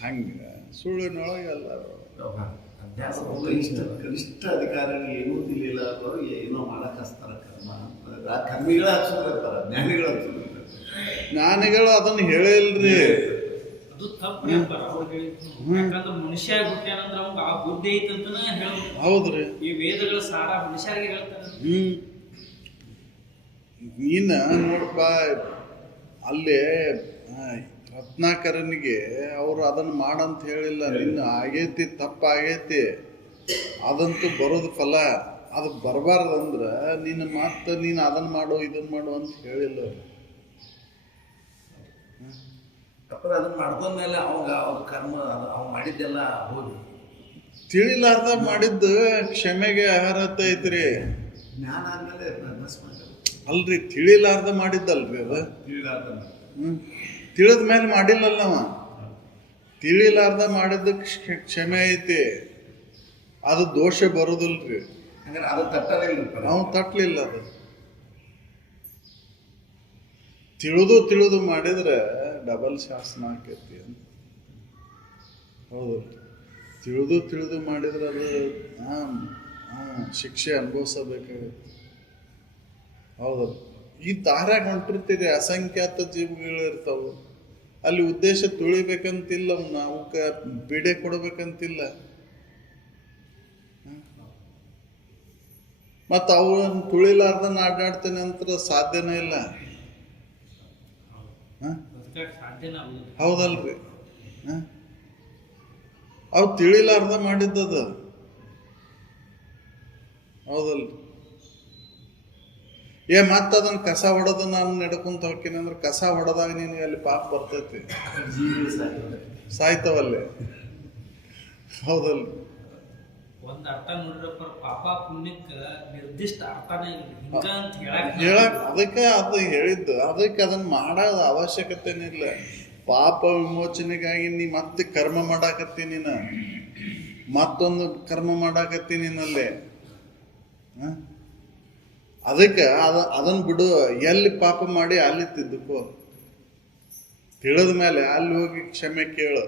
ಹಂಗೆ ಸುಳ್ಳಿನೊಳಗೆ ಎಲ್ಲರೂ ಕನಿಷ್ಠ ಅಧಿಕಾರಿಗಳು ಏನೂ ತಿಳಿಲ್ಲ, ಅವರು ಏನೋ ಮಾಡಕ್ ಹಚ್ತಾರ ಕರ್ಮ. ಕರ್ಮಿಗಳ ಹಚ್ಚಿರ್ತಾರ, ಜ್ಞಾನಿಗಳು ಹಚ್ಚಿರ್ತಾರೆ. ಜ್ಞಾನಿಗಳು ಅದನ್ನ ಹೇಳಿಲ್ರಿ, ಅದು ತಪ್ಪು ಹೇಳ್ತಾರ ಅವ್ರು ಹೇಳಿದ್ರು. ಯಾಕಂದ್ರೆ ಮನುಷ್ಯ ಹುಟ್ಟ್ಯಾನಂದ್ರ ಅವಂಗ ಆ ಬುದ್ಧಿ ಐತಂತನ ಹೇಳ್ಬೇಕು. ಹೌದ್ರಿ. ಈ ವೇದಗಳ ಸಾರ ಮನುಷ್ಯರಿಗೆ ಹೇಳ್ತಾರ. ನೀನ ನೋಡಪ್ಪ, ಅಲ್ಲಿ ರತ್ನಾಕರನಿಗೆ ಅವರು ಅದನ್ನು ಮಾಡಂತ ಹೇಳಿಲ್ಲ. ನಿನ್ನ ಆಗೈತಿ, ತಪ್ಪಾಗೈತಿ, ಅದಂತೂ ಬರೋದು ಫಲ. ಅದು ಬರಬಾರ್ದಂದ್ರೆ ನೀನು ನೀನು ಅದನ್ನು ಮಾಡು ಇದನ್ನು ಮಾಡು ಅಂತ ಹೇಳಿಲ್ಲ. ಅದನ್ನ ಮಾಡ್ಕೊಂಡ್ಮೇಲೆ ಅವಾಗ ಅವ್ರ ಕರ್ಮ ಅವ್ನು ಮಾಡಿದ್ದೆಲ್ಲ ಹೋಗಿ ತಿಳಿಲಾರ್ದ ಮಾಡಿದ್ದು ಕ್ಷಮೆಗೆ ಅರ್ಹತೆ ಐತ್ರಿ. ಜ್ಞಾನ ಆದ್ಮೇಲೆ ಅಲ್ರಿ, ತಿಳಿಲಾರ್ದ ಮಾಡಿದ್ದಲ್ರಿ ಅದು. ತಿಳಿದ ಮೇಲೆ ಮಾಡಿಲ್ಲಲ್ಲ ಅವ, ತಿಳಿಲಾರ್ದ ಮಾಡಿದ್ದಕ್ಕೆ ಕ್ಷಮೆ ಐತಿ, ಅದು ದೋಷ ಬರೋದಿಲ್ರಿ. ಅದು ತಟ್ಟಲಿಲ್ಲ, ನಾವು ತಟ್ಟಲಿಲ್ಲ. ಅದು ತಿಳಿದು ಮಾಡಿದ್ರೆ ಡಬಲ್ ಶಾಸನ ಆಕೈತಿ ಅಂತ. ಹೌದು, ತಿಳಿದು ಮಾಡಿದ್ರೆ ಅದು ಶಿಕ್ಷೆ ಅನುಭವಿಸಬೇಕಾಗತ್ತೆ. ಹೌದಲ್ಲ, ಈ ದಾರ್ಯಾಗ ಹೊಂಟಿರ್ತೀರಿ, ಅಸಂಖ್ಯಾತ ಜೀವಗಳು ಇರ್ತಾವೆ. ಅಲ್ಲಿ ಉದ್ದೇಶ ತುಳಿಬೇಕಂತಿಲ್ಲ, ಅವಕ್ಕೆ ಬಿಡೆ ಕೊಡ್ಬೇಕಂತಿಲ್ಲ. ಮತ್ತು ಅವನ್ನ ತುಳಿಲಾರ್ದನ್ನ ಅಡ್ಡಾಡ್ತೇನೆ ಅಂತ ಸಾಧ್ಯನೇ ಇಲ್ಲ. ಸಾಧ್ಯನೇ ಆಗುದಿಲ್ಲ. ಹೌದಲ್ರಿ? ಅವು ತಿಳಿಲಾರ್ದ ಮಾಡಿದ್ದದ. ಹೌದಲ್ರಿ? ಮತ್ತೆ ಅದನ್ನ ಕಸ ಹೊಡೆದು ನಾನು ನಡ್ಕೊಂತ ಹೋಗ್ತೀನಿ ಅಂದ್ರೆ ಕಸ ಹೊಡೆದಾಗ ನೀನು ಅಲ್ಲಿ ಪಾಪ ಬರ್ತೈತಿ, ಜೀವಿಗಳು ಸಾಯ್ತವಲ್ಲೇ. ಹೌದಲ್ರಿ? ಒಂದ್ ಅರ್ಥ ನೋಡ್ರಪ್ಪ, ಪಾಪ ಪುಣ್ಯಕ್ಕ ನಿರ್ದಿಷ್ಟ ಅರ್ಥನೇ ಇಲ್ಲ. ಹಿಂಗ ಅಂತ ಹೇಳಕ್ ಅದಕ್ಕೆ ಅದು ಹೇಳಿದ್ದು. ಅದಕ್ಕೆ ಅದನ್ನ ಮಾಡೋದ ಅವಶ್ಯಕತೆನೇ ಇಲ್ಲ. ಪಾಪ ವಿಮೋಚನೆಗಾಗಿ ನೀ ಮತ್ತೆ ಕರ್ಮ ಮಾಡಾಕತ್ತಿ, ನೀನು ಮತ್ತೊಂದು ಕರ್ಮ ಮಾಡಾಕತ್ತಿ ನೀನಲ್ಲೇ. ಅದಕ್ಕೆ ಅದನ್ನ ಬಿಡು. ಎಲ್ಲಿ ಪಾಪ ಮಾಡಿ ಅಲ್ಲಿ ತಿದ್ದಕ್ಕೋ, ತಿಳಿದ ಮೇಲೆ ಅಲ್ಲಿ ಹೋಗಿ ಕ್ಷಮೆ ಕೇಳು.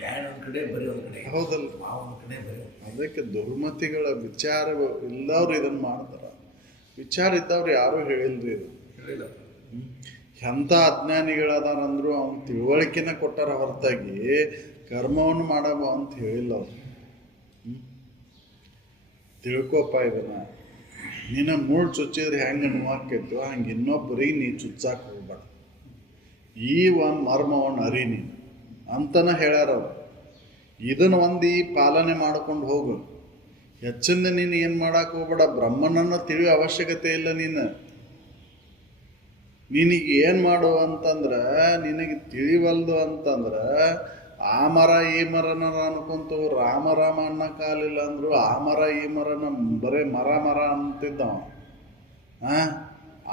ಬ್ಯಾಡ್ ಒಂದ್ ಕಡೆ ಬರೀ ಒಂದ್ ಕಡೆ, ಹೌದಲ್ಲ? ಒಂದ್ ಕಡೆ ಬರೀ. ಅದಕ್ಕೆ ದುರ್ಮತಿಗಳ ವಿಚಾರ ಇಲ್ಲವ್ರು ಇದನ್ನ ಮಾಡ್ತಾರ. ವಿಚಾರ ಇದ್ದವ್ರು ಯಾರು ಹೇಳಿಲ್ರಿ ಇದು. ಹೇಳಿಲ್ಲ. ಎಂಥ ಅಜ್ಞಾನಿಗಳದಾರಂದ್ರು ಅವ್ನು ತಿಳುವಳಿಕೆನ ಕೊಟ್ಟಾರ ಹೊರತಾಗಿ ಕರ್ಮವನ್ನು ಮಾಡಬ ಅಂತ ಹೇಳಿಲ್ಲ ಅವ್ರು. ತಿಳ್ಕೊಪ್ಪ, ಇದನ್ನ ನೀನು ಮೂಳು ಚುಚ್ಚಿದ್ರೆ ಹೆಂಗೆ ನೋವಾಕೈತೋ ಹಂಗೆ ಇನ್ನೊಬ್ಬರಿಗೆ ನೀ ಚುಚ್ಚಾಕ ಹೋಗ್ಬೇಡ. ಈ ಒಂದು ಮರ್ಮವನ್ನು ಅರಿ ನೀನು ಅಂತನ ಹೇಳ್ಯಾರ ಅವ್ರು. ಇದನ್ನು ಈ ಪಾಲನೆ ಮಾಡ್ಕೊಂಡು ಹೋಗು. ಹೆಚ್ಚಿಂದ ನೀನು ಏನು ಮಾಡಕ್ಕೆ ಹೋಗ್ಬೇಡ. ಬ್ರಹ್ಮನನ್ನು ತಿಳಿಯೋ ಅವಶ್ಯಕತೆ ಇಲ್ಲ. ನಿನಗೆ ಏನು ಮಾಡು ಅಂತಂದ್ರೆ, ನಿನಗೆ ತಿಳಿವಲ್ದು ಅಂತಂದ್ರೆ ಆ ಮರ ಈ ಮರನ ಅನ್ಕೊಂತು ರಾಮ ಅನ್ನ ಕಾಲಿಲ್ಲ ಅಂದ್ರು ಆ ಮರ ಈ ಮರನ ಬರೇ ಮರ ಅಂತಿದ್ದವ.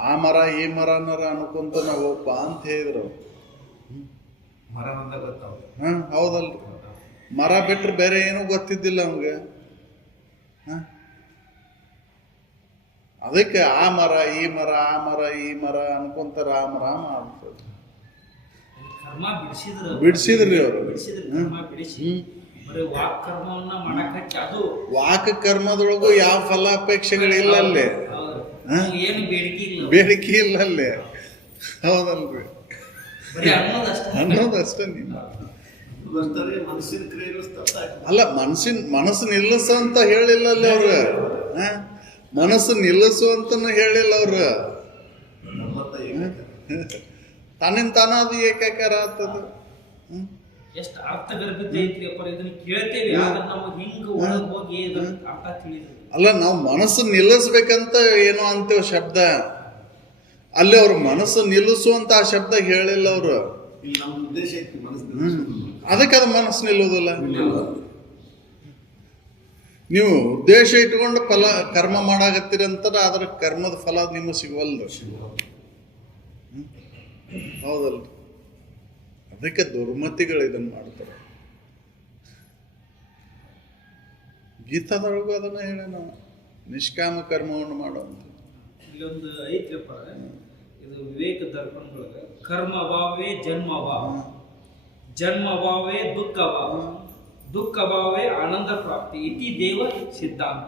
ಆ ಮರ ಈ ಮರನರ ಅನ್ಕೊಂತ ನಾವಪ್ಪ ಅಂತ ಹೇಳಿದ್ರು. ಮರ ಒಂದ ಗೊತ್ತಾವ. ಹೌದಲ್ರಿ? ಮರ ಬಿಟ್ರೆ ಬೇರೆ ಏನೂ ಗೊತ್ತಿದ್ದಿಲ್ಲ ಅವಂಗೆ. ಅದಕ್ಕೆ ಆ ಮರ ಈ ಮರ ಆ ಮರ ಈ ಮರ ಅನ್ಕೊಂತ ರಾಮ ಆಗ್ತದೆ. ಕರ್ಮ ಬಿಡಿಸಿದ್ರಿ ಅವರು. ವಾಕ್ ಕರ್ಮವನ್ನ ಮಾಡಕ್ ಹಚ್ಚಿ ಅದು ವಾಕ್ ಕರ್ಮದೊಳಗು ಯಾವ ಫಲಾಪೇಕ್ಷೆಗಳಿಲ್ಲ ಅಲ್ಲಿ. ಏನು ಬೇಡಿಕೆ ಇಲ್ಲ ಅಲ್ಲಿ. ಹೌದಲ್ರಿ? ಅನ್ನೋದಷ್ಟೇ. ನೀನು ಮನಸ್ಸಿನ ಕ್ರಿಯೆ ಅಲ್ಲ, ಮನಸ್ಸು ನಿಲ್ಲಿಸು ಅಂತ ಹೇಳಿಲ್ಲ ಅಲ್ಲಿ ಅವ್ರು. ಮನಸ್ಸು ನಿಲ್ಲಿಸು ಅಂತನೂ ಹೇಳಿಲ್ಲ ಅವ್ರು. ತನ್ನಿಂದ ತಾನ ಅದು ಏಕಾಕಾರ ಆಗ್ತದ. ಎಷ್ಟು ಅರ್ಥಗರ್ಭಿತ ಐತ್ರಿ ಅಪ್ಪ. ಇದನ್ನ ಕೇಳ್ತೇವೆ, ಆದ್ರೆ ನಮಗೆ ಹಿಂಗ ಒಳಗೆ ಹೋಗಿ ಅರ್ಥ ತಿಳಿದ್ರು. ಅಲ್ಲ, ನಾವು ಮನಸ್ಸು ನಿಲ್ಲಿಸ್ಬೇಕಂತ ಏನೋ ಅಂತೇವ್ ಶಬ್ದ. ಅಲ್ಲಿ ಅವ್ರ ಮನಸ್ಸು ನಿಲ್ಲಿಸುವಂತ ಆ ಶಬ್ದ ಹೇಳಿಲ್ಲ ಅವರು. ನಮ್ಮ ಉದ್ದೇಶ ಐತಿ ಮನಸ್ಸು. ಅದಕ್ಕೆ ಅದು ಮನಸ್ಸು ನಿಲ್ಲುವುದಿಲ್ಲ. ನೀವು ಉದ್ದೇಶ ಇಟ್ಕೊಂಡು ಕರ್ಮ ಮಾಡಾಕತ್ತೀರಿ ಅಂತಾರೆ, ಅದ್ರ ಕರ್ಮದ ಫಲ ನಿಮಗೆ ಸಿಗವಲ್ದು. ಹೌದಲ್ರಿ? ಅದಕ್ಕೆ ದುರ್ಮತಿಗಳು ಇದನ್ನು ಮಾಡ್ತಾರೆ. ಗೀತಾದೊಳಗೂ ಅದನ್ನ ಹೇಳ ನಾವು ನಿಷ್ಕಾಮ ಕರ್ಮವನ್ನು ಮಾಡುವಂತ. ಇಲ್ಲೊಂದು ಐತ್ರಪ್ಪ, ಇದು ವಿವೇಕ ದರ್ಪಣದೊಳಗ ಕರ್ಮ ಅಭಾವೇ ಜನ್ಮ ಅಭಾವ, ಜನ್ಮ ಅಭಾವೇ ದುಃಖ ಅಭಾವ, ದುಃಖ ಅಭಾವೇ ಆನಂದ ಪ್ರಾಪ್ತಿ ಇತಿ ದೇವ ಸಿದ್ಧಾಂತ.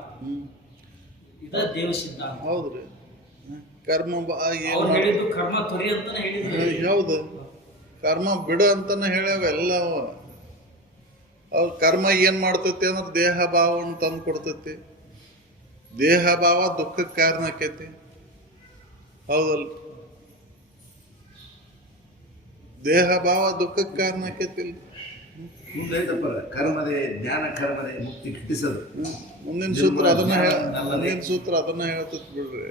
ಇದ ದೇವ ಸಿದ್ಧಾಂತ. ಹೌದ್ರಿ? ಕರ್ಮ ಅವ್ರು ಹೇಳಿದ್ದು ಕರ್ಮ ತೊರಿ ಅಂತಾನೆ ಹೇಳಿದ್ರು. ಹೌದು, ಕರ್ಮ ಬಿಡು ಅಂತಾನೆ ಹೇಳ್ಯಾವ ಎಲ್ಲವ. ಅವ್ರ ಕರ್ಮ ಏನ್ ಮಾಡ್ತೈತಿ ಅಂದ್ರೆ ದೇಹ ಭಾವವನ್ನು ತಂದು ಕೊಡ್ತೈತಿ. ದೇಹ ಭಾವ ದುಃಖಕ್ಕೆ ಕಾರಣ ಆಕೈತಿ. ಹೌದಲ್? ದೇಹ ಭಾವ ದುಃಖಕ್ಕೆ ಕಾರಣ ಆಕೈತಿ. ಮುಂದೈತಪ್ಪ, ಕರ್ಮದೆ ಜ್ಞಾನ ಕರ್ಮದೆ ಮುಕ್ತಿ ಕಿಟ್ಟಿಸೋದು. ಮುಂದಿನ ಸೂತ್ರ ಅದನ್ನ ಹೇಳ್ತೈತಿ ಬಿಡ್ರಿ.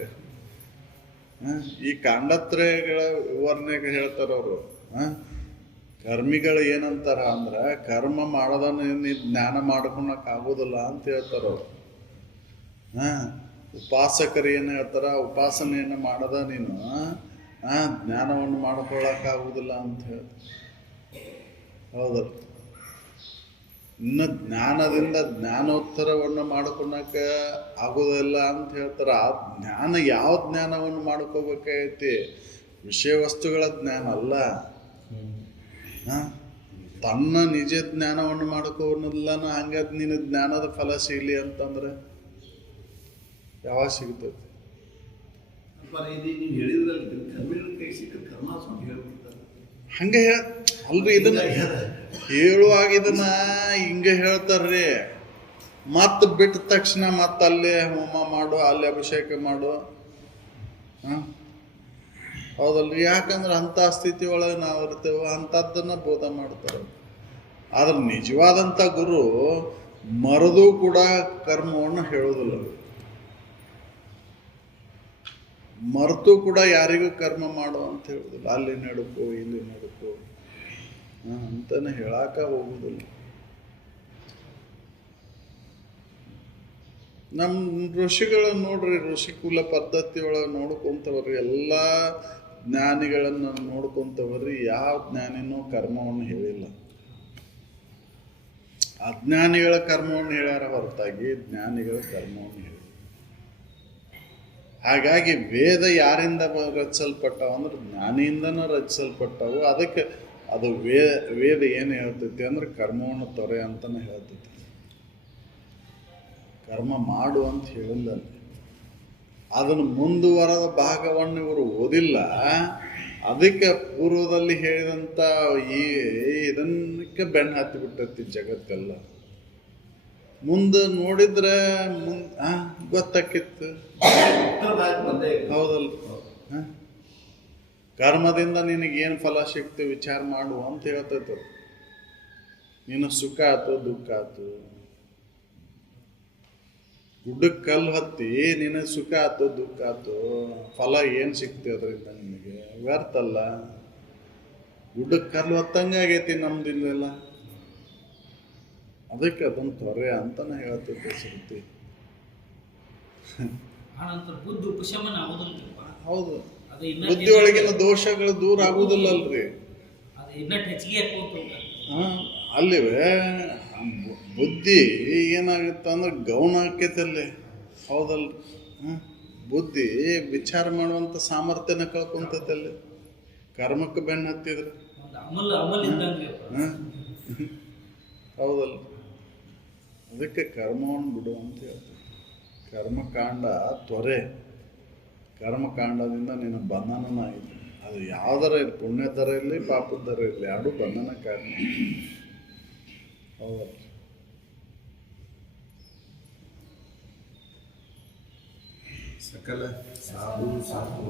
ಈ ಕಾಂಡತ್ರಯಗಳ ವಿವರಣೆಗೆ ಹೇಳ್ತಾರ ಅವರು. ಕರ್ಮಿಗಳು ಏನಂತಾರ ಅಂದ್ರ, ಕರ್ಮ ಮಾಡೋದನ್ನ ಜ್ಞಾನ ಮಾಡ್ಕೊಳಕ್ ಆಗೋದಿಲ್ಲ ಅಂತ ಹೇಳ್ತಾರ ಅವ್ರು. ಉಪಾಸಕರು ಏನು ಹೇಳ್ತಾರ, ಉಪಾಸನೆಯನ್ನು ಮಾಡದ ನೀನು ಜ್ಞಾನವನ್ನು ಮಾಡ್ಕೊಳಕ್ ಆಗುದಿಲ್ಲ ಅಂತ ಹೇಳ್ತಾರೆ. ಹೌದಲ್ಲ? ಇನ್ನು ಜ್ಞಾನದಿಂದ ಜ್ಞಾನೋತ್ತರವನ್ನು ಮಾಡ್ಕೊಳಕ್ಕೆ ಆಗೋದಿಲ್ಲ ಅಂತ ಹೇಳ್ತಾರೆ. ಆ ಜ್ಞಾನ ಯಾವ ಜ್ಞಾನವನ್ನು ಮಾಡ್ಕೋಬೇಕಾಗೈತಿ? ವಿಷಯ ವಸ್ತುಗಳ ಜ್ಞಾನ ಅಲ್ಲ. ತನ್ನ ನಿಜ ಜ್ಞಾನವನ್ನು ಮಾಡ್ಕೋನಲ್ಲನ ಹಂಗದ್ ನಿನ್ನ ಜ್ಞಾನದ ಫಲ ಸಿಗಲಿ ಅಂತಂದ್ರೆ ಯಾವಾಗ ಸಿಗ್ತೈತಿ? ಅಪ್ಪಾರ ಇದು ನೀವು ಹೇಳಿದ್ರಲ್ಲ, ಕರ್ಮಿಗಳ ಕೈ ಸಿಕ್ಕ ಕರ್ಮ ಸ್ವಾಮಿ ಹೇಳ್ಬಿಡ್ತಾರೆ. ಹಂಗೆ ಅಲ್ರಿ, ಇದನ್ನ ಹೇಳುವಾಗ ಇದನ್ನ ಹಿಂಗೆ ಹೇಳ್ತಾರ್ರಿ. ಮತ್ತೆ ಬಿಟ್ಟ ತಕ್ಷಣ ಮತ್ತೆ ಅಲ್ಲೇ ಹೋಮ ಮಾಡು, ಅಲ್ಲೇ ಅಭಿಷೇಕ ಮಾಡು. ಹೌದಲ್ರಿ? ಯಾಕಂದ್ರೆ ಅಂಥ ಸ್ಥಿತಿ ಒಳಗೆ ನಾವು ಇರ್ತೇವೆ, ಅಂಥದ್ದನ್ನ ಬೋಧ ಮಾಡ್ತಾರೆ. ಆದ್ರೆ ನಿಜವಾದಂಥ ಗುರು ಮರೆದು ಕೂಡ ಕರ್ಮವನ್ನು ಹೇಳೋದಿಲ್ಲ. ಮರೆತು ಕೂಡ ಯಾರಿಗೂ ಕರ್ಮ ಮಾಡು ಅಂತ ಹೇಳೋದಿಲ್ಲ. ಅಲ್ಲಿ ನಡ್ಕೋ, ಇಲ್ಲಿ ನಡ್ಕೋ ಅಂತಾನೆ ಹೇಳಾಕ ಹೋಗುದಿಲ್ಲ. ನಮ್ಮ ಋಷಿಗಳು ನೋಡ್ರಿ, ಋಷಿಕುಲ ಪದ್ಧತಿ ಒಳಗೆ ನೋಡ್ಕೊಂತವ್ರಿ, ಎಲ್ಲ ಜ್ಞಾನಿಗಳನ್ನು ನೋಡ್ಕೊಂತವ್ರಿ. ಯಾವ ಜ್ಞಾನಿನೂ ಕರ್ಮವನ್ನು ಹೇಳಿಲ್ಲ. ಅಜ್ಞಾನಿಗಳ ಕರ್ಮವನ್ನು ಹೇಳ್ಯಾರ ಹೊರತಾಗಿ ಜ್ಞಾನಿಗಳ ಕರ್ಮವನ್ನು ಹೇಳಿ. ಹಾಗಾಗಿ ವೇದ ಯಾರಿಂದ ರಚಿಸಲ್ಪಟ್ಟವು ಅಂದ್ರೆ ಜ್ಞಾನಿಯಿಂದನೂ ರಚಿಸಲ್ಪಟ್ಟವು. ಅದಕ್ಕೆ ಅದು ವೇದ ಏನು ಹೇಳ್ತೈತಿ ಅಂದ್ರೆ ಕರ್ಮವನ್ನು ತೊರೆ ಅಂತಾನೆ ಹೇಳ್ತೈತಿ. ಕರ್ಮ ಮಾಡು ಅಂತ ಹೇಳಿಲ್ಲ. ಅದನ್ನು ಮುಂದುವರೆದ ಭಾಗವನ್ನು ಇವರು ಓದಿಲ್ಲ. ಅದಕ್ಕೆ ಪೂರ್ವದಲ್ಲಿ ಹೇಳಿದಂಥ ಇದನ್ನಕ್ಕೆ ಬೆನ್ನು ಹತ್ತಿ ಬಿಟ್ಟೈತಿ ಜಗತ್ತೆಲ್ಲ. ಮುಂದೆ ನೋಡಿದ್ರೆ ಗೊತ್ತಾಕಿತ್ತು. ಹೌದಲ್ಲ? ಕರ್ಮದಿಂದ ನಿನಗೇನು ಫಲ ಸಿಕ್ತು ವಿಚಾರ ಮಾಡು ಅಂತ ಹೇಳ್ತೈತೆ. ನೀನು ಸುಖ ಆಯ್ತು ದುಃಖ ಆಯ್ತು, ಗುಡ್ಡಕ್ಕೆ ಕಲ್ಲು ಹತ್ತಿ ನಿನಗೆ ಸುಖ ಆಯ್ತು ದುಃಖ ಆಯ್ತು, ಫಲ ಏನು ಸಿಕ್ತಿ ಅದರಿಂದ ನಿನಗೆ? ವ್ಯರ್ಥ ಅಲ್ಲ. ಗುಡ್ಡಕ್ಕೆ ಕಲ್ಲು ಹತ್ತಂಗಾಗೈತಿ ನಮ್ದಿಂದೆಲ್ಲ. ಅದಕ್ಕೆ ಅದನ್ನು ತೊರೆ ಅಂತಾನೆ ಹೇಳ್ತೈತೆ ಶ್ರುತಿ. ಬುದ್ಧಿ ಉಪಶಮನ ಆಗೋದಿಲ್ಲ. ಹೌದು, ಬುದ್ಧಿಯೊಳಗಿನ ದೋಷಗಳು ದೂರ ಆಗುದಿಲ್ಲ ಅಲ್ರಿ. ಅಲ್ಲಿವೆ ಬುದ್ಧಿ ಏನಾಗುತ್ತೆ ಅಂದ್ರೆ ಗೌಣ ಆಕೈತಲ್ಲಿ. ಹೌದಲ್ರಿ? ಬುದ್ಧಿ ವಿಚಾರ ಮಾಡುವಂಥ ಸಾಮರ್ಥ್ಯನ ಕಳ್ಕೊಂತೈತಲ್ಲಿ ಕರ್ಮಕ್ಕೆ ಬೆನ್ನು ಹತ್ತಿದ್ರೆ. ಹೌದಲ್ಲ? ಅದಕ್ಕೆ ಕರ್ಮವನ್ನು ಬಿಡು ಅಂತ ಹೇಳ್ತಾರೆ. ಕರ್ಮಕಾಂಡ ತ್ವರೆ. ಕರ್ಮಕಾಂಡದಿಂದ ನಿನ್ನ ಬಂಧನನ ಆಯಿತು. ಅದು ಯಾವುದರ ಇರಲಿ, ಪುಣ್ಯದರ ಇರಲಿ ಪಾಪದರ ಇರಲಿ, ಎರಡು ಬಂಧನ ಕಾರಣ. ಹೌದಲ್ಲ? ಸಕಲ ಸಾಧು ಸಾಧು